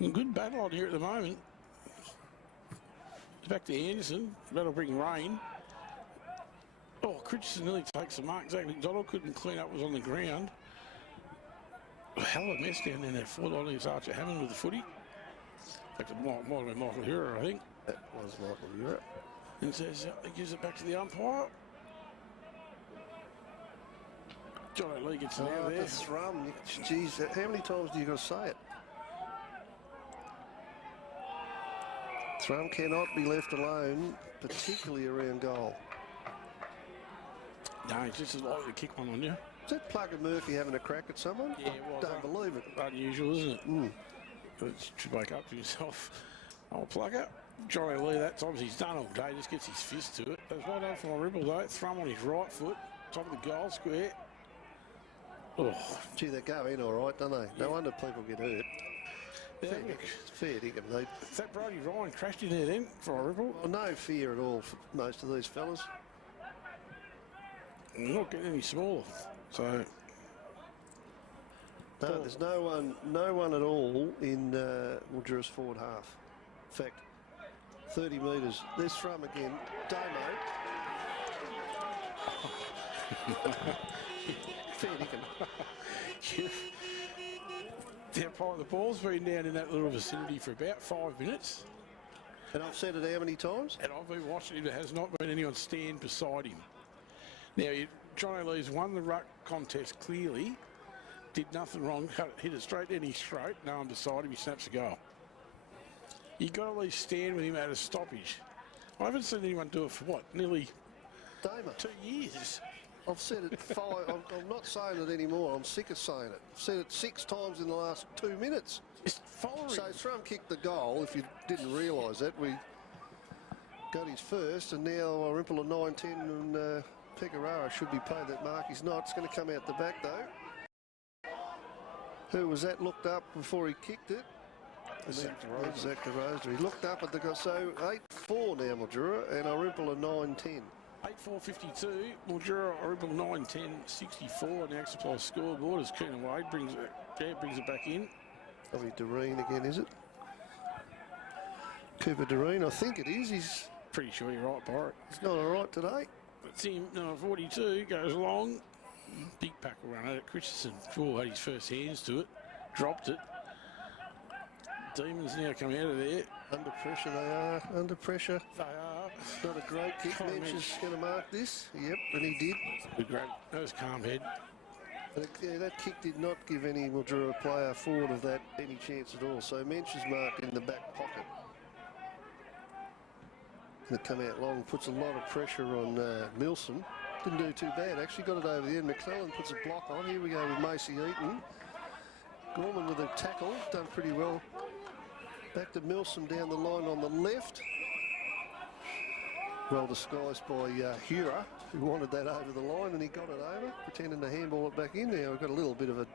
Good battle on here at the moment. It's back to Anderson. That'll bring rain. Oh, Christensen nearly takes the mark. Zach McDonald couldn't clean up, was on the ground. A hell of a mess down in that forward line. It's Archer Hammond with the footy. In fact, it might have been Michael Hura, I think. That was Michael Hura. And says he gives it back to the umpire. Johnny Lee gets it out there. The thrum. Geez, how many times do you got to say it? Thrum cannot be left alone, particularly around goal. No, he's just as likely to kick one on you. Is that Plugger Murphy having a crack at someone? Yeah, well, don't believe it. Unusual, isn't it? But should wake up to himself. Old Plugger. Johnny Lee, that time he's done all day, just gets his fist to it. That's well done from Irymple though. Thrum on his right foot, top of the goal square. Oh. Gee, they go in all right, don't they? Yeah. No wonder people get hurt. Yeah, fair dinkum, mate. Is that Brody Ryan crashed in there then for Irymple? Well, no fear at all for most of these fellas. They're not getting any smaller, so. No, there's no one at all in Mildura's forward half. In fact, 30 metres. There's Thrum again. Domo. Fair dinkum. The ball's been down in that little vicinity for about 5 minutes. And I've said it how many times? And I've been watching him. There has not been anyone stand beside him. Now, Johnny Lee's won the ruck contest clearly. Did nothing wrong. Hit it straight in his throat. No one beside him. He snaps a goal. You've got to at least stand with him at a stoppage. I haven't seen anyone do it for what? Nearly 2 years. I've said it 5. I'm not saying it anymore. I'm sick of saying it. I've said it 6 times in the last 2 minutes. It's following. So Thrum kicked the goal. If you didn't realise that, we got his first, and now Irymple are 9-10, and Pecoraro should be paid that mark. He's not. It's going to come out the back though. Who was that? Looked up before he kicked it. Zach DeRosa. He looked up at the goal. So 8-4 now, Mildura, and Irymple are 9-10. 8-4-52, Mildura, Irymple 9-10-64 on the Egg Supply scoreboard as Keenan Wade brings it back in. Probably Doreen again, is it? Cooper Doreen, I think it is. He's pretty sure you're right, Barrett. He's not all right today. That's him, number 42, goes long. Big pack will run at it. Christensen had his first hands to it, dropped it. Demons now come out of there. Under pressure they are, under pressure. They are. It's not a great kick. Mensch is going to mark this. Yep, and he did. Good great. That was calm head. But yeah, that kick did not give any Mildura player forward of that any chance at all. So Mensch is marked in the back pocket. Going to come out long, puts a lot of pressure on Milsom. Didn't do too bad, actually. Got it over the end. McClellan puts a block on. Here we go with Macy Eaton. Gorman with a tackle, done pretty well. Back to Milsom down the line on the left. Well disguised by Hura, who wanted that over the line, and he got it over, pretending to handball it back in. Now we've got a little bit of a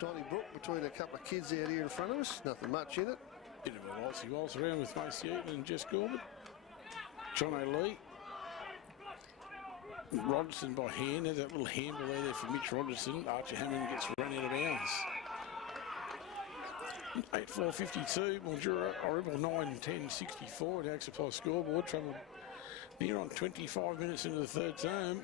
Donnybrook between a couple of kids out here in front of us. Nothing much in it. Bit of a waltz around with Macy Eaton and Jess Gorman. John O'Lee. Rogerson by hand. There's that little handball there for Mitch Rogerson. Archie Hammond gets run out of bounds. 8-4-52. Mildura, Irymple 9-10-64. The Ag Supply scoreboard. Travelled near on 25 minutes into the third term.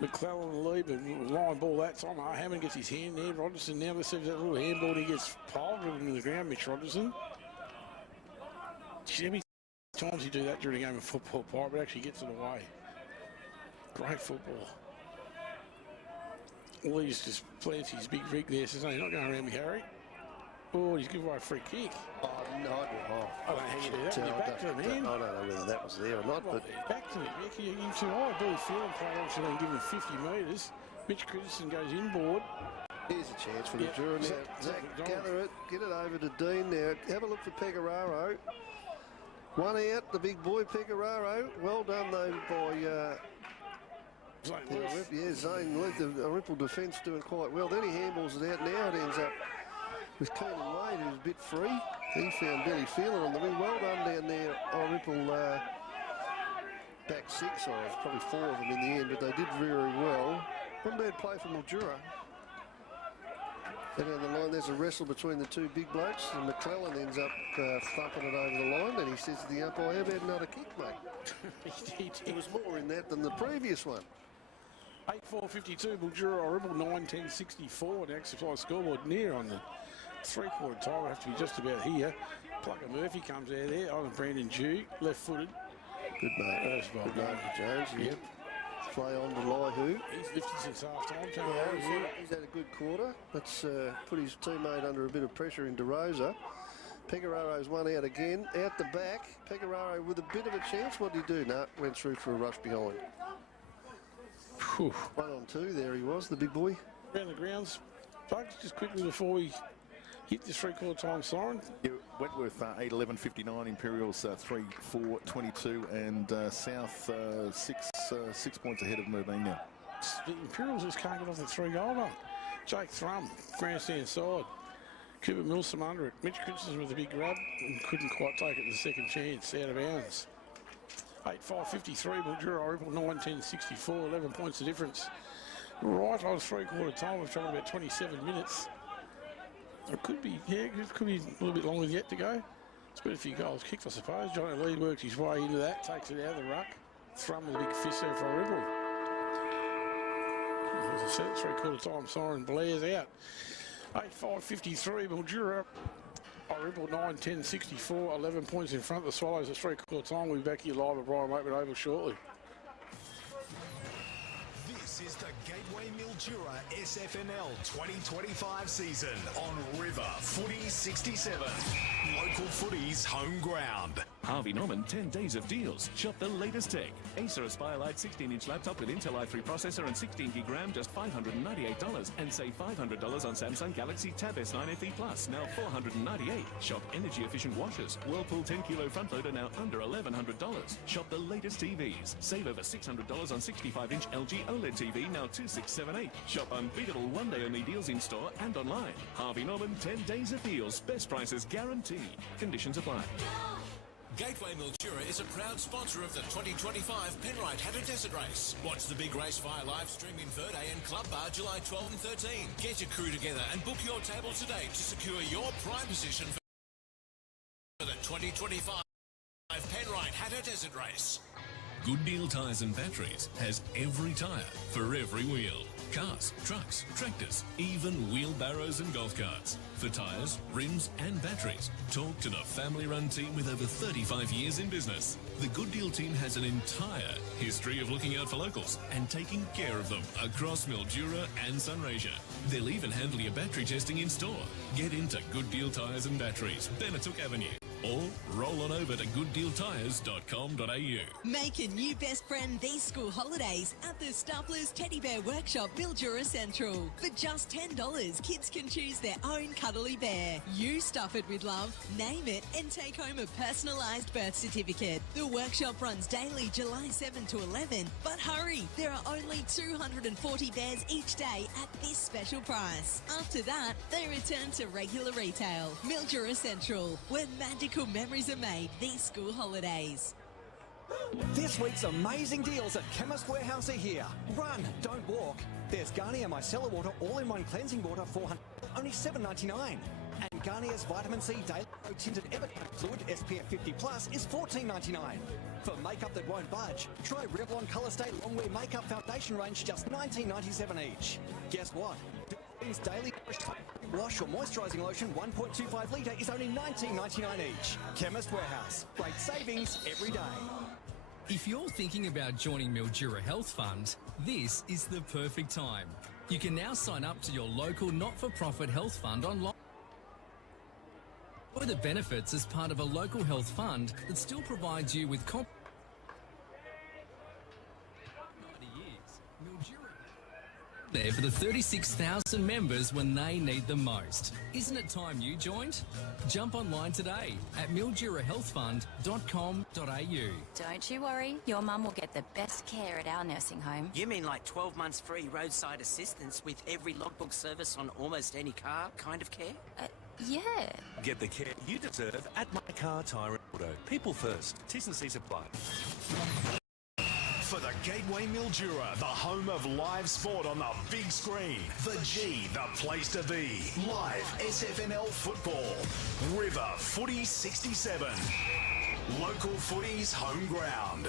McClellan and Lee, but line ball that time. Hammond gets his hand there. Rogerson now receives that little handball. He gets pile driven to the ground, Mitch Rogerson. How many times you do that during a game of football, Pirate, but actually gets it away. Great football. Lee's just plants his big rig there. Says, no, you're not going around me, Harry. Oh, he's given away a free kick. Oh, no, I don't know how you do that. You're back to him, man. I don't know whether that was there or not, but... Back to him, Mick. You too high. Billy Phelan played obviously then given 50 metres. Mitch Christensen goes inboard. Here's a chance for the Mildura now. Zach, gather it, get it over to Dean now. Have a look for Pecoraro. One out, the big boy Pecoraro. Well done though by Zane Leith. The Irymple defence doing quite well. Then he handballs it out. Now it ends up with Keenan Wade, who's a bit free. He found Billy Phelan on the wing. Well done down there. Irymple back six. Oh, there's probably four of them in the end, but they did very well. One bad play for Mildura. And down the line, there's a wrestle between the two big blokes, and McClellan ends up thumping it over the line. And he says to the umpire, "How about another kick, mate?" There was more in that than the previous one. 8-4-52, Mildura, Irymple 9-10-64. The Ag Supply scoreboard near on the three-quarter time. Will have to be just about here. Plucker Murphy comes out there. On Brandon Dew, left-footed. Good mate. Good mate for Jones. Yep. Play on to Laihu. He's lifted since half-time. He's had a good quarter. That's put his teammate under a bit of pressure in DeRosa. Pecoraro's one out again. Out the back. Pecoraro with a bit of a chance. What did he do? No, went through for a rush behind. Whew. 1 on 2. There he was, the big boy. Around the grounds. Folks, just quickly before we hit this three-quarter time siren. Yeah, Wentworth 8-11-59, Imperials 3-4-22, and South 6 points ahead of Moorbeen now. The Imperials just can't get off the three-goal line. Jake Thrum, grandstand side. Cooper Milsom under it. Mitch Christensen with a big grab and couldn't quite take it the second chance, out of bounds. 8-5-53, Mildura, Irymple 9-10-64, 11 points the difference. Right on three-quarter time, we've travelled about 27 minutes. It could be, it could be a little bit longer yet to go. It's been a few goals kicked, I suppose. Johnny Lee worked his way into that, takes it out of the ruck. Thrum with a big fist there for Irymple. As I said, three-quarter time siren blares out. 8-5-53, Mildura, Irymple 9-10-64, 11 points in front of the Swallows at three-quarter time. We'll be back here live at Brian Wakeman Oval shortly. This is the Gateway Mildura SFNL 2025 season on River Footy 67. Local footy's home ground. Harvey Norman 10 days of deals. Shop the latest tech. Acer Aspire Lite 16-inch laptop with Intel i3 processor and 16 gig RAM, just $598. And save $500 on Samsung Galaxy Tab S9 FE Plus, now $498. Shop energy-efficient washers. Whirlpool 10-kilo front loader, now under $1,100. Shop the latest TVs. Save over $600 on 65-inch LG OLED TV, now $2,678. Shop unbeatable one-day-only deals in store and online. Harvey Norman 10 days of deals. Best prices guaranteed. Conditions apply. Gateway Mildura is a proud sponsor of the 2025 Penrite Hatter Desert Race. Watch the big race via live stream in Verde and Club Bar July 12 and 13. Get your crew together and book your table today to secure your prime position for the 2025 Penrite Hatter Desert Race. Good Deal Tyres and Batteries has every tyre for every wheel. Cars, trucks, tractors, even wheelbarrows and golf carts. For tyres, rims and batteries, talk to the family-run team with over 35 years in business. The Good Deal team has an entire history of looking out for locals and taking care of them across Mildura and Sunraysia. They'll even handle your battery testing in store. Get into Good Deal Tyres and Batteries, Benettook Avenue. or roll on over to gooddealtires.com.au. Make a new best friend these school holidays at the Stapler's Teddy Bear Workshop, Mildura Central. For just $10, kids can choose their own cuddly bear. You stuff it with love, name it, and take home a personalised birth certificate. The workshop runs daily July 7 to 11. But hurry, there are only 240 bears each day at this special price. After that, they return to regular retail. Mildura Central, where magical memories are made these school holidays. This week's amazing deals at Chemist Warehouse are here. Run, don't walk. There's Garnier Micellar Water All-in-One Cleansing Water, only $7.99. And Garnier's Vitamin C Daily Tinted Everclean Fluid SPF 50+ is $14.99. For makeup that won't budge, try Revlon Colour Stay Longwear Makeup Foundation range, just $19.97 each. Guess what? Dean's Daily Wash or Moisturising Lotion 1.25 litre is only $19.99 each. Chemist Warehouse. Great savings every day. If you're thinking about joining Mildura Health Fund, this is the perfect time. You can now sign up to your local not-for-profit health fund online. Enjoy the benefits as part of a local health fund that still provides you with there for the 36,000 members when they need the most. Isn't it time you joined? Jump online today at mildurahealthfund.com.au. Don't you worry, your mum will get the best care at our nursing home. You mean like 12 months free roadside assistance with every logbook service on almost any car kind of care? Yeah. Get the care you deserve at My Car Tyre and Auto. People first. T's and C's apply. For the Gateway Mildura, the home of live sport on the big screen. The G, the place to be. Live SFNL football. River Footy 67. Local footy's home ground.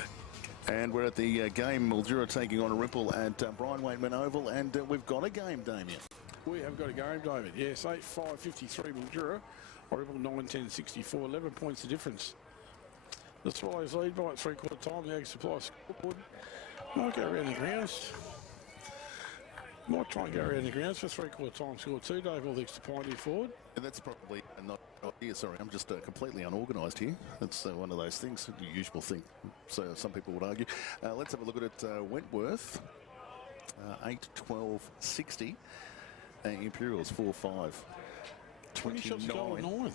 And we're at the game, Mildura taking on Irymple at Brian Waitman Oval, and we've got a game, Damien. We have got a game, David. Yes, 8-5-53 Mildura. Irymple 9-10-64, 11 points the difference. The Swallows lead by three-quarter time. The Ag Supply scoreboard. Might go around the grounds. Might try and go around the grounds for three-quarter time. Score two. Dave will next to Pioneer forward. And that's probably not here. Sorry, I'm just completely unorganised here. That's one of those things, the usual thing. So some people would argue. Let's have a look at Wentworth. 8-12-60. Imperials 4-5. 20 shots goal 9.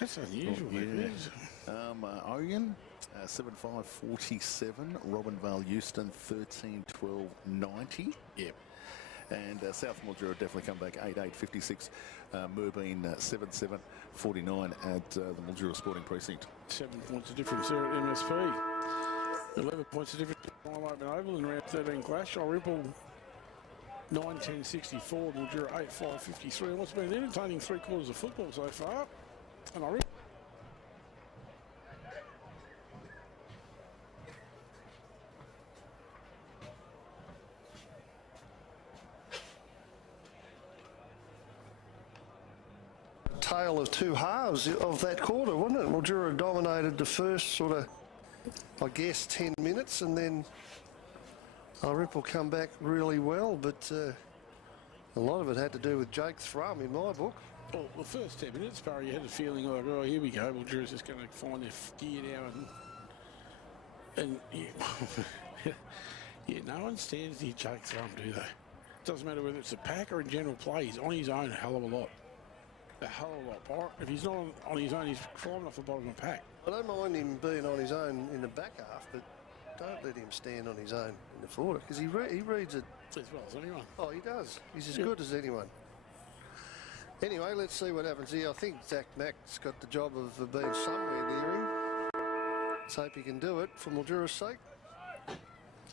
That's unusual. Yeah. Oyen, 7-5-47. Robinvale Euston, 13-12-90. Yep. And South Mildura definitely come back 8-8-56. Merbein 7-7-49 at the Mildura Sporting Precinct. 7 points of difference there at MSP. 11 points of difference at Brian Waitman Oval in round 13 clash. Irymple 9-10-64. Mildura 8-5-53. What's been an entertaining three quarters of football so far. And Irymple. Tale of two halves of that quarter, wasn't it? Mildura dominated the first sort of, I guess, 10 minutes, and then Irymple come back really well, but a lot of it had to do with Jake Thrum in my book. Well, the first 10 minutes, Barry, you had a feeling like, oh, here we go. Mildura's just going to find their gear now, and yeah, no one stands near Jake Thrum, do they? Doesn't matter whether it's a pack or in general play. He's on his own a hell of a lot. A hell of a lot. If he's not on his own, he's climbing off the bottom of the pack. I don't mind him being on his own in the back half, but don't let him stand on his own in the forward, because he reads it as well as anyone. Oh, he does. He's as good as anyone. Anyway, let's see what happens here. I think Zach Mack's got the job of being somewhere near him. Let's hope he can do it for Mildura's sake.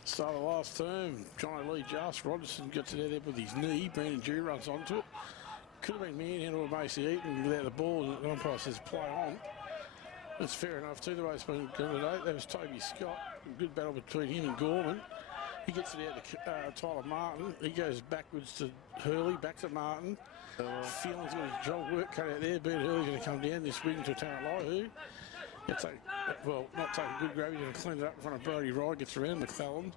Start of last term, trying to lead just. Rogerson gets it out there with his knee. Brandon Dew runs onto it. Could have been manhandled by Macy Eaton without the ball. And the umpire says play on. That's fair enough too, the way it's been gone today. That was Toby Scott. Good battle between him and Gorman. He gets it out to Tyler Martin. He goes backwards to Hurley, back to Martin. Feeling's got his job work cut out there. Bert Hurley's going to come down this week to Tarrant Laihu. Not take a good grab. He's going to clean it up in front of Brody Rye. Gets around McClelland.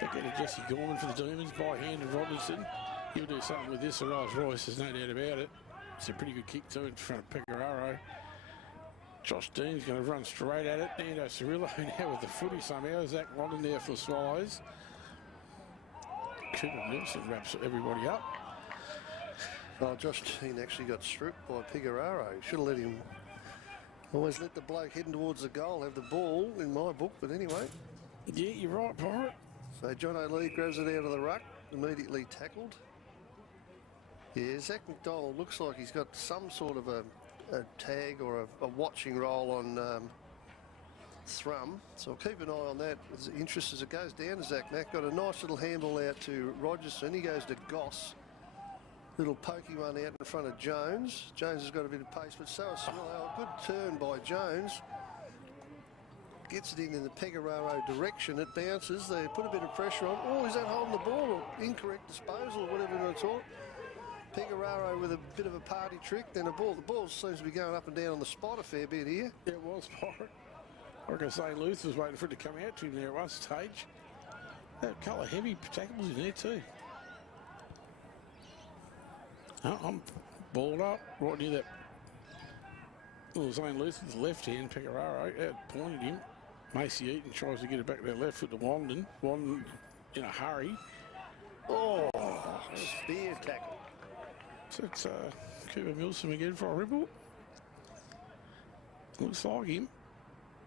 They get to Jesse Gorman for the Demons by hand of Robertson. He'll do something with this, or Rolls Royce, there's no doubt about it. It's a pretty good kick too in front of Pecoraro. Josh Dean's going to run straight at it. Nando Cirillo now with the footy somehow. Zach London there for Swallows. Cooper Nielsen wraps everybody up. Oh, Josh Dean actually got stripped by Pecoraro. Should have let him. Always let the bloke heading towards the goal have the ball in my book, but anyway. Yeah, you're right, Pirate. So John O'Lee grabs it out of the ruck, immediately tackled. Yeah, Zach McDonald looks like he's got some sort of a tag or a watching role on Thrum. So I'll keep an eye on that as interest as it goes down to Zach Mack. Got a nice little handball out to Rogerson. He goes to Goss. Little pokey one out in front of Jones. Jones has got a bit of pace, but so has Cirillo. A good turn by Jones. Gets it in the Pecoraro direction. It bounces. They put a bit of pressure on. Oh, is that holding the ball? Or incorrect disposal or whatever you want to talk. Pecoraro with a bit of a party trick. Then the ball seems to be going up and down on the spot a fair bit here. It was, Pirate. I reckon St. Luther was waiting for it to come out to him there at one stage. That colour heavy tackles in there too. Oh, I'm balled up right near that. Well, St. Luther's left hand, Pecoraro, out pointed him. Macy Eaton tries to get it back to that left foot to Wandon. Wandon in a hurry. Oh, spear tackle. So it's Cooper Milsom again for Irymple. Looks like him.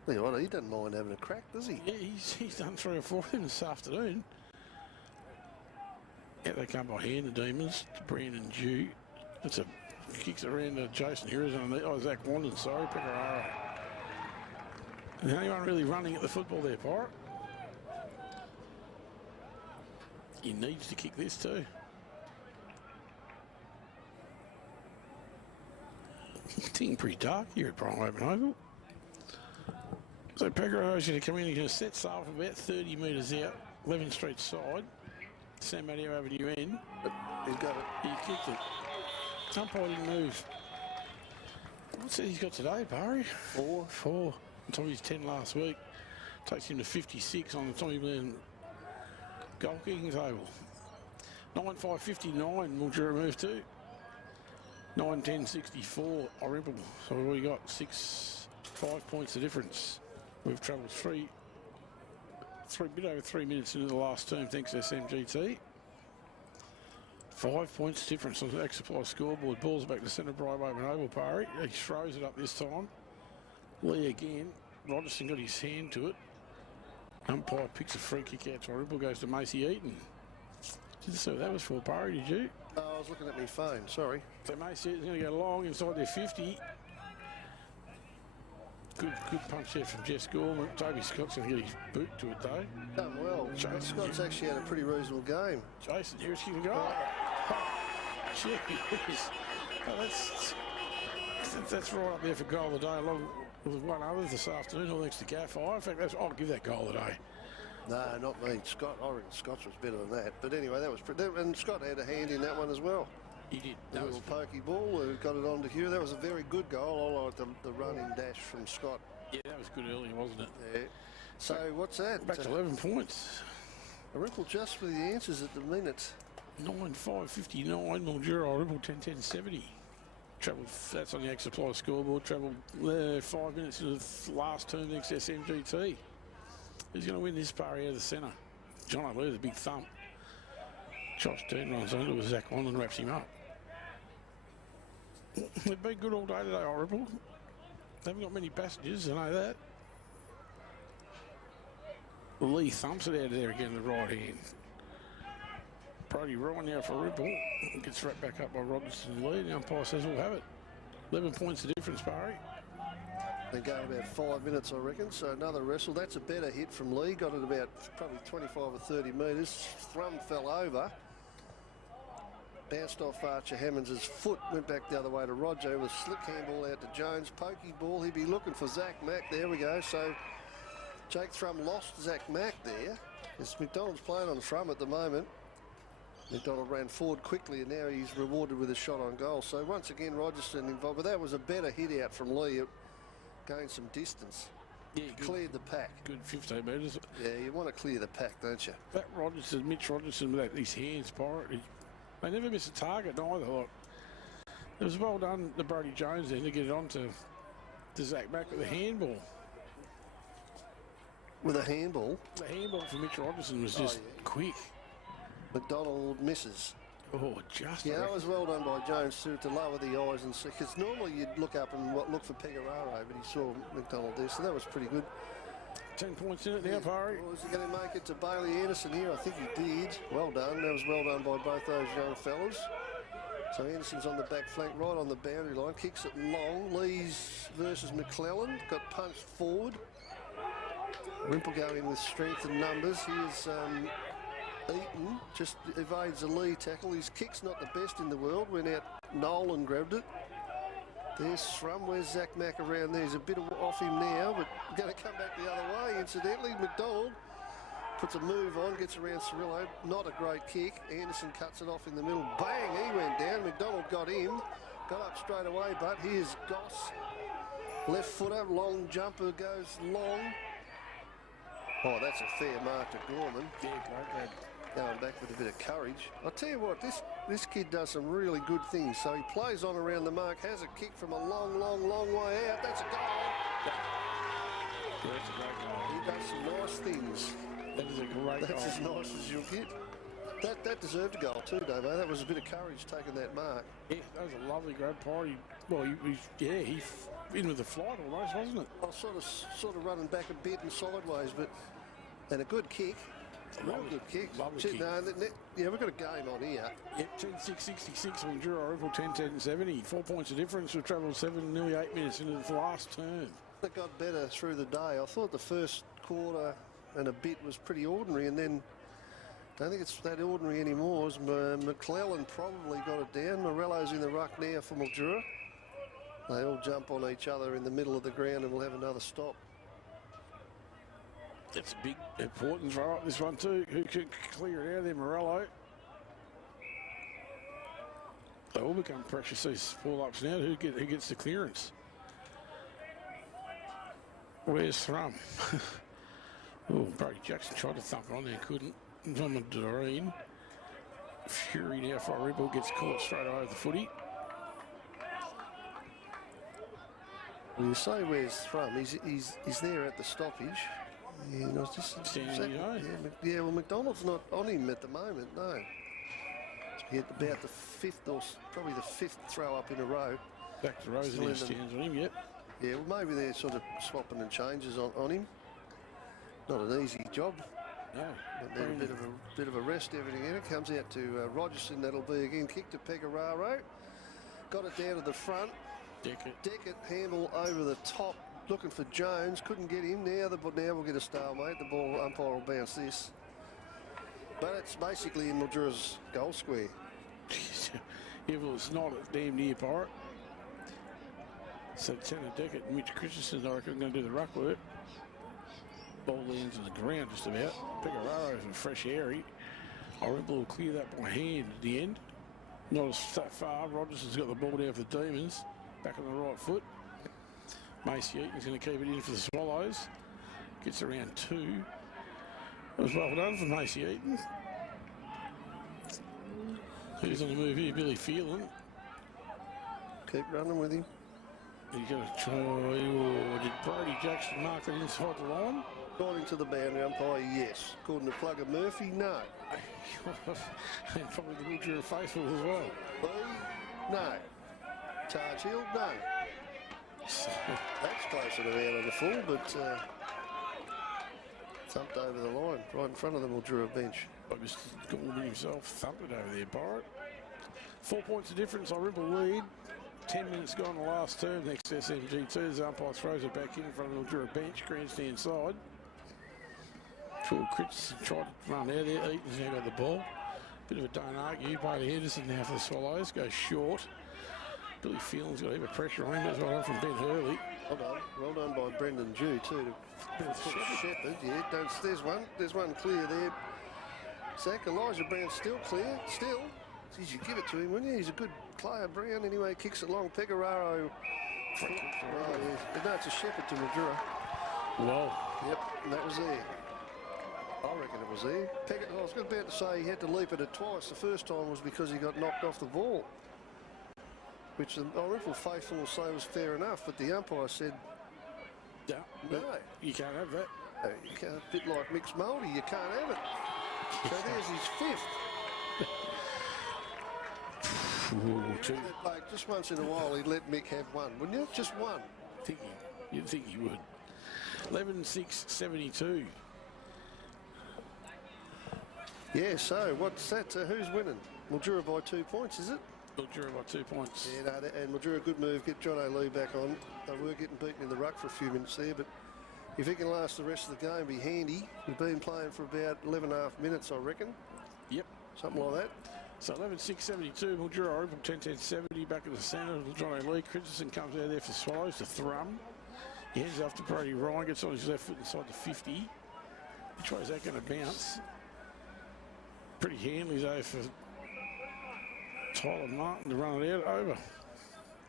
Yeah, well, he doesn't mind having a crack, does he? Yeah, he's done 3 or 4 of them this afternoon. Yeah, they come by hand, the Demons, to Brandon Dew. It's a kicks around to Jason Harrison. Oh, Zach Wandon, sorry, Pecoraro. And the only one really running at the football there, Pirate. He needs to kick this too. Thing pretty dark here at Prime Open Oval. So Pegararo's going to come in. He's going to set sail from about 30 metres out, 11th Street side, San Mateo Avenue end. He's got it. He kicked it. Umpire didn't move. What's it he's got today, Barry? 4. On top of his 10 last week. Takes him to 56 on the Tommy Blaine goal kicking table. 9-5-59, Mildura move to. 9-10-64, Irymple. So we got 5 points of difference. We've travelled bit over 3 minutes into the last term, thanks to SMGT. 5 points difference on the X Supply scoreboard. Ball's back to centre, Bribe Open Oval, Parry. He throws it up this time. Lee again. Rogerson got his hand to it. Umpire picks a free kick out to Irymple, goes to Macy Eaton. Didn't see what that was for, Parry, did you? I was looking at my phone, sorry. So Macy Eaton's going to go long inside their 50. Good punch there from Jess Gorman. Toby Scott's going to get his boot to it though. Done well. Scott's actually had a pretty reasonable game. Jason, here's kicking the goal. Jeez. Oh, that's right up there for goal of the day, along with one other this afternoon, all thanks to Gaffey. In fact, I'll give that goal of the day. No, not me. Scott, I reckon Scott's was better than that. But anyway, that was pretty. And Scott had a hand in that one as well. He did. The little pokey ball, got it on to Hugh. That was a very good goal. I like the running dash from Scott. Yeah, that was good earlier, wasn't it? Yeah. So what's that? Back to 11 points. Irymple just for the answers at the minute. 9-5-59, Mildura, Irymple 10-10-70. Travelled, that's on the X Supply scoreboard. Travelled 5 minutes into the last turn next SMGT. Who's going to win this bar out of the centre? John O'Lee, the big thump. Josh Dean runs onto with Zach Wand and wraps him up. They've been good all day today, Irymple. They haven't got many passengers, I know that. Lee thumps it out of there again, the right hand. Brody Ryan now for Irymple. Gets wrapped back up by Rogerson and Lee. The umpire says we'll have it. 11 points the difference, Barry. They go about 5 minutes, I reckon. So another wrestle. That's a better hit from Lee. Got it about probably 25 or 30 metres. Thrum fell over. Bounced off Archer Hammonds' foot. Went back the other way to Roger with slick handball out to Jones. Pokey ball. He'd be looking for Zach Mack. There we go. So Jake Thrum lost Zach Mack there. As McDonald's playing on Thrum at the moment. McDonald ran forward quickly and now he's rewarded with a shot on goal. So once again Rogerson involved. But that was a better hit out from Lee. It gained some distance. Yeah, cleared the pack. Good 15 metres. Yeah, you want to clear the pack, don't you? That Mitch Rogerson with his hands, Pirate. They never miss a target either. Like, It was well done to Brody Jones then to get it on to Zach Mack with a handball. With a handball? The handball for Mitch Robertson was just quick. McDonald misses. Oh, just. Yeah, that was well done by Jones too, to lower the eyes and see, because normally you'd look up and look for Pecoraro, but he saw McDonald there, so that was pretty good. 10 points in it now, Parry. Was he going to make it to Bailey Anderson here? I think he did. Well done. That was well done by both those young fellas. So Anderson's on the back flank, right on the boundary line. Kicks it long. Lees versus McClellan. Got punched forward. Irymple going with strength and numbers. Here's Eaton. Just evades a Lee tackle. His kick's not the best in the world. Went out Nolan grabbed it. There's Shrum. Where's Zach Mack around there? He's a bit off him now, but going to come back the other way, incidentally. McDonald puts a move on, gets around Cirillo. Not a great kick. Anderson cuts it off in the middle. Bang! He went down. McDonald got him. Got up straight away, but here's Goss. Left footer, long jumper, goes long. Oh, that's a fair mark to Gorman. Yeah, great. Going back with a bit of courage. I'll tell you what, this kid does some really good things. So he plays on around the mark, has a kick from a long way out. That's a goal. Yeah, that's a great goal. He does some nice things. That is a great goal. That's as nice as you'll get. That deserved a goal too, Davo. That was a bit of courage taking that mark. Yeah, that was a lovely grab party. Well, he in with the flight almost, wasn't it? I was sort of running back a bit and sideways, but and a good kick. Real good kick. Lovely kick. Yeah, we've got a game on here. Yep, 10-6-66 Mildura, Irymple 10-10-70. 4 points of difference. We've travelled nearly 8 minutes into the last turn. It got better through the day. I thought the first quarter and a bit was pretty ordinary, and then I don't think it's that ordinary anymore. McClellan probably got it down. Morello's in the ruck now for Mildura. They all jump on each other in the middle of the ground and we'll have another stop. That's a big importance right up this one too. Who can clear it out there? Morello. They all become precious, these pull-ups now. Who gets the clearance? Where's Thrum? Oh, Brody Jackson tried to thump it on there, couldn't. Tom Doreen. Fury now for Irymple, gets caught straight over the footy. Well, you say where's Thrum? He's there at the stoppage. Yeah, no, it's just yeah, well, McDonald's not on him at the moment, no. He had about the probably the fifth throw up in a row. Back to Rose and stands on him, yep. Yeah, well, maybe they're sort of swapping and changes on him. Not an easy job. No. But then a bit of a rest, everything in it. Comes out to Rogerson, that'll be again. Kick to Pecoraro. Got it down to the front. Deckett handle over the top. Looking for Jones, couldn't get him. Now we'll get a stalemate. The ball umpire will bounce this. But it's basically in Mildura's goal square. Yeah, well, it's not a damn near Pirate. So Tanner Deckett and Mitch Christensen, I reckon, are going to do the ruck work. Ball lands on the ground just about. Pecoraro is a fresh airy. Irymple will clear that by hand at the end. Not as that far. Rogerson's got the ball down for the Demons. Back on the right foot. Macy Eaton's going to keep it in for the Swallows. Gets around 2. That was well done for Macy Eaton. Who's on the move here? Billy Phelan. Keep running with him. He's going to try. Oh, did Brody Jackson mark it inside the line? According to the boundary umpire, yes. According to Plugger Murphy, no. And probably the Mildura faithful as well. No. Taj Hill, no. So, that's closer to out on the full, but thumped over the line, right in front of the Mildura bench. But Mr. Gorman himself thumped it over there, Pirate. 4 points of difference, Irymple lead. 10 minutes gone the last term, next SMG2. The umpire throws it back in front of the Mildura bench, grandstand side. Phil Christensen tried to run out there. Eaton's now got the ball. Bit of a don't argue. Bailey Henderson now for the Swallows. Goes short. Billy Phelan's got a heap of pressure on him. That's well done from Ben Hurley. Well done by Brendan Dew too. Shepherd, yeah. There's one clear there. Zach Elijah Brown still clear. Still. Geez, you give it to him, wouldn't you? He's a good player. Brown anyway kicks it long. Pecoraro. No, it's a Shepherd to Mildura. Well. Yep, and that was there. I reckon it was there. I was about to say he had to leap at it twice. The first time was because he got knocked off the ball. which the Irymple faithful will say was fair enough, but the umpire said, no, you can't have that. You can't, a bit like mixed mouldy, you can't have it. So there's his fifth. Like just once in a while he'd let Mick have one, wouldn't you? Just one. You'd think he would. 11-6-72. Yeah, so what's that? Who's winning? Mildura by 2 points, is it? Mildura by 2 points. Yeah, no, and Mildura, good move. Get John O'Lee back on. They were getting beaten in the ruck for a few minutes there, but if he can last the rest of the game, be handy. We've been playing for about 11.5 minutes, I reckon. Yep. Something like that. So 11-6-72, Mildura Irymple 10-10-70 back in the centre. John O'Lee, Christensen comes out there for Swallows to thrum. He heads off to Brody Ryan, gets on his left foot inside the 50. Which way is that going to bounce? Pretty handy though for Tyler Martin to run it out over.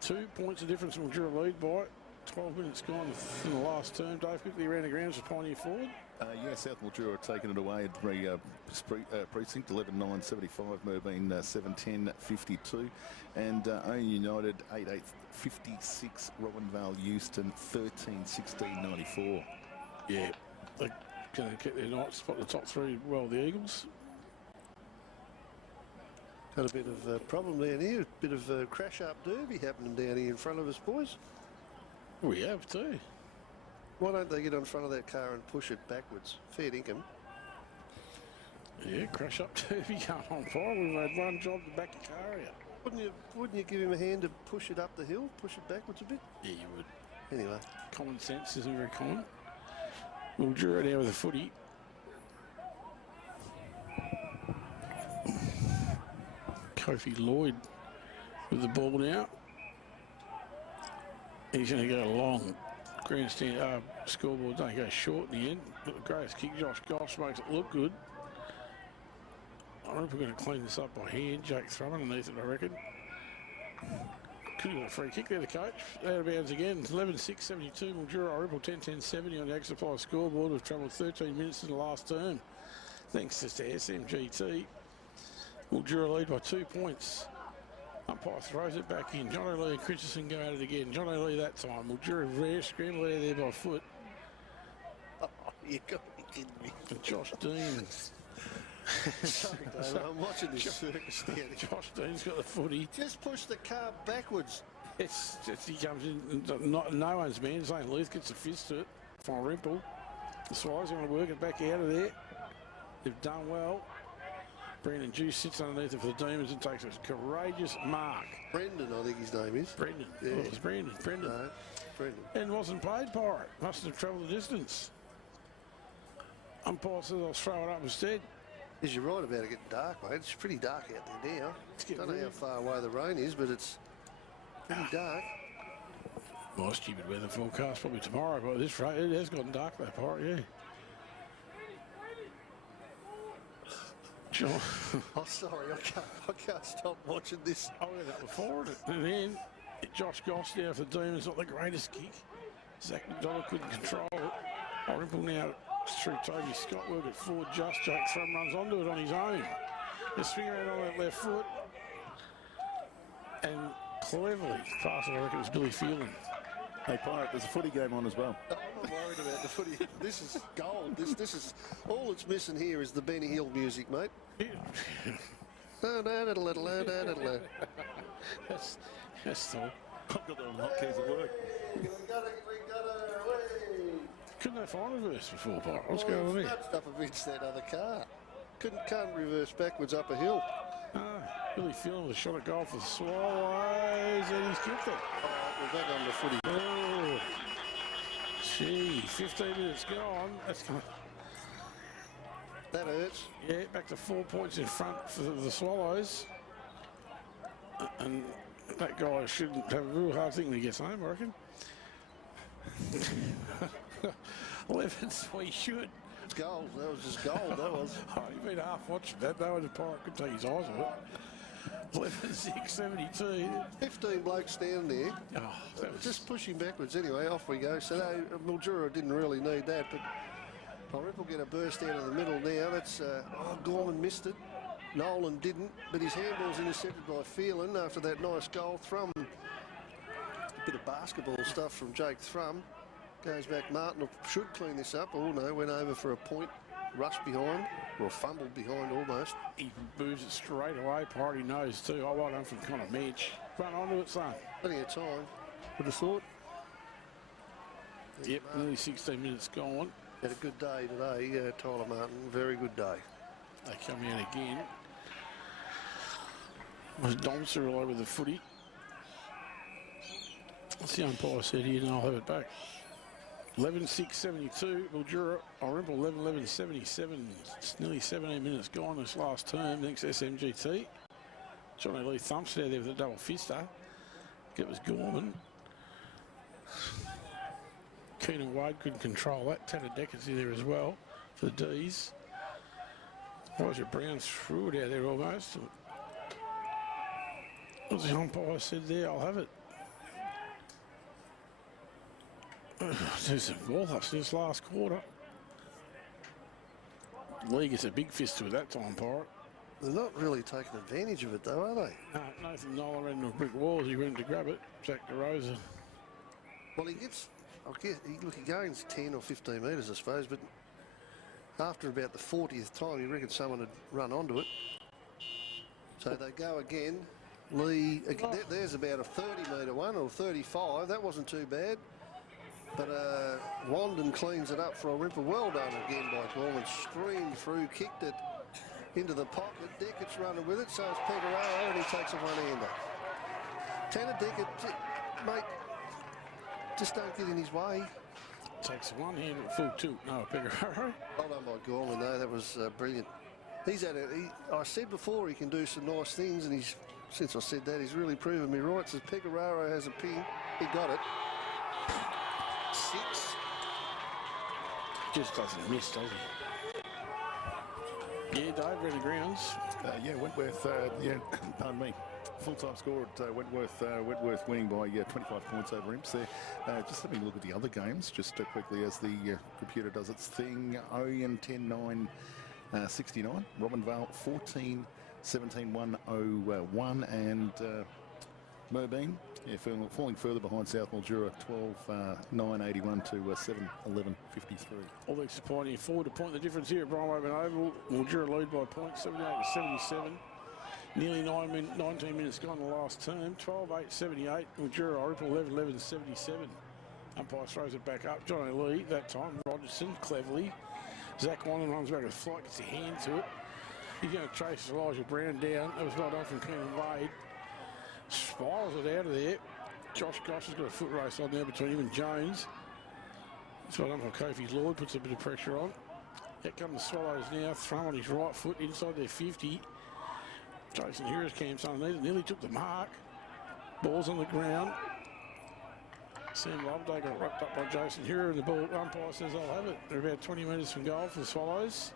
2 points of difference. Mildura lead by 12 minutes gone in the last term. Dave quickly around the grounds for Pioneer Ford. Yeah, South Mildura are taking it away at precinct 11-9-75, Merbein 7-10-52, and Owen United 8-8-56, Robinvale Euston 13-16-94. Yeah, they're going to get their night spot the top three. Well, the Eagles. Got a bit of a problem down here, a bit of a crash-up derby happening down here in front of us, boys. We have too. Why don't they get on front of that car and push it backwards? Fair dinkum. Yeah, crash up derby going on fire. We've had one job to back the car out. Wouldn't you give him a hand to push it up the hill, push it backwards a bit? Yeah, you would. Anyway. Common sense isn't very common. Mildura now with a footy. Kofi Lloyd with the ball now. He's going to go long. Grandstand scoreboard don't go short in the end. But the greatest kick, Josh Goss, makes it look good. I hope we're going to clean this up by hand. Jake Thrum underneath it, I reckon. Could have got a free kick there, the coach. Out of bounds again. 11-6-72. Mildura Irymple 10-10-70 on the Ag Supply scoreboard. We've travelled 13 minutes in the last term. Thanks to SMGT. Mildura lead by 2 points. Umpire throws it back in. John O'Lee and Christensen go at it again. John O'Lee that time. Mildura rare scramble out of there by foot. Oh, you got to be kidding me. And Josh Dean. Sorry, David, I'm watching this circus down here. Josh Dean's got the footy. Just push the car backwards. It's he comes in, no one's man. St. Luth gets a fist to it from Irymple. The Swallows are going to work it back out of there. They've done well. Brendan Juice sits underneath it for the Demons and takes a courageous mark. Brendan, I think his name is. Brendan. Yeah. Oh, it was Brendan. No, Brendan. And wasn't played Pirate. Must have travelled the distance. Umpire says I'll throw it up instead. Yes, you're right about it getting dark, mate. It's pretty dark out there now. Don't know how far away the rain is, but it's pretty dark. My stupid weather forecast probably tomorrow, but this rate, it has gotten dark that part, yeah. John. Oh, sorry, I can't stop watching this. Oh, yeah, that before it. And then Josh Goss now for the Demons, not the greatest kick. Zach McDonald couldn't control it. Irymple now through Toby Scott, work it forward just. Jake Thrum runs onto it on his own. They swing around on that left foot. And cleverly, fast, I reckon it was Billy Phelan. Hey, Pirate, there's a footy game on as well. No, I'm not worried about the footy. This is gold. This is all it's missing here is the Benny Hill music, mate. That's all. I've got the hotkeys at work. Couldn't they find reverse before, Pirate? What's going on here? Nudged up against that other car. Can't reverse backwards up a hill. Billy Phelan with a shot at goal for the Swallows, and he's kicked it. We're back on the footy. Oh, gee, 15 minutes gone. That hurts. Yeah, back to 4 points in front for the Swallows. And that guy shouldn't have a real hard thing when he gets home, I reckon. 11, so he should. Gold, that was just gold, that was. Oh, you've been half watching that. No one the Pirate could take his eyes off it. 11-6-72. 15 blokes down there. Oh, that was just pushing backwards anyway. Off we go. So no, Mildura didn't really need that, but Irymple get a burst out of the middle now. That's Gorman missed it. Nolan didn't, but his handball's intercepted by Phelan after that nice goal. Thrum, a bit of basketball stuff from Jake Thrum. Goes back, Martin should clean this up. Oh no, went over for a point, rushed behind, or fumbled behind almost. He moves it straight away. Party knows too. Oh, well done from Connor Mensch. Run onto it, son. Plenty of time, would have thought. Yep, nearly 16 minutes gone. Had a good day today, Tyler Martin. Very good day. They come out again. Was Domser all over the footy. What's the umpire said here, and I'll have it back. 11-6-72, Mildura, Irymple 11-11-77. It's nearly 17 minutes gone this last term, thanks to SMGT. Johnny Lee thumps it out there with a double fister. It was Gorman. Keenan Wade couldn't control that. Tanner Decker's in there as well for the D's. Roger Brown's threw it out there almost. What the umpire said there, I'll have it. There's some ball-ups in this last quarter. Lee gets a big fist to it that time, Pirate. They're not really taking advantage of it, though, are they? No, Nathan Nolan ran into a brick wall as he went to grab it. Jack DeRosa. Well, he gets, I guess, he gains 10 or 15 metres, I suppose, but after about the 40th time, you reckon someone had run onto it. So they go again. Lee, there's about a 30-metre one or 35. That wasn't too bad. But Wandon cleans it up for Irymple. Well done again by Gorman. Streamed through, kicked it into the pocket. Deckett's running with it, so it's Pecoraro, and he takes a one-hander. Tanner Deckett, mate, just don't get in his way. Takes one hand at full tilt. No, Pecoraro. Well done by Gorman, though. That was brilliant. He's had I said before he can do some nice things, and since I said that, he's really proven me right. Says Pecoraro has a pin. He got it. 6. Just doesn't miss, does he? Yeah, Dave, ran the grounds. Yeah, Wentworth, pardon me. Full-time score at Wentworth winning by 25 points over Imps there. Just let me look at the other games just quickly as the computer does its thing. Orion 10-9-69. Robinvale 14-17-101. And Merbein falling further behind South Mildura 12-9-81 to 7-11-53. All the disappointing forward to point the difference here at Brian Wayman Oval. Mildura lead by points 78-77. Nearly 19 minutes gone in the last term. 12-8-78. Mildura Irymple 11-11-77. Umpire throws it back up. Johnny Lee that time. Rogerson cleverly. Zach Wandon runs back with a flight, gets a hand to it. He's going to chase Elijah Brown down. That was well done from Keenan Wade. Spirals it out of there. Josh Goss has got a foot race on there between him and Jones. It's well done for Kofi Lord, puts a bit of pressure on. Out come the Swallows now, throw on his right foot inside their 50. Jason Harris camps underneath it, nearly took the mark. Ball's on the ground. Sam Loveday got wrapped up by Jason Hura, and the ball umpire says, I'll have it. They're about 20 metres from goal for the Swallows.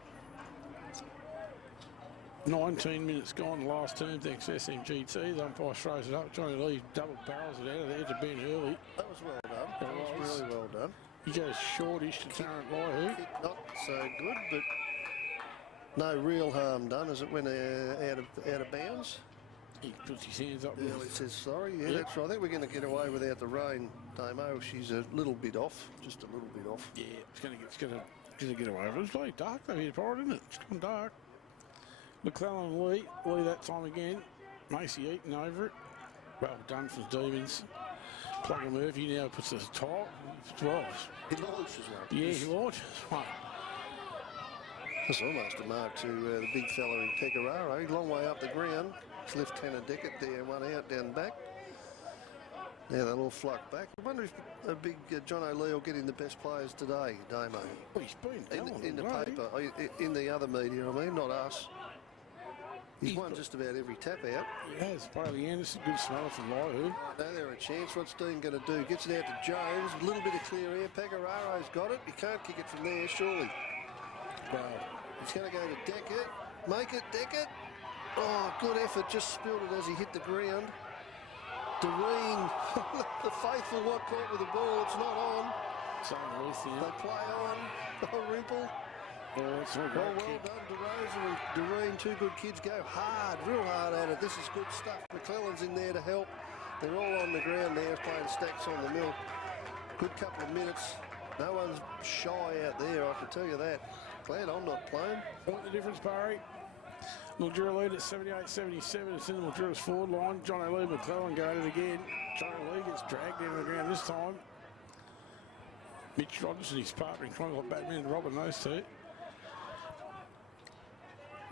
19 minutes gone in the last term, thanks to SMGT. The umpire throws it up. Johnny Lee double barrels it out of there to Ben Early. That was well done. That was really well done. He goes shortish to Tarrant Lyhu. Not so good, but no real harm done as it went out of bounds. He puts his hands up. He says sorry. Yeah, that's right. I think we're going to get away without the rain, Damo. She's a little bit off, just a little bit off. Yeah, it's going to get away with it. It's bloody dark though here, Pirate, isn't it? It's gone dark. McClellan Lee that time again. Macy Eaton over it. Well done for the Demons. Plugger Murphy now puts the top. 12. He launches one. Yeah, he launches one. That's almost a mark to the big fella in Pecoraro. Long way up the ground. It's left Tanner Deckett there, one out down the back. Now they'll all flock back. I wonder if a big John O'Leary will get in the best players today, Damo. Well, he's been in the paper, in the other media, I mean, not us. He's won just about every tap out. He has. Bailey Anderson, good smeller from Lyhu. Now they're a chance. What's Dean going to do? Gets it out to Jones. A little bit of clear air. Pecoraro's got it. He can't kick it from there, surely. Well, he's going to go to Deckett. Make it, Deckett. Oh, good effort. Just spilled it as he hit the ground. Doreen, the faithful, what caught with the ball. It's not on. Sunraysia. They play on. Irymple. Oh, that's not a Well great kick. done, DeRosa and Doreen, two good kids, go hard, real hard at it. This is good stuff. McClellan's in there to help. They're all on the ground there playing stacks on the mill. Good couple of minutes. No one's shy out there, I can tell you that. Glad I'm not playing. Point the difference, Barry. Mildura lead at 78-77. It's in the Mildura's forward line. John O'Lee, McClellan go at it again. John O'Lee gets dragged down the ground this time. Mitch Rogers and his partner in crime got Batman robbing those two.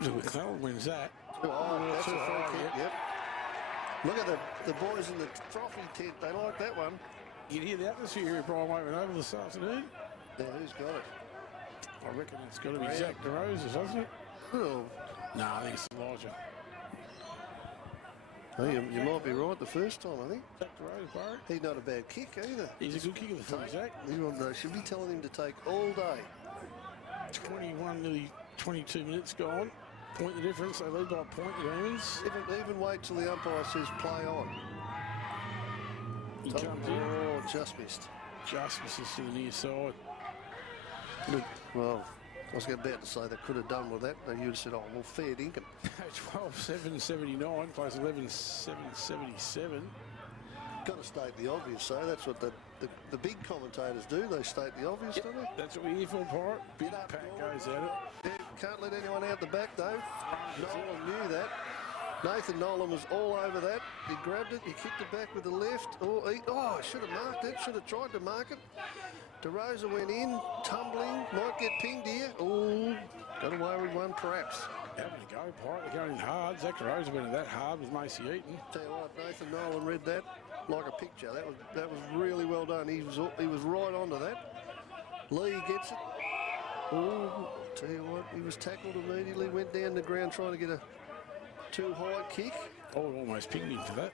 McClellan wins that. That's a too free high, kick, yeah. yep. Look at the boys in the trophy tent. They like that one. You can hear the atmosphere here, Brian Waitman, over this afternoon. Yeah, who's got it? I reckon it's got to be Zach DeRosa, doesn't it? Oh. No, I think it's Elijah. Oh, you might be right the first time, I think. Zach DeRosa, Barry. He's not a bad kick either. He's a good kicker for Zach. They should be telling him to take all day. 21, nearly 22 minutes gone. Point the difference. They lead by a point, the Demons. Even wait till the umpire says play on. He comes in. Oh, just missed. Just misses to the near side. Look, well, I was about to say they could have done with that. They would have said, oh, well, fair dinkum. 12-7-79, plays 11-7-77. Got to state the obvious, so that's what the big commentators do. They state the obvious, don't they? That's what we're here for, Pirate. Bit up, Pat goes at it. Yeah, can't let anyone out the back, though. Nolan knew that. Nathan Nolan was all over that. He grabbed it, he kicked it back with the left. Oh, I should have marked it, should have tried to mark it. DeRosa went in, tumbling, might get pinged here. Oh, got away with one perhaps. Having a go, Pirate. They're going in hard. Zach DeRosa went in that hard with Macy Eaton. Tell you what, Nathan Nolan read that like a picture. That was really well done. He was right onto that. Lee gets it. Oh, tell you what, he was tackled immediately, went down the ground trying to get a too high kick. Oh, almost pinged him for that.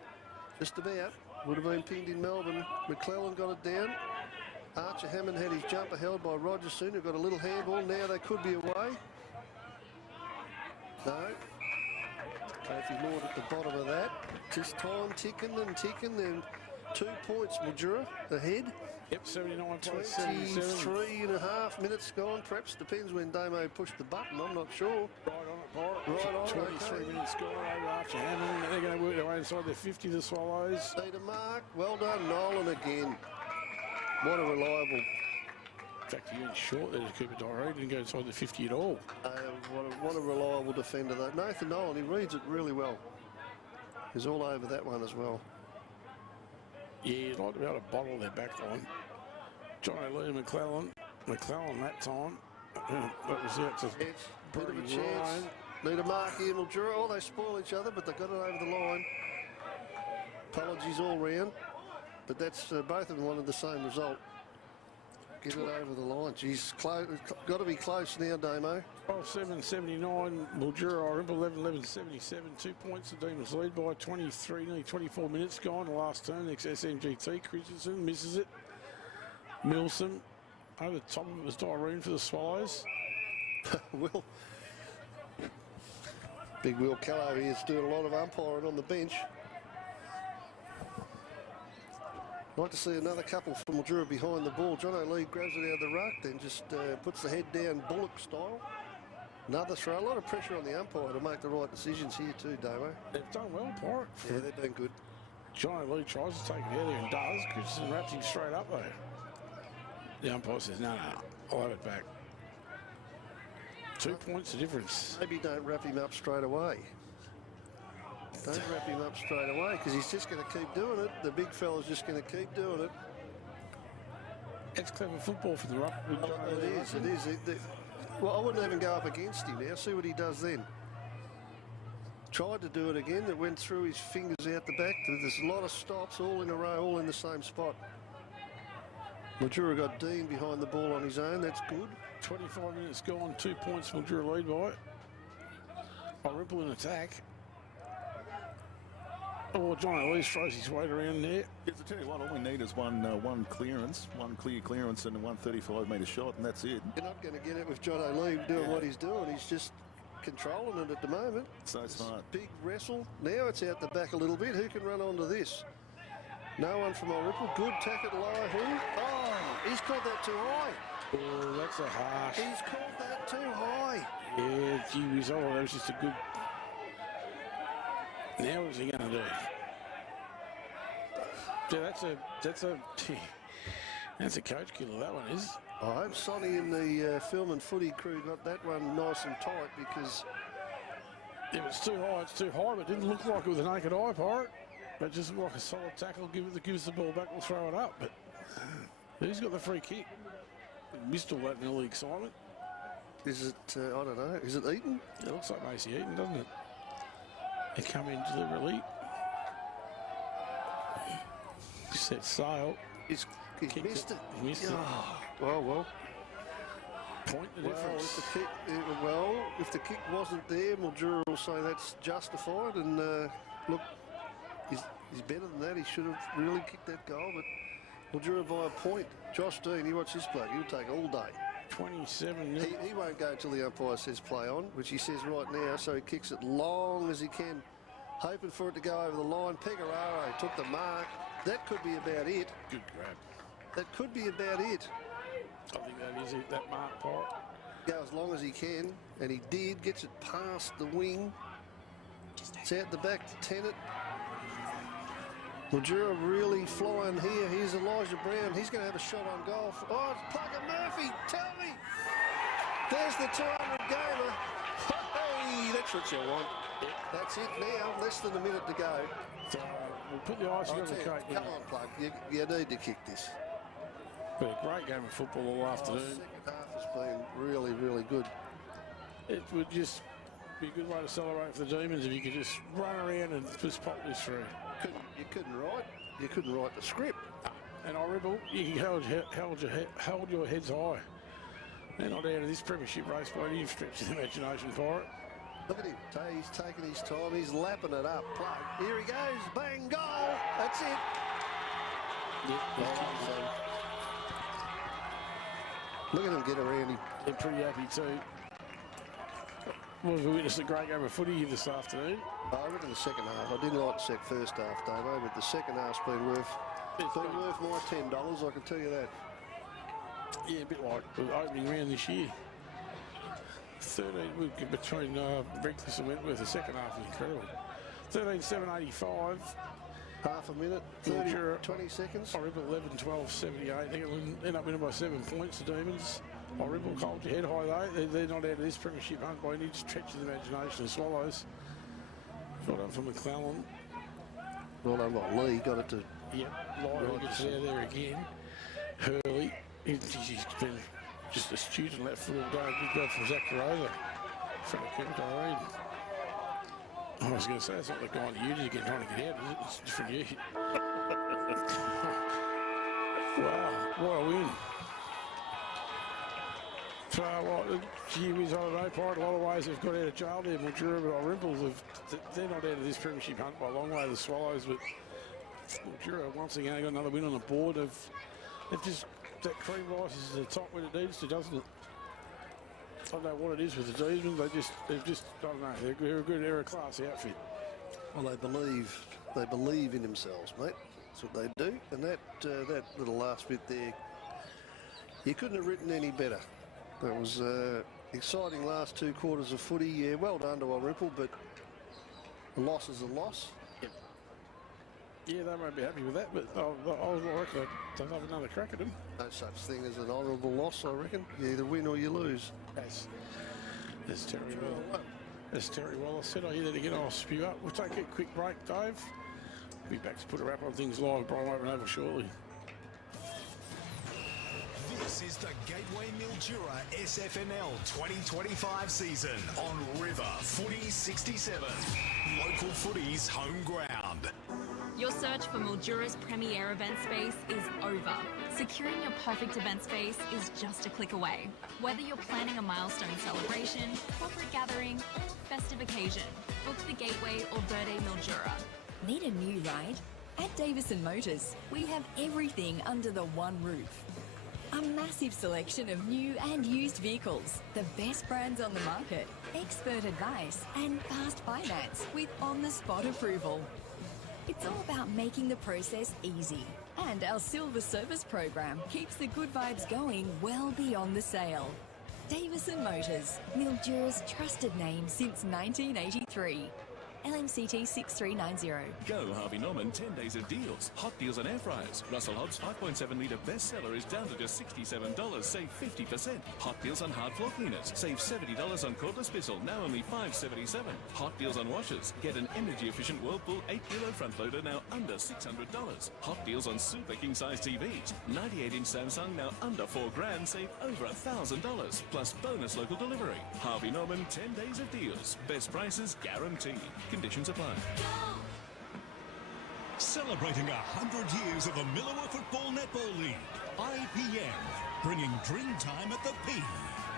Just about. Would have been pinged in Melbourne. McClellan got it down. Archer Hammond had his jumper held by Rogerson, who got a little handball. Now they could be away. No. Kofi Lord at the bottom of that. Just time ticking and ticking. Then 2 points, Mildura ahead. Yep, 79 points, 23 and a half minutes gone. Perhaps depends when Damo pushed the button. I'm not sure. Right on it, Pirate. Right on. 23 minutes gone over Archer Hammond. They're going to work their way inside their 50, the Swallows. Need a mark. Well done, Nolan again. What a reliable. In fact, he went short there to Cooper Dyree. Didn't go inside the 50 at all. What a reliable defender, though. Nathan Nolan, he reads it really well. He's all over that one as well. Yeah, you'd like to be able to bottle their back line. John O'Lee, McClellan that time. That was out to Bit of a Brody chance. Ryan. Need a mark here, Mildura. Oh, they spoil each other, but they got it over the line. Apologies all round. But that's both of them wanted the same result. Get it over the line. Geez, got to be close now, Damo. 12-7-79, Mildura, Irymple 11-11-77. 2 points, the Demons lead by 23, nearly 24 minutes gone. The last turn, ex-SMGT. Christensen misses it. Milsom, over the top of it was Dyreen for the Swallows. Will. Big Will Callow here is doing a lot of umpiring on the bench. Like to see another couple from Mildura behind the ball. John O'Lee grabs it out of the ruck, then just puts the head down Bullock style. Another throw. A lot of pressure on the umpire to make the right decisions here too, Damo. They've done well, Pirate. Yeah, they've been good. John O'Lee tries to take it out there and does. Christensen wraps him straight up though. The umpire says, no, I'll have it back. 2 points the difference. Maybe don't wrap him up straight away. Don't wrap him up straight away because he's just going to keep doing it. The big fella's just going to keep doing it. It's clever football for the ruck. It is. Well, I wouldn't even go up against him now. See what he does then. Tried to do it again. It went through his fingers out the back. There's a lot of stops all in a row, all in the same spot. Mildura got Dean behind the ball on his own. That's good. 25 minutes gone. 2 points. Mildura lead by. Irymple in attack. Oh, John O'Lee throws his weight around there. Yes, I tell you what, all we need is one clearance, one clear clearance and a 135-metre shot, and that's it. You're not going to get it with John O'Lee doing what he's doing. He's just controlling it at the moment. So smart. Big wrestle. Now it's out the back a little bit. Who can run onto this? No one from Irymple. Good tack at Liahul. Oh, he's got that too high. Oh, that's a harsh. He's called that too high. Yeah, gee whiz, oh, that was just a good... Now what's he going to do? Yeah, that's a coach killer, that one is. I hope Sonny and the film and footy crew got that one nice and tight because... If it's too high, it's too high, but it didn't look like it with a naked eye, Pirate. But just looked like a solid tackle, give us the ball back, we'll throw it up. But who's got the free kick? Missed all that in all the excitement. Is it, I don't know, is it Eaton? It looks like Macy Eaton, doesn't it? They come in deliberately. Set sail. He's missed it. He missed it. Oh, well. Point the Well, difference. if the kick wasn't there, Mildura will say that's justified. And look, he's better than that. He should have really kicked that goal. But Mildura by a point. Josh Dean, you watch this bloke. He'll take all day. 27. He won't go till the umpire says play on, which he says right now. So he kicks it long as he can, hoping for it to go over the line. Pecoraro took the mark. That could be about it. Good grab. That could be about it. I think that is it, that mark, Pirate. Go as long as he can, and he did. Gets it past the wing. It's out the back to Tennant. Mildura really flying here. Here's Elijah Brown. He's going to have a shot on goal. Oh, it's Plugger Murphy. Tell me. There's the 200 gamer. Hey, that's what you want. That's it now. Less than a minute to go. So we'll put the icing on the cake. Come on, Plug. You need to kick this. Been a great game of football all afternoon. The second half has been really, really good. It would just be a good way to celebrate for the Demons if you could just run around and just pop this through. You couldn't write the script. And Irymple, you can hold your heads high. They're not out of this premiership race by any stretch of the imagination, Pirate. Look at him. He's taking his time. He's lapping it up. Plug. Here he goes. Bang, goal. That's it. Look at him get around him. They're pretty happy too. We've witnessed a great game of footy here this afternoon. I reckon the second half. I didn't like the first half, Davo, but the second half's been worth my $10. I can tell you that. Yeah, a bit like the opening round this year. 13 between Reckless and Wentworth. The second half is incredible. 13-7-85. Half a minute, 20 seconds. Irymple 11-12-78. They end up winning by 7 points, the Demons. Irymple, hold your head high though. They're not out of this premiership hunt by any stretch of the imagination. The Swallows. Well done for McClellan. Well done by Lee. Got it to... Yep, Lyra gets out there again. Hurley. He's been just a student left foot all day. Good grab from Zach Rosa. From the Kemp, I was going to say, it's not the guy on the unit again trying to get out, is it? It's a different unit. Wow, what a win. So, gee whiz, I don't know, Pirate, a lot of ways they've got out of jail there. Mildura, but Irymple, they're not out of this premiership hunt by a long way, the Swallows, but Mildura, once again, got another win on the board. They've just, that cream rice is the top when it needs to, doesn't it? I don't know what it is with the Demons. They've just, I don't know, they're a class outfit. Well, they believe in themselves, mate. That's what they do. And that little last bit there, you couldn't have written any better. That was exciting last 2 quarters of footy. Yeah, well done to Irymple, but a loss is a loss. Yep. Yeah, they won't be happy with that, but I reckon they'll have another crack at them. No such thing as an honourable loss, I reckon. You either win or you lose. As Terry Wallace said, I hear that again, I'll spew up. We'll take a quick break, Dave. We'll be back to put a wrap on things live. Brian Open over shortly. This is the Gateway Mildura SFNL 2025 season on River Footy 67. Local footy's home ground. Your search for Mildura's premier event space is over. Securing your perfect event space is just a click away. Whether you're planning a milestone celebration, corporate gathering, or festive occasion, book the Gateway or Verde Mildura. Need a new ride? At Davison Motors, we have everything under the one roof. A massive selection of new and used vehicles, the best brands on the market, expert advice, and fast finance with on-the-spot approval. It's all about making the process easy. And our silver service program keeps the good vibes going well beyond the sale. Davison Motors, Mildura's trusted name since 1983. LMCT 6390. Go Harvey Norman 10 days of deals. Hot deals on air fryers. Russell Hobbs 5.7 litre bestseller is down to just $67. Save 50%. Hot deals on hard floor cleaners. Save $70 on cordless pistol. Now only $5.77. Hot deals on washers. Get an energy efficient Whirlpool 8 kilo front loader now under $600. Hot deals on super king size TVs. 98-inch Samsung now under $4,000. Save over $1,000. Plus bonus local delivery. Harvey Norman 10 days of deals. Best prices guaranteed. Conditions apply. Celebrating 100 years of the Mildura Football Netball League, IPN, bringing Dreamtime at the P.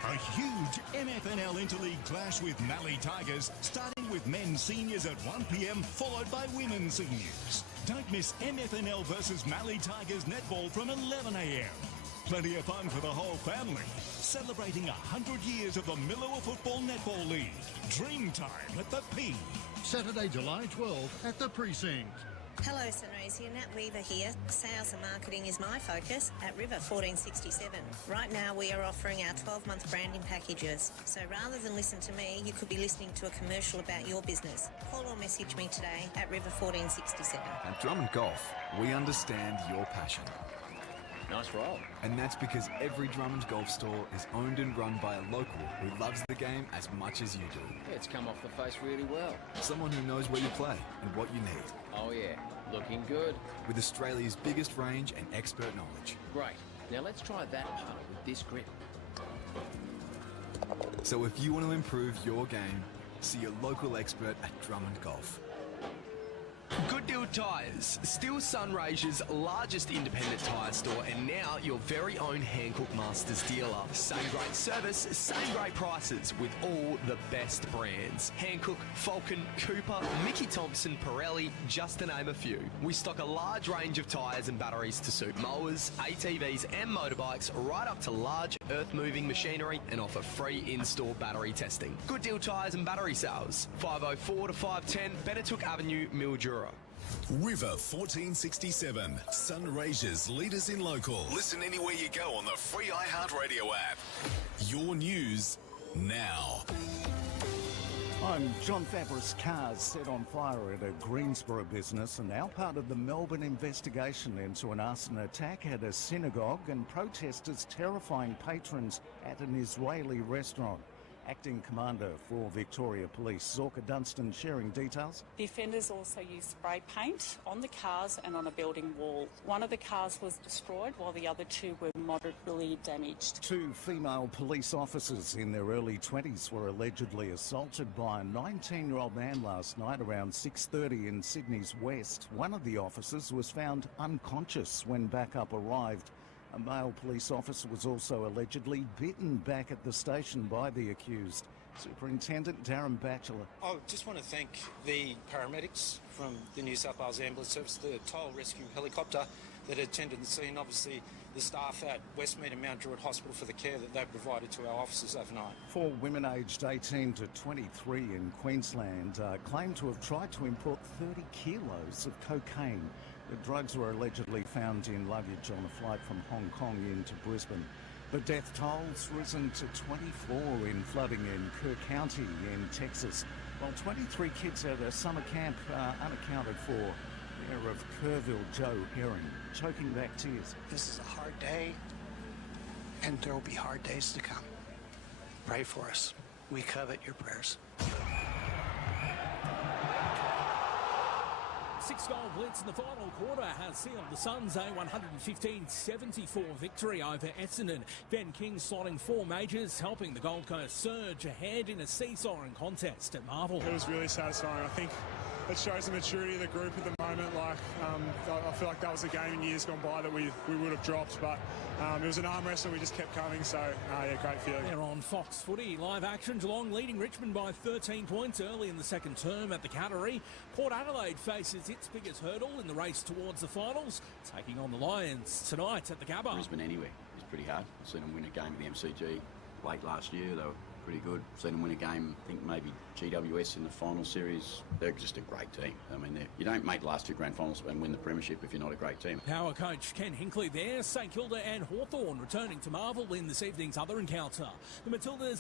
A huge MFNL Interleague clash with Mallee Tigers, starting with men's seniors at 1 p.m, followed by women's seniors. Don't miss MFNL versus Mallee Tigers Netball from 11 a.m. Plenty of fun for the whole family. Celebrating 100 years of the Mildura Football Netball League. Dreamtime at the P. Saturday, July 12 at the Precinct. Hello, Sunraysia. Nat Weaver here. Sales and marketing is my focus at River 1467. Right now we are offering our 12-month branding packages. So rather than listen to me, you could be listening to a commercial about your business. Call or message me today at River 1467. At Drummond Golf, we understand your passion. Nice roll. And that's because every Drummond Golf store is owned and run by a local who loves the game as much as you do. Yeah, it's come off the face really well. Someone who knows where you play and what you need. Oh yeah, looking good. With Australia's biggest range and expert knowledge. Great. Now let's try that putter with this grip. So if you want to improve your game, see your local expert at Drummond Golf. Good Deal Tyres, still Sunraysia's largest independent tyre store and now your very own Hankook Masters dealer. Same great service, same great prices with all the best brands. Hankook, Falcon, Cooper, Mickey Thompson, Pirelli, just to name a few. We stock a large range of tyres and batteries to suit mowers, ATVs and motorbikes right up to large earth-moving machinery and offer free in-store battery testing. Good Deal Tyres and battery sales, 504 to 510 Bettertook Avenue, Mildura. River 1467, Sunraysia's leaders in local. Listen anywhere you go on the free iHeartRadio app. Your news now. I'm John Fabris. Cars set on fire at a Greensboro business and now part of the Melbourne investigation into an arson attack at a synagogue and protesters terrifying patrons at an Israeli restaurant. Acting Commander for Victoria Police, Zorka Dunstan, sharing details. The offenders also used spray paint on the cars and on a building wall. One of the cars was destroyed while the other two were moderately damaged. Two female police officers in their early 20s were allegedly assaulted by a 19-year-old man last night around 6:30 in Sydney's west. One of the officers was found unconscious when backup arrived. A male police officer was also allegedly bitten back at the station by the accused. Superintendent Darren Batchelor. I just want to thank the paramedics from the New South Wales Ambulance Service, the Tile Rescue helicopter that attended the scene, obviously the staff at Westmead and Mount Druitt Hospital for the care that they provided to our officers overnight. 4 women aged 18 to 23 in Queensland claim to have tried to import 30 kilos of cocaine. The drugs were allegedly found in luggage on a flight from Hong Kong into Brisbane. The death toll's risen to 24 in flooding in Kerr County in Texas, while 23 kids at a summer camp are unaccounted for. Mayor of Kerrville, Joe Herring, choking back tears. This is a hard day, and there will be hard days to come. Pray for us. We covet your prayers. 6-goal blitz in the final quarter has sealed the Suns' a 115-74 victory over Essendon. Ben King slotting 4 majors, helping the Gold Coast surge ahead in a seesawing contest at Marvel. It was really satisfying. I think it shows the maturity of the group at the moment. I feel like that was a game in years gone by that we would have dropped, but it was an arm wrestle. We just kept coming, so yeah, great feeling. They're on Fox Footy. Live action. Geelong leading Richmond by 13 points early in the second term at the Cattery. Port Adelaide faces its biggest hurdle in the race towards the finals, taking on the Lions tonight at the Gabba. Brisbane anyway is pretty hard. I've seen them win a game at the MCG late last year. They were pretty good. Seen them win a game, I think maybe GWS in the final series. They're just a great team. I mean, you don't make the last 2 grand finals and win the premiership if you're not a great team. Power coach Ken Hinkley there. St Kilda and Hawthorn returning to Marvel in this evening's other encounter. The Matildas